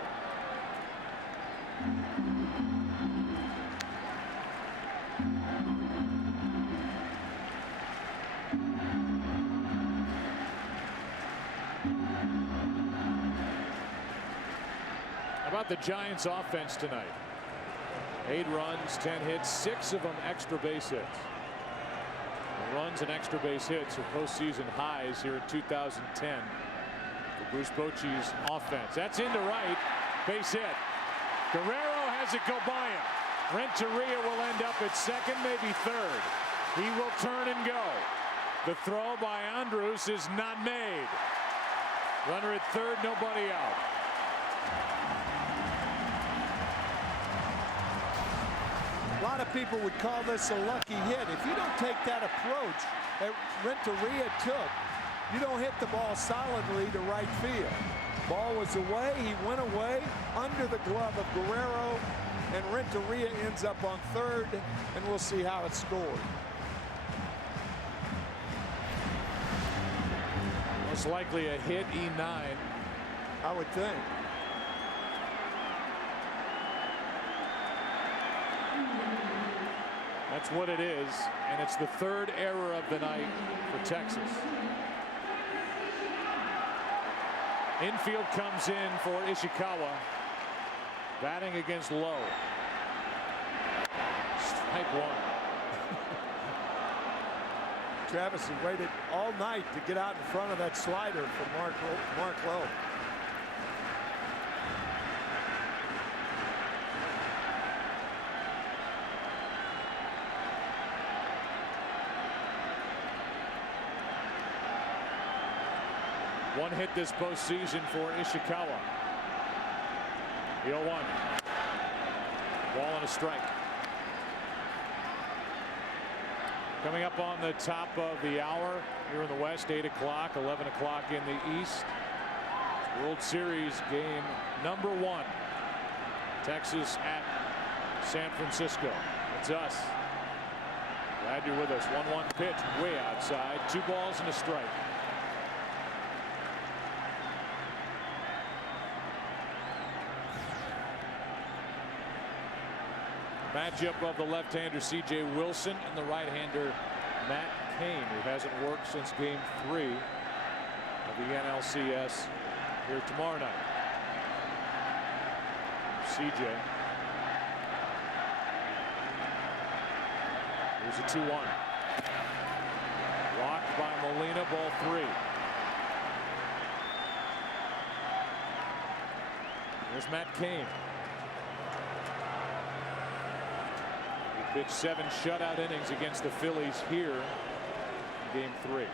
How about the Giants offense tonight? 8 runs, 10 hits, 6 of them extra base hits. The runs and extra base hits are postseason highs here in 2010 for Bruce Bochy's offense. That's into right, base hit. Guerrero has it go by him. Renteria will end up at second, maybe third. He will turn and go. The throw by Andrus is not made. Runner at third, nobody out. A lot of people would call this a lucky hit. If you don't take that approach that Renteria took, you don't hit the ball solidly to right field. Ball was away, he went away under the glove of Guerrero, and Renteria ends up on third, and we'll see how it's scored. Most likely a hit, E9. I would think. That's what it is, and it's the third error of the night for Texas. Infield comes in for Ishikawa, batting against Lowe. Strike one. Travis has waited all night to get out in front of that slider from Mark Lowe. One hit this postseason for Ishikawa. The 0-1. Ball and a strike. Coming up on the top of the hour here in the West, 8 o'clock, 11 o'clock in the East. World Series game number 1. Texas at San Francisco. It's us. Glad you're with us. 1-1 pitch way outside. 2 balls and a strike. Matchup of the left-hander C.J. Wilson and the right-hander Matt Cain, who hasn't worked since Game 3 of the NLCS here tomorrow night. C.J. Here's a 2-1. Walked by Molina, ball 3. There's Matt Cain. Pitched 7 shutout innings against the Phillies here in Game 3.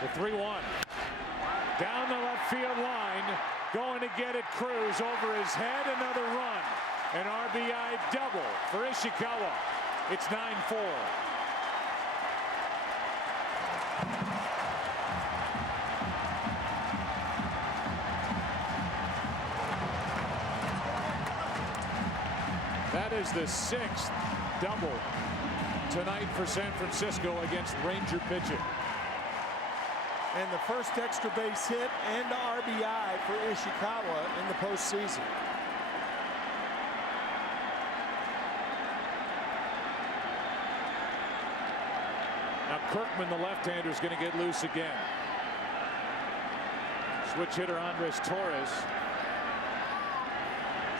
The 3-1. Down the left field line. Going to get it, Cruz over his head. Another run. An RBI double for Ishikawa. It's 9-4. That is the 6th double tonight for San Francisco against Ranger pitching. And the first extra base hit and RBI for Ishikawa in the postseason. Now Kirkman, the left-hander, is going to get loose again. Switch hitter Andres Torres.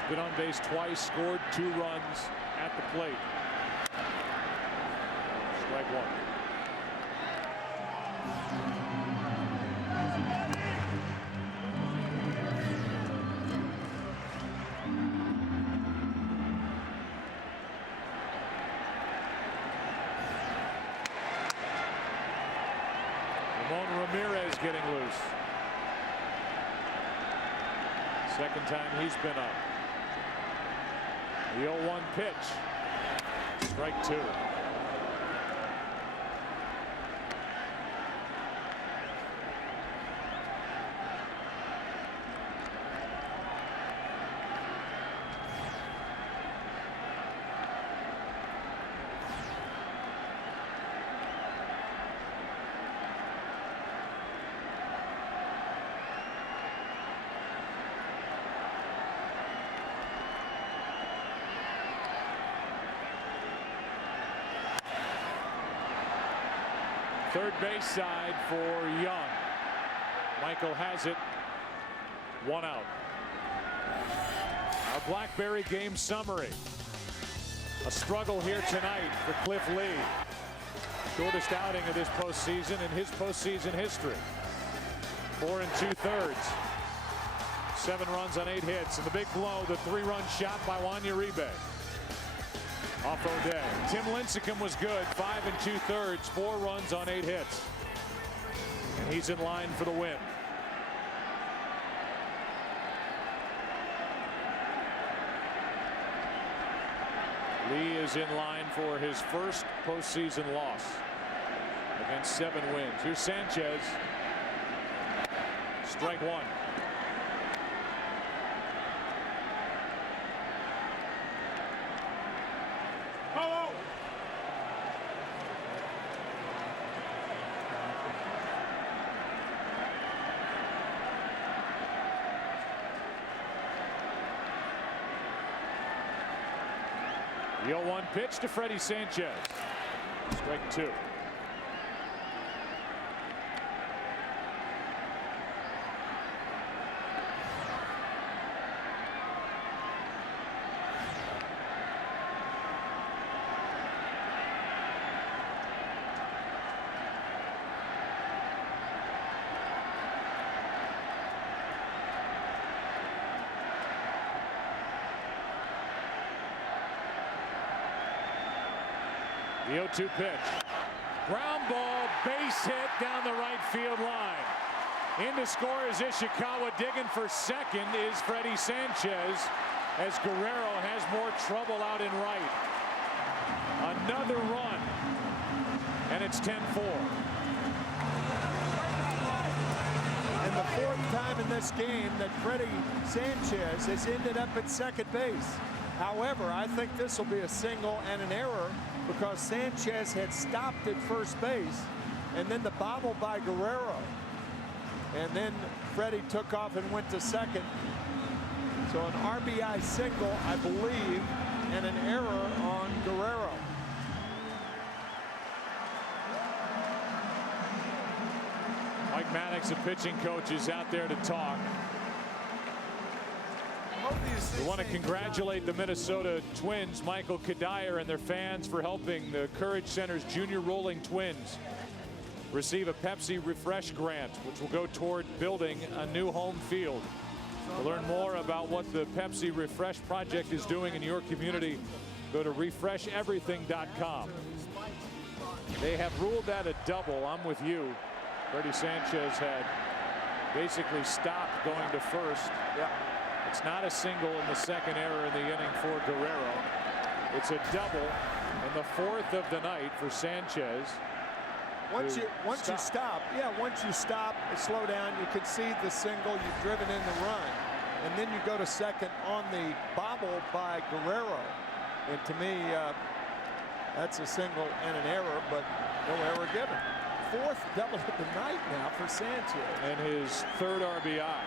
Been on base twice, scored 2 runs at the plate. Strike 1. Ramon Ramirez getting loose. Second time he's been up. The 0-1 pitch. Strike 2. Third base side for Young. Michael has it. 1 out. Our Blackberry game summary. A struggle here tonight for Cliff Lee. Shortest outing of this postseason in his postseason history. 4 2/3. 7 runs on 8 hits. And the big blow, the 3-run shot by Juan Uribe. Off O'Day. Tim Lincecum was good. 5 2/3. 4 runs on 8 hits. And he's in line for the win. Lee is in line for his first postseason loss against 7 wins. Here's Sanchez. Strike 1. The 0-1 pitch to Freddie Sanchez. Strike 2. The 0-2 pitch. Ground ball, base hit down the right field line. In to score is Ishikawa. Digging for second is Freddie Sanchez as Guerrero has more trouble out in right. Another run. And it's 10-4. And the 4th time in this game that Freddie Sanchez has ended up at second base. However, I think this will be a single and an error because Sanchez had stopped at first base and then the bobble by Guerrero. And then Freddie took off and went to second. So an RBI single, I believe, and an error on Guerrero. Mike Maddox, the pitching coach, is out there to talk. We want to congratulate the Minnesota Twins, Michael Kadire, and their fans for helping the Courage Center's Junior Rolling Twins receive a Pepsi Refresh grant, which will go toward building a new home field. To learn more about what the Pepsi Refresh project is doing in your community, go to refresheverything.com. They have ruled that a double. I'm with you. Freddie Sanchez had basically stopped going to first. Yeah. It's not a single in the second error in the inning for Guerrero. It's a double and the 4th of the night for Sanchez. Once you stop and slow down, you concede the single, you've driven in the run, and then you go to second on the bobble by Guerrero. And to me, that's a single and an error, but no error given. 4th double of the night now for Sanchez. And his 3rd RBI.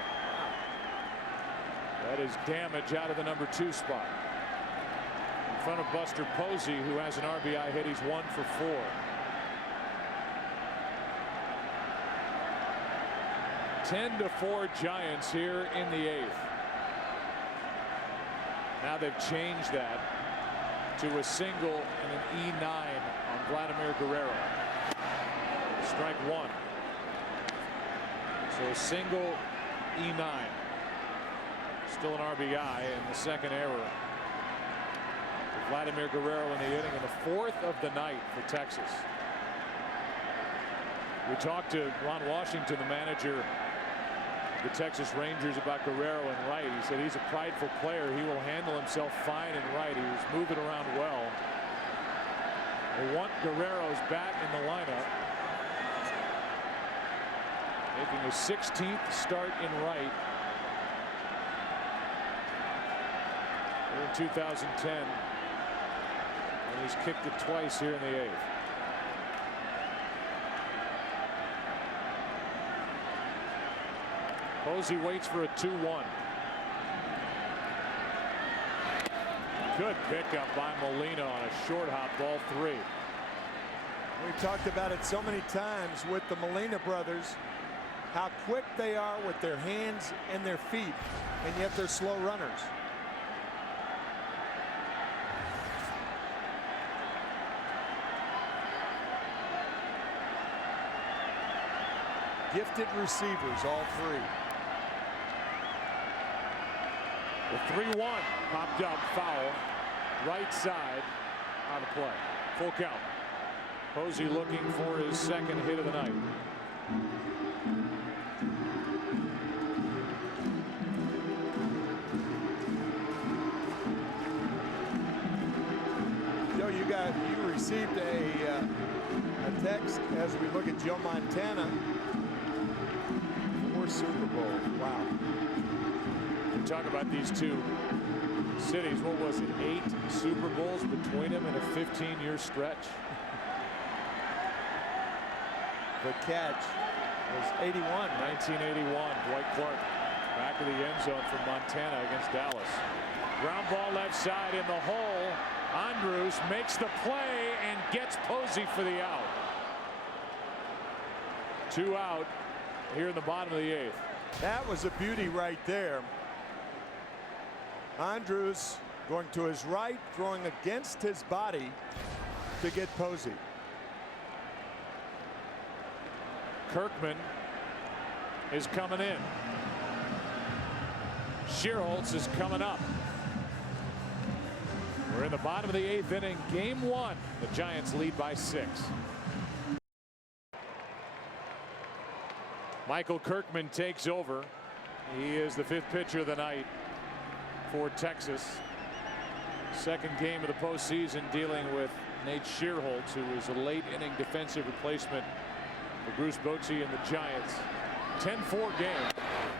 That is damage out of the number 2 spot. In front of Buster Posey, who has an RBI hit. He's 1 for 4. (10-4) Giants here in the 8th. Now they've changed that to a single and an E9 on Vladimir Guerrero. Strike 1. So a single, E9. Still an RBI and the second error for Vladimir Guerrero in the inning, and the 4th of the night for Texas. We talked to Ron Washington, the manager of the Texas Rangers, about Guerrero and right. He said he's a prideful player. He will handle himself fine in right. He was moving around well. They want Guerrero's bat in the lineup. Making his 16th start in right in 2010, and he's kicked it twice here in the 8th. Posey waits for a 2-1. Good pickup by Molina on a short hop, ball 3. We've talked about it so many times with the Molina brothers, how quick they are with their hands and their feet, and yet they're slow runners. Gifted receivers, all three. The 3-1 popped up, foul, right side, out of play. Full count. Posey looking for his second hit of the night. Joe, you received a text as we look at Joe Montana. 4 Super Bowls. Wow. We talk about these two cities. What was it? 8 Super Bowls between them in a 15-year stretch. The catch was 81. 1981. Dwight Clark back of the end zone from Montana against Dallas. Ground ball left side in the hole. Andrews makes the play and gets Posey for the out. 2 out here in the bottom of the 8th. That was a beauty right there. Andrews going to his right, throwing against his body to get Posey. Kirkman is coming in. Schierholtz is coming up. We're in the bottom of the 8th inning, game 1. The Giants lead by 6. Michael Kirkman takes over. He is the 5th pitcher of the night for Texas. Second game of the postseason dealing with Nate Schierholtz, who is a late inning defensive replacement for Bruce Bochy and the Giants. 10-4 game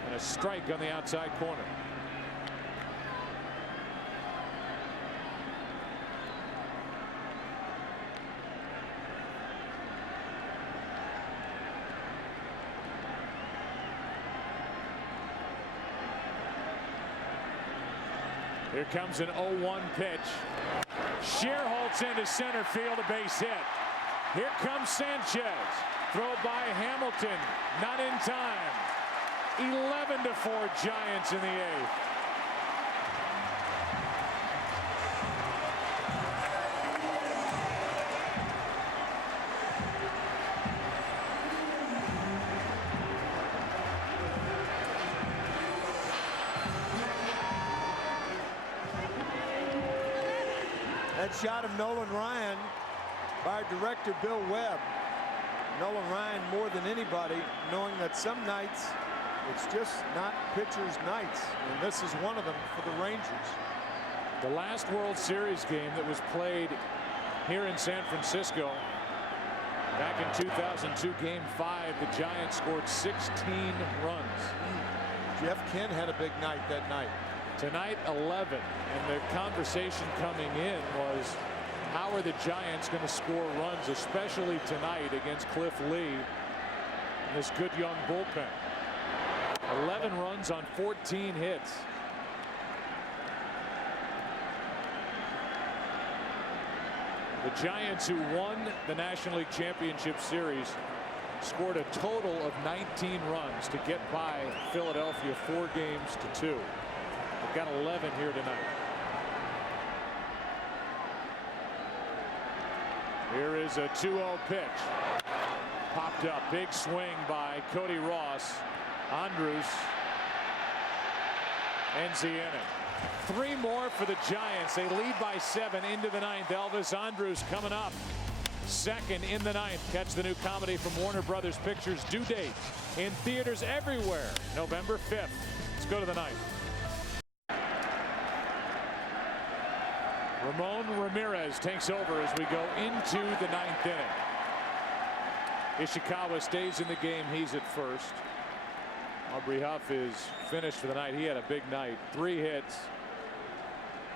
and a strike on the outside corner. Here comes an 0-1 pitch. Schierholtz into center field, a base hit. Here comes Sanchez. Throw by Hamilton, not in time. 11-4 Giants in the 8th. That shot of Nolan Ryan by director Bill Webb. Nolan Ryan more than anybody knowing that some nights it's just not pitchers' nights, and this is one of them for the Rangers. The last World Series game that was played here in San Francisco back in 2002, game 5, the Giants scored 16 runs. Jeff Kent had a big night that night. Tonight 11, and the conversation coming in was, how are the Giants going to score runs, especially tonight against Cliff Lee and this good young bullpen? 11 runs on 14 hits. The Giants, who won the National League Championship Series, scored a total of 19 runs to get by Philadelphia 4 games to 2. They've got 11 here tonight. Here is a 2-0 pitch. Popped up. Big swing by Cody Ross. Andrews ends the inning. 3 more for the Giants. They lead by 7 into the 9th. Elvis Andrus coming up. Second in the 9th. Catch the new comedy from Warner Brothers Pictures. Due date in theaters everywhere, November 5th. Let's go to the 9th. Ramon Ramirez takes over as we go into the 9th inning. Ishikawa stays in the game. He's at first. Aubrey Huff is finished for the night. He had a big night. 3 hits,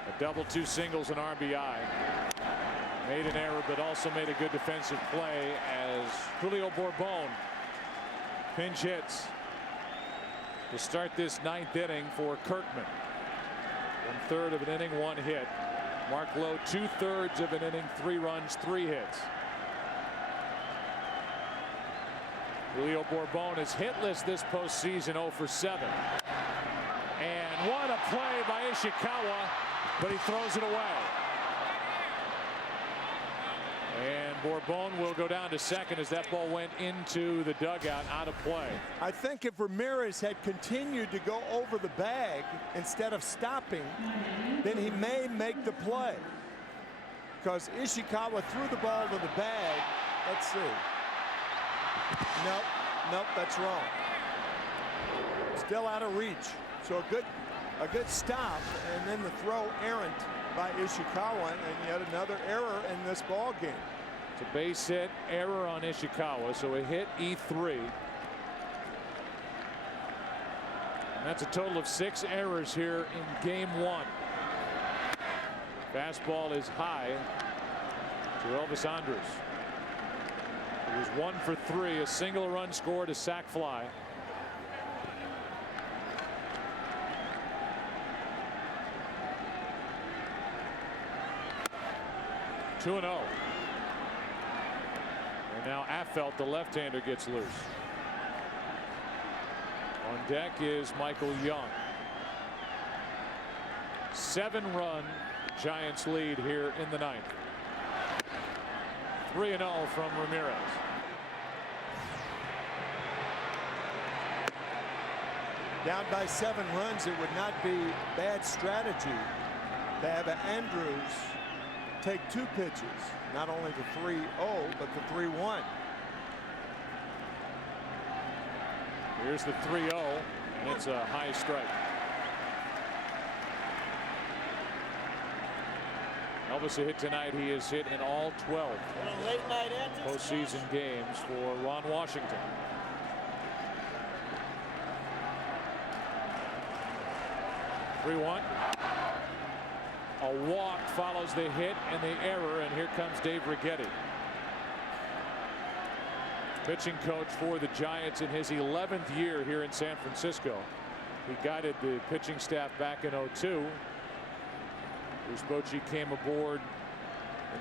a double, 2 singles, and RBI. Made an error, but also made a good defensive play as Julio Bourbon pinch hits to start this 9th inning for Kirkman. 1/3 of an inning, 1 hit. Mark Lowe, 2/3 of an inning, 3 runs, 3 hits. Julio Bourbon is hitless this postseason, 0 for 7. And what a play by Ishikawa, but he throws it away. And Bourbon will go down to second as that ball went into the dugout, out of play. I think if Ramirez had continued to go over the bag instead of stopping, then he may make the play. Because Ishikawa threw the ball to the bag. Let's see. Nope, that's wrong. Still out of reach. So a good stop, and then the throw errant by Ishikawa, and yet another error in this ball game. It's a base hit error on Ishikawa, so a hit E3. And that's a total of 6 errors here in game 1. Fastball is high to Elvis Andrus. He was 1 for 3, a single run scored, a sac fly. Two and 0. And now Affeldt, the left-hander, gets loose. On deck is Michael Young. 7-run Giants lead here in the 9th. 3-0 from Ramirez. Down by 7 runs, it would not be bad strategy to have Andrus take 2 pitches, not only the 3-0, but the 3-1. Here's the 3-0, and it's a high strike. Elvis a hit tonight. He is hit in all 12 postseason games for Ron Washington. A walk follows the hit and the error, and here comes Dave Righetti. Pitching coach for the Giants in his 11th year here in San Francisco. He guided the pitching staff back in 2002. Bruce Bochy came aboard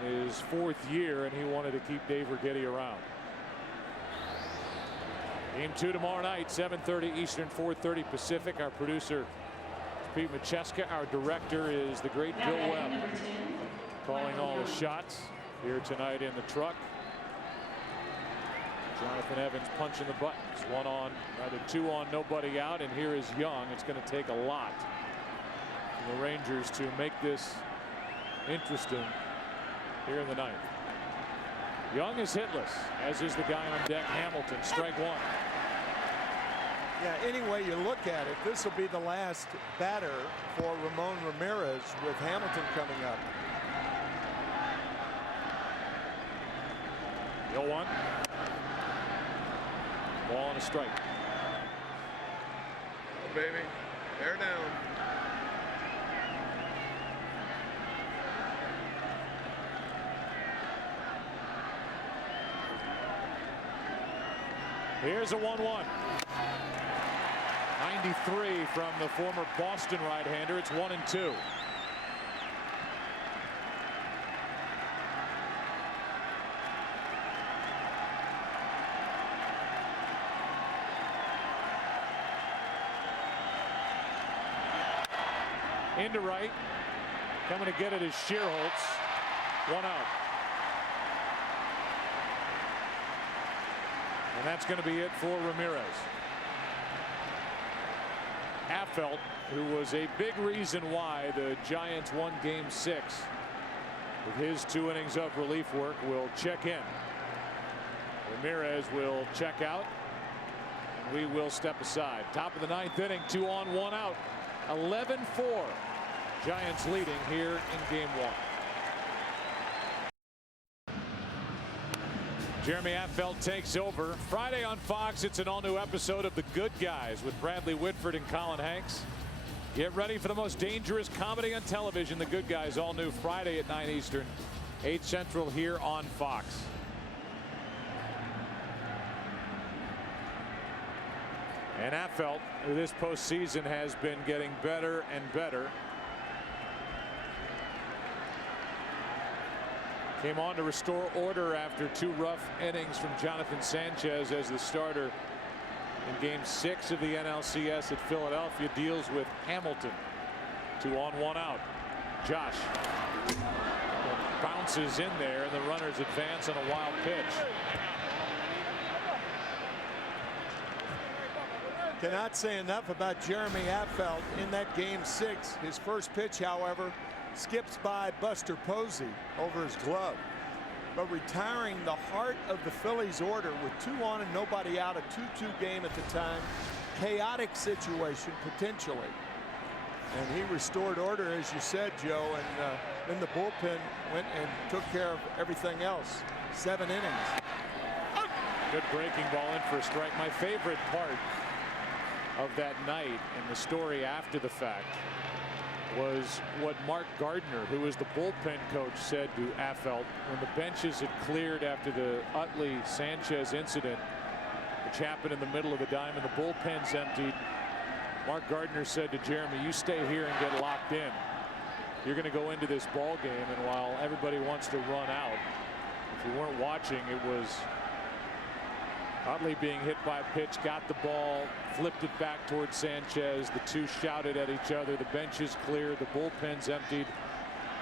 in his 4th year, and he wanted to keep Dave Righetti around. Game 2 tomorrow night, 7:30 Eastern, 4:30 Pacific. Our producer is Pete Macheska. Our director is the great Bill Webb, calling all the shots here tonight in the truck. Jonathan Evans punching the buttons. 1 on, rather 2 on, nobody out, and here is Young. It's going to take a lot for the Rangers to make this interesting here in the 9th. Young is hitless, as is the guy on deck, Hamilton. Strike 1. Yeah, any way you look at it, this will be the last batter for Ramon Ramirez with Hamilton coming up. 0-1. Ball and a strike. Oh, baby. Air down. Here's a 1-1. 93 from the former Boston right-hander. It's 1-2. Into right. Coming to get it is Schierholtz. 1 out. And that's going to be it for Ramirez. Affeldt, who was a big reason why the Giants won Game 6 with his 2 innings of relief work, will check in. Ramirez will check out, and we will step aside. Top of the 9th inning, 2 on, 1 out. 11-4. Giants leading here in Game 1. Jeremy Affeldt takes over. Friday on Fox, it's an all-new episode of The Good Guys with Bradley Whitford and Colin Hanks. Get ready for the most dangerous comedy on television. The Good Guys, all new Friday at 9 Eastern, 8 Central here on Fox. And Affeldt, who this postseason has been getting better and better. Came on to restore order after 2 rough innings from Jonathan Sanchez as the starter in Game 6 of the NLCS at Philadelphia. Deals with Hamilton. 2 on, 1 out. Josh bounces in there, and the runners advance on a wild pitch. Cannot say enough about Jeremy Affeldt in that Game 6. His first pitch, however, skips by Buster Posey over his glove. But retiring the heart of the Phillies order with 2 on and nobody out, a 2-2 game at the time. Chaotic situation potentially. And he restored order, as you said, Joe, and then the bullpen went and took care of everything else. 7 innings. Good breaking ball in for a strike. My favorite part of that night and the story after the fact was what Mark Gardner, who was the bullpen coach, said to Affeldt when the benches had cleared after the Utley Sanchez incident, which happened in the middle of the dime, and the bullpens emptied. Mark Gardner said to Jeremy, "You stay here and get locked in. You're going to go into this ball game, and while everybody wants to run out," if you weren't watching, it was Utley being hit by a pitch, got the ball, flipped it back towards Sanchez. The two shouted at each other. The benches cleared. The bullpens emptied.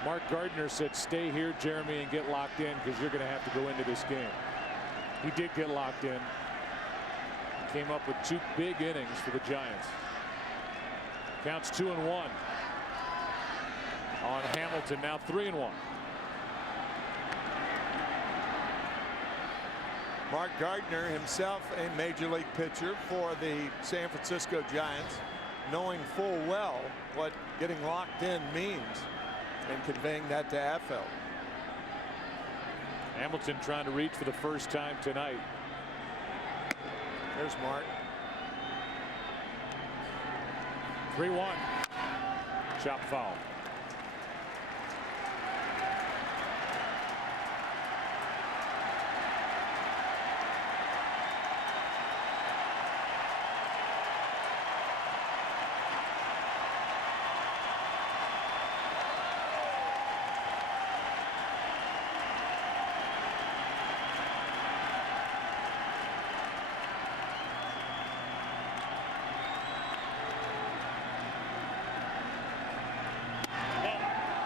Mark Gardner said, "Stay here, Jeremy, and get locked in because you're going to have to go into this game." He did get locked in. Came up with 2 big innings for the Giants. Counts 2-1 on Hamilton. Now 3-1. Mark Gardner, himself a major league pitcher for the San Francisco Giants, knowing full well what getting locked in means and conveying that to Affeldt. Hamilton trying to reach for the first time tonight. There's Mark. 3-1. Chop foul.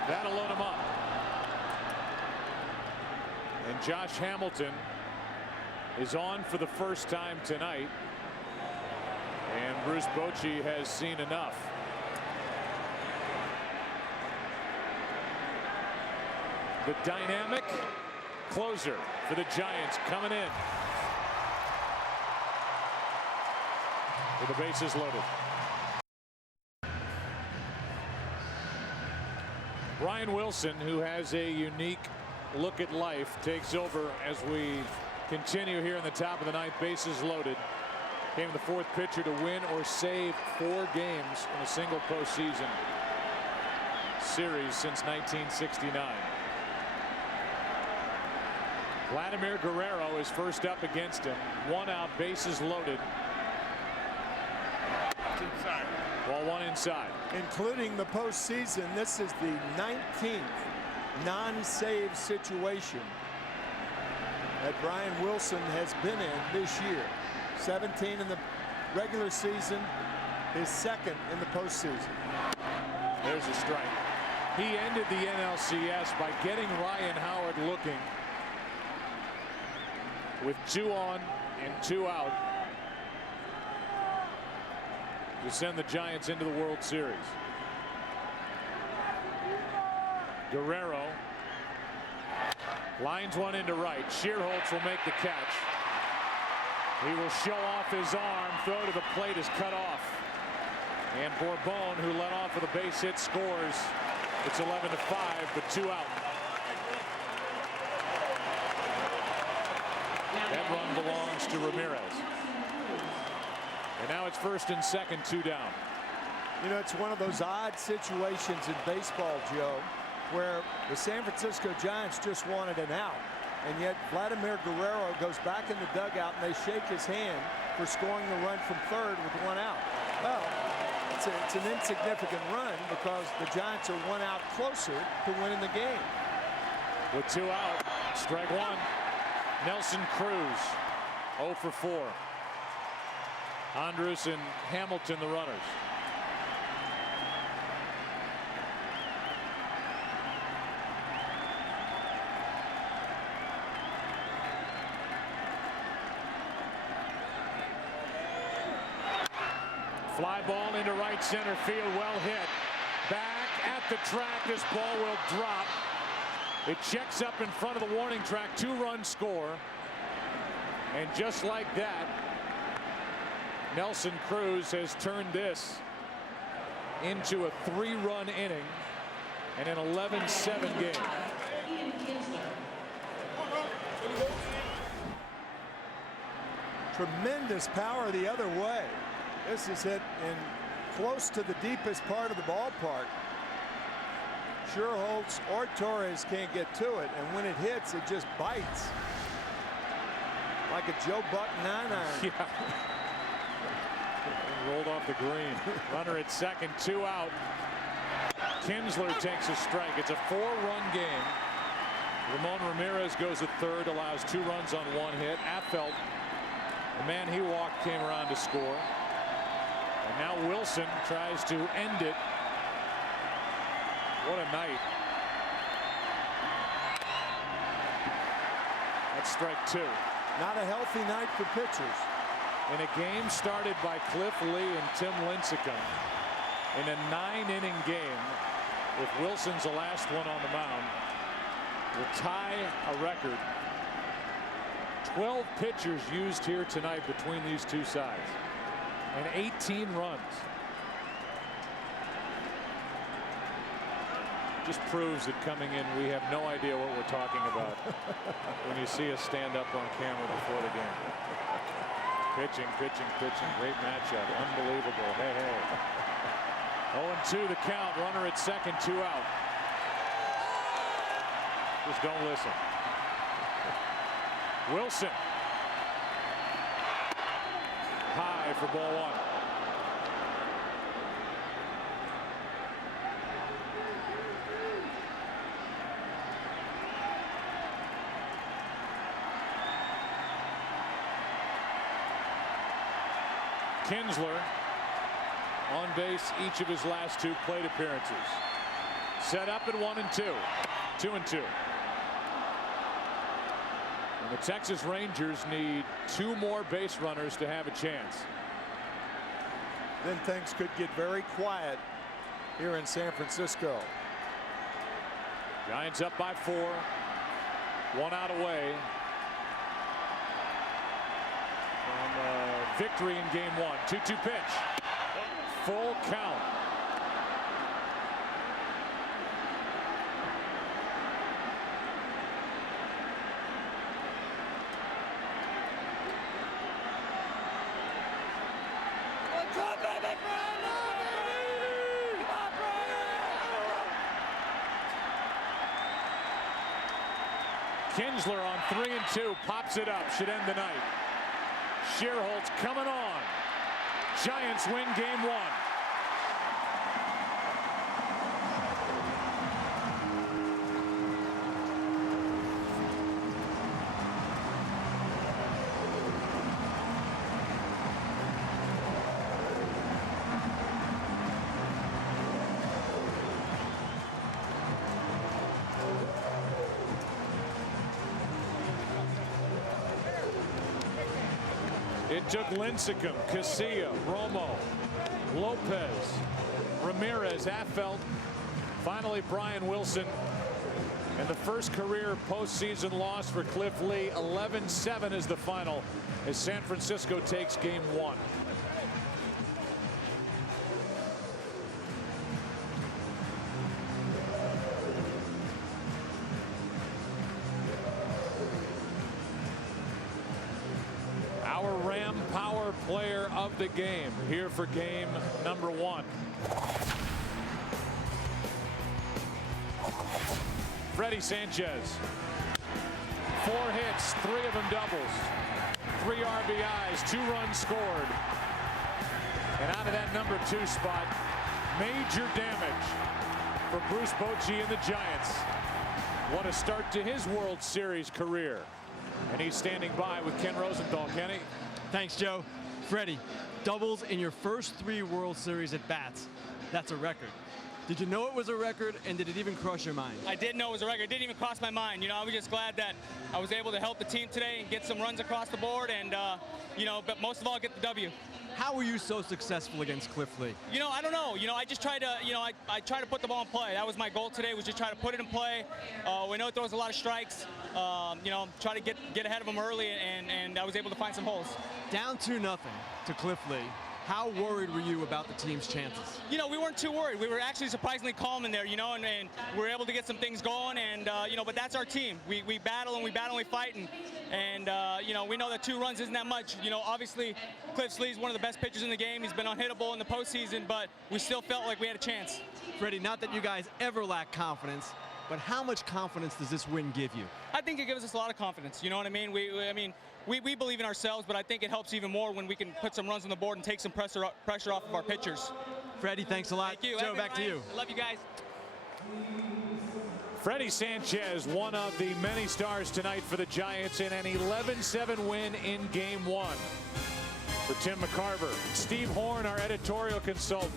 That'll load him up. And Josh Hamilton is on for the first time tonight. And Bruce Bochy has seen enough. The dynamic closer for the Giants coming in with the bases loaded. Brian Wilson, who has a unique look at life, takes over as we continue here in the top of the 9th. Bases loaded. Came the 4th pitcher to win or save 4 games in a single postseason series since 1969. Vladimir Guerrero is first up against him. 1 out, bases loaded. Ball 1 inside. Including the postseason, this is the 19th non-save situation that Brian Wilson has been in this year. 17 in the regular season, his 2nd in the postseason. There's a strike. He ended the NLCS by getting Ryan Howard looking with 2 on and 2 out to send the Giants into the World Series. Guerrero lines one into right. Schierholtz will make the catch. He will show off his arm. Throw to the plate is cut off. And Bourbon, who led off with a base hit, scores. It's 11-5, but 2 out. That run belongs to Ramirez. And now it's 1st and 2nd, 2 down. You know, it's one of those odd situations in baseball, Joe, where the San Francisco Giants just wanted an out. And yet Vladimir Guerrero goes back in the dugout and they shake his hand for scoring the run from 3rd with 1 out. Well, it's an insignificant run because the Giants are 1 out closer to winning the game. With 2 out, strike 1. Nelson Cruz 0 for 4. Andrus and Hamilton the runners. Fly ball into right center field, well hit. Back at the track, this ball will drop. It checks up in front of the warning track, 2-run score. And just like that, Nelson Cruz has turned this into a 3-run inning and an 11-7 game. Tremendous power the other way. This is hit in close to the deepest part of the ballpark. Schuerholz or Torres can't get to it, and when it hits, it just bites. Like a Joe Buck 9-iron. Yeah. Rolled off the green. Runner at second, 2 out. Kinsler takes a strike. It's a 4-run game. Ramon Ramirez goes at third, allows 2 runs on 1 hit. Affeldt, the man he walked, came around to score. And now Wilson tries to end it. What a night. That's strike 2. Not a healthy night for pitchers. In a game started by Cliff Lee and Tim Lincecum, in a 9-inning game, if Wilson's the last one on the mound, will tie a record. 12 pitchers used here tonight between these two sides, and 18 runs. Just proves that coming in, we have no idea what we're talking about when you see us stand up on camera before the game. Pitching, pitching, pitching. Great matchup. Unbelievable. Hey, hey. 0-2 the count. Runner at second, 2 out. Just don't listen. Wilson. High for ball 1. Kinsler on base each of his last 2 plate appearances. Set up at 1-2. 2-2. And the Texas Rangers need 2 more base runners to have a chance. Then things could get very quiet here in San Francisco. Giants up by 4. 1 out away from victory in game 1. 2-2 pitch. Full count. Kinsler on 3-2 pops it up. Should end the night. Schuerholz coming on. Giants win game 1. It took Lincecum, Casilla, Romo, Lopez, Ramirez, Affeldt, finally Brian Wilson, and the first career postseason loss for Cliff Lee. 11-7 is the final as San Francisco takes game 1. Our Ram Power player of the game here for game number 1. Freddie Sanchez. 4 hits, 3 of them doubles. 3 RBIs, 2 runs scored. And out of that number 2 spot, major damage for Bruce Bochy and the Giants. What a start to his World Series career. And he's standing by with Ken Rosenthal. Kenny? Thanks, Joe. Freddie, doubles in your first 3 World Series at bats. That's a record. Did you know it was a record, and did it even cross your mind? I did know it was a record. It didn't even cross my mind. You know, I was just glad that I was able to help the team today and get some runs across the board and, you know, but most of all, get the W. How were you so successful against Cliff Lee? You know, I don't know. You know, I just tried to, you know, I tried to put the ball in play. That was my goal today, was just try to put it in play. We know it throws a lot of strikes. You know, try to get ahead of him early, and I was able to find some holes. Down 2-0 to Cliff Lee. How worried were you about the team's chances? You know, we weren't too worried. We were actually surprisingly calm in there, you know, and we were able to get some things going, and, you know, but that's our team. We battle and we fight, and you know, we know that 2 runs isn't that much. You know, obviously, Cliff Lee's one of the best pitchers in the game. He's been unhittable in the postseason, but we still felt like we had a chance. Freddie, not that you guys ever lack confidence, but how much confidence does this win give you? I think it gives us a lot of confidence, you know what I mean? We believe in ourselves, but I think it helps even more when we can put some runs on the board and take some pressure off of our pitchers. Freddie, thanks a lot. Thank you. Joe, back to you. Love you guys. Freddie Sanchez, one of the many stars tonight for the Giants in an 11-7 win in Game 1. For Tim McCarver, Steve Horn, our editorial consultant,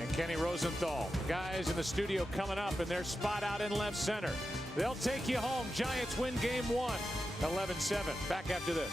and Kenny Rosenthal. Guys in the studio coming up in their spot out in left center. They'll take you home. Giants win Game 1, 11-7. Back after this.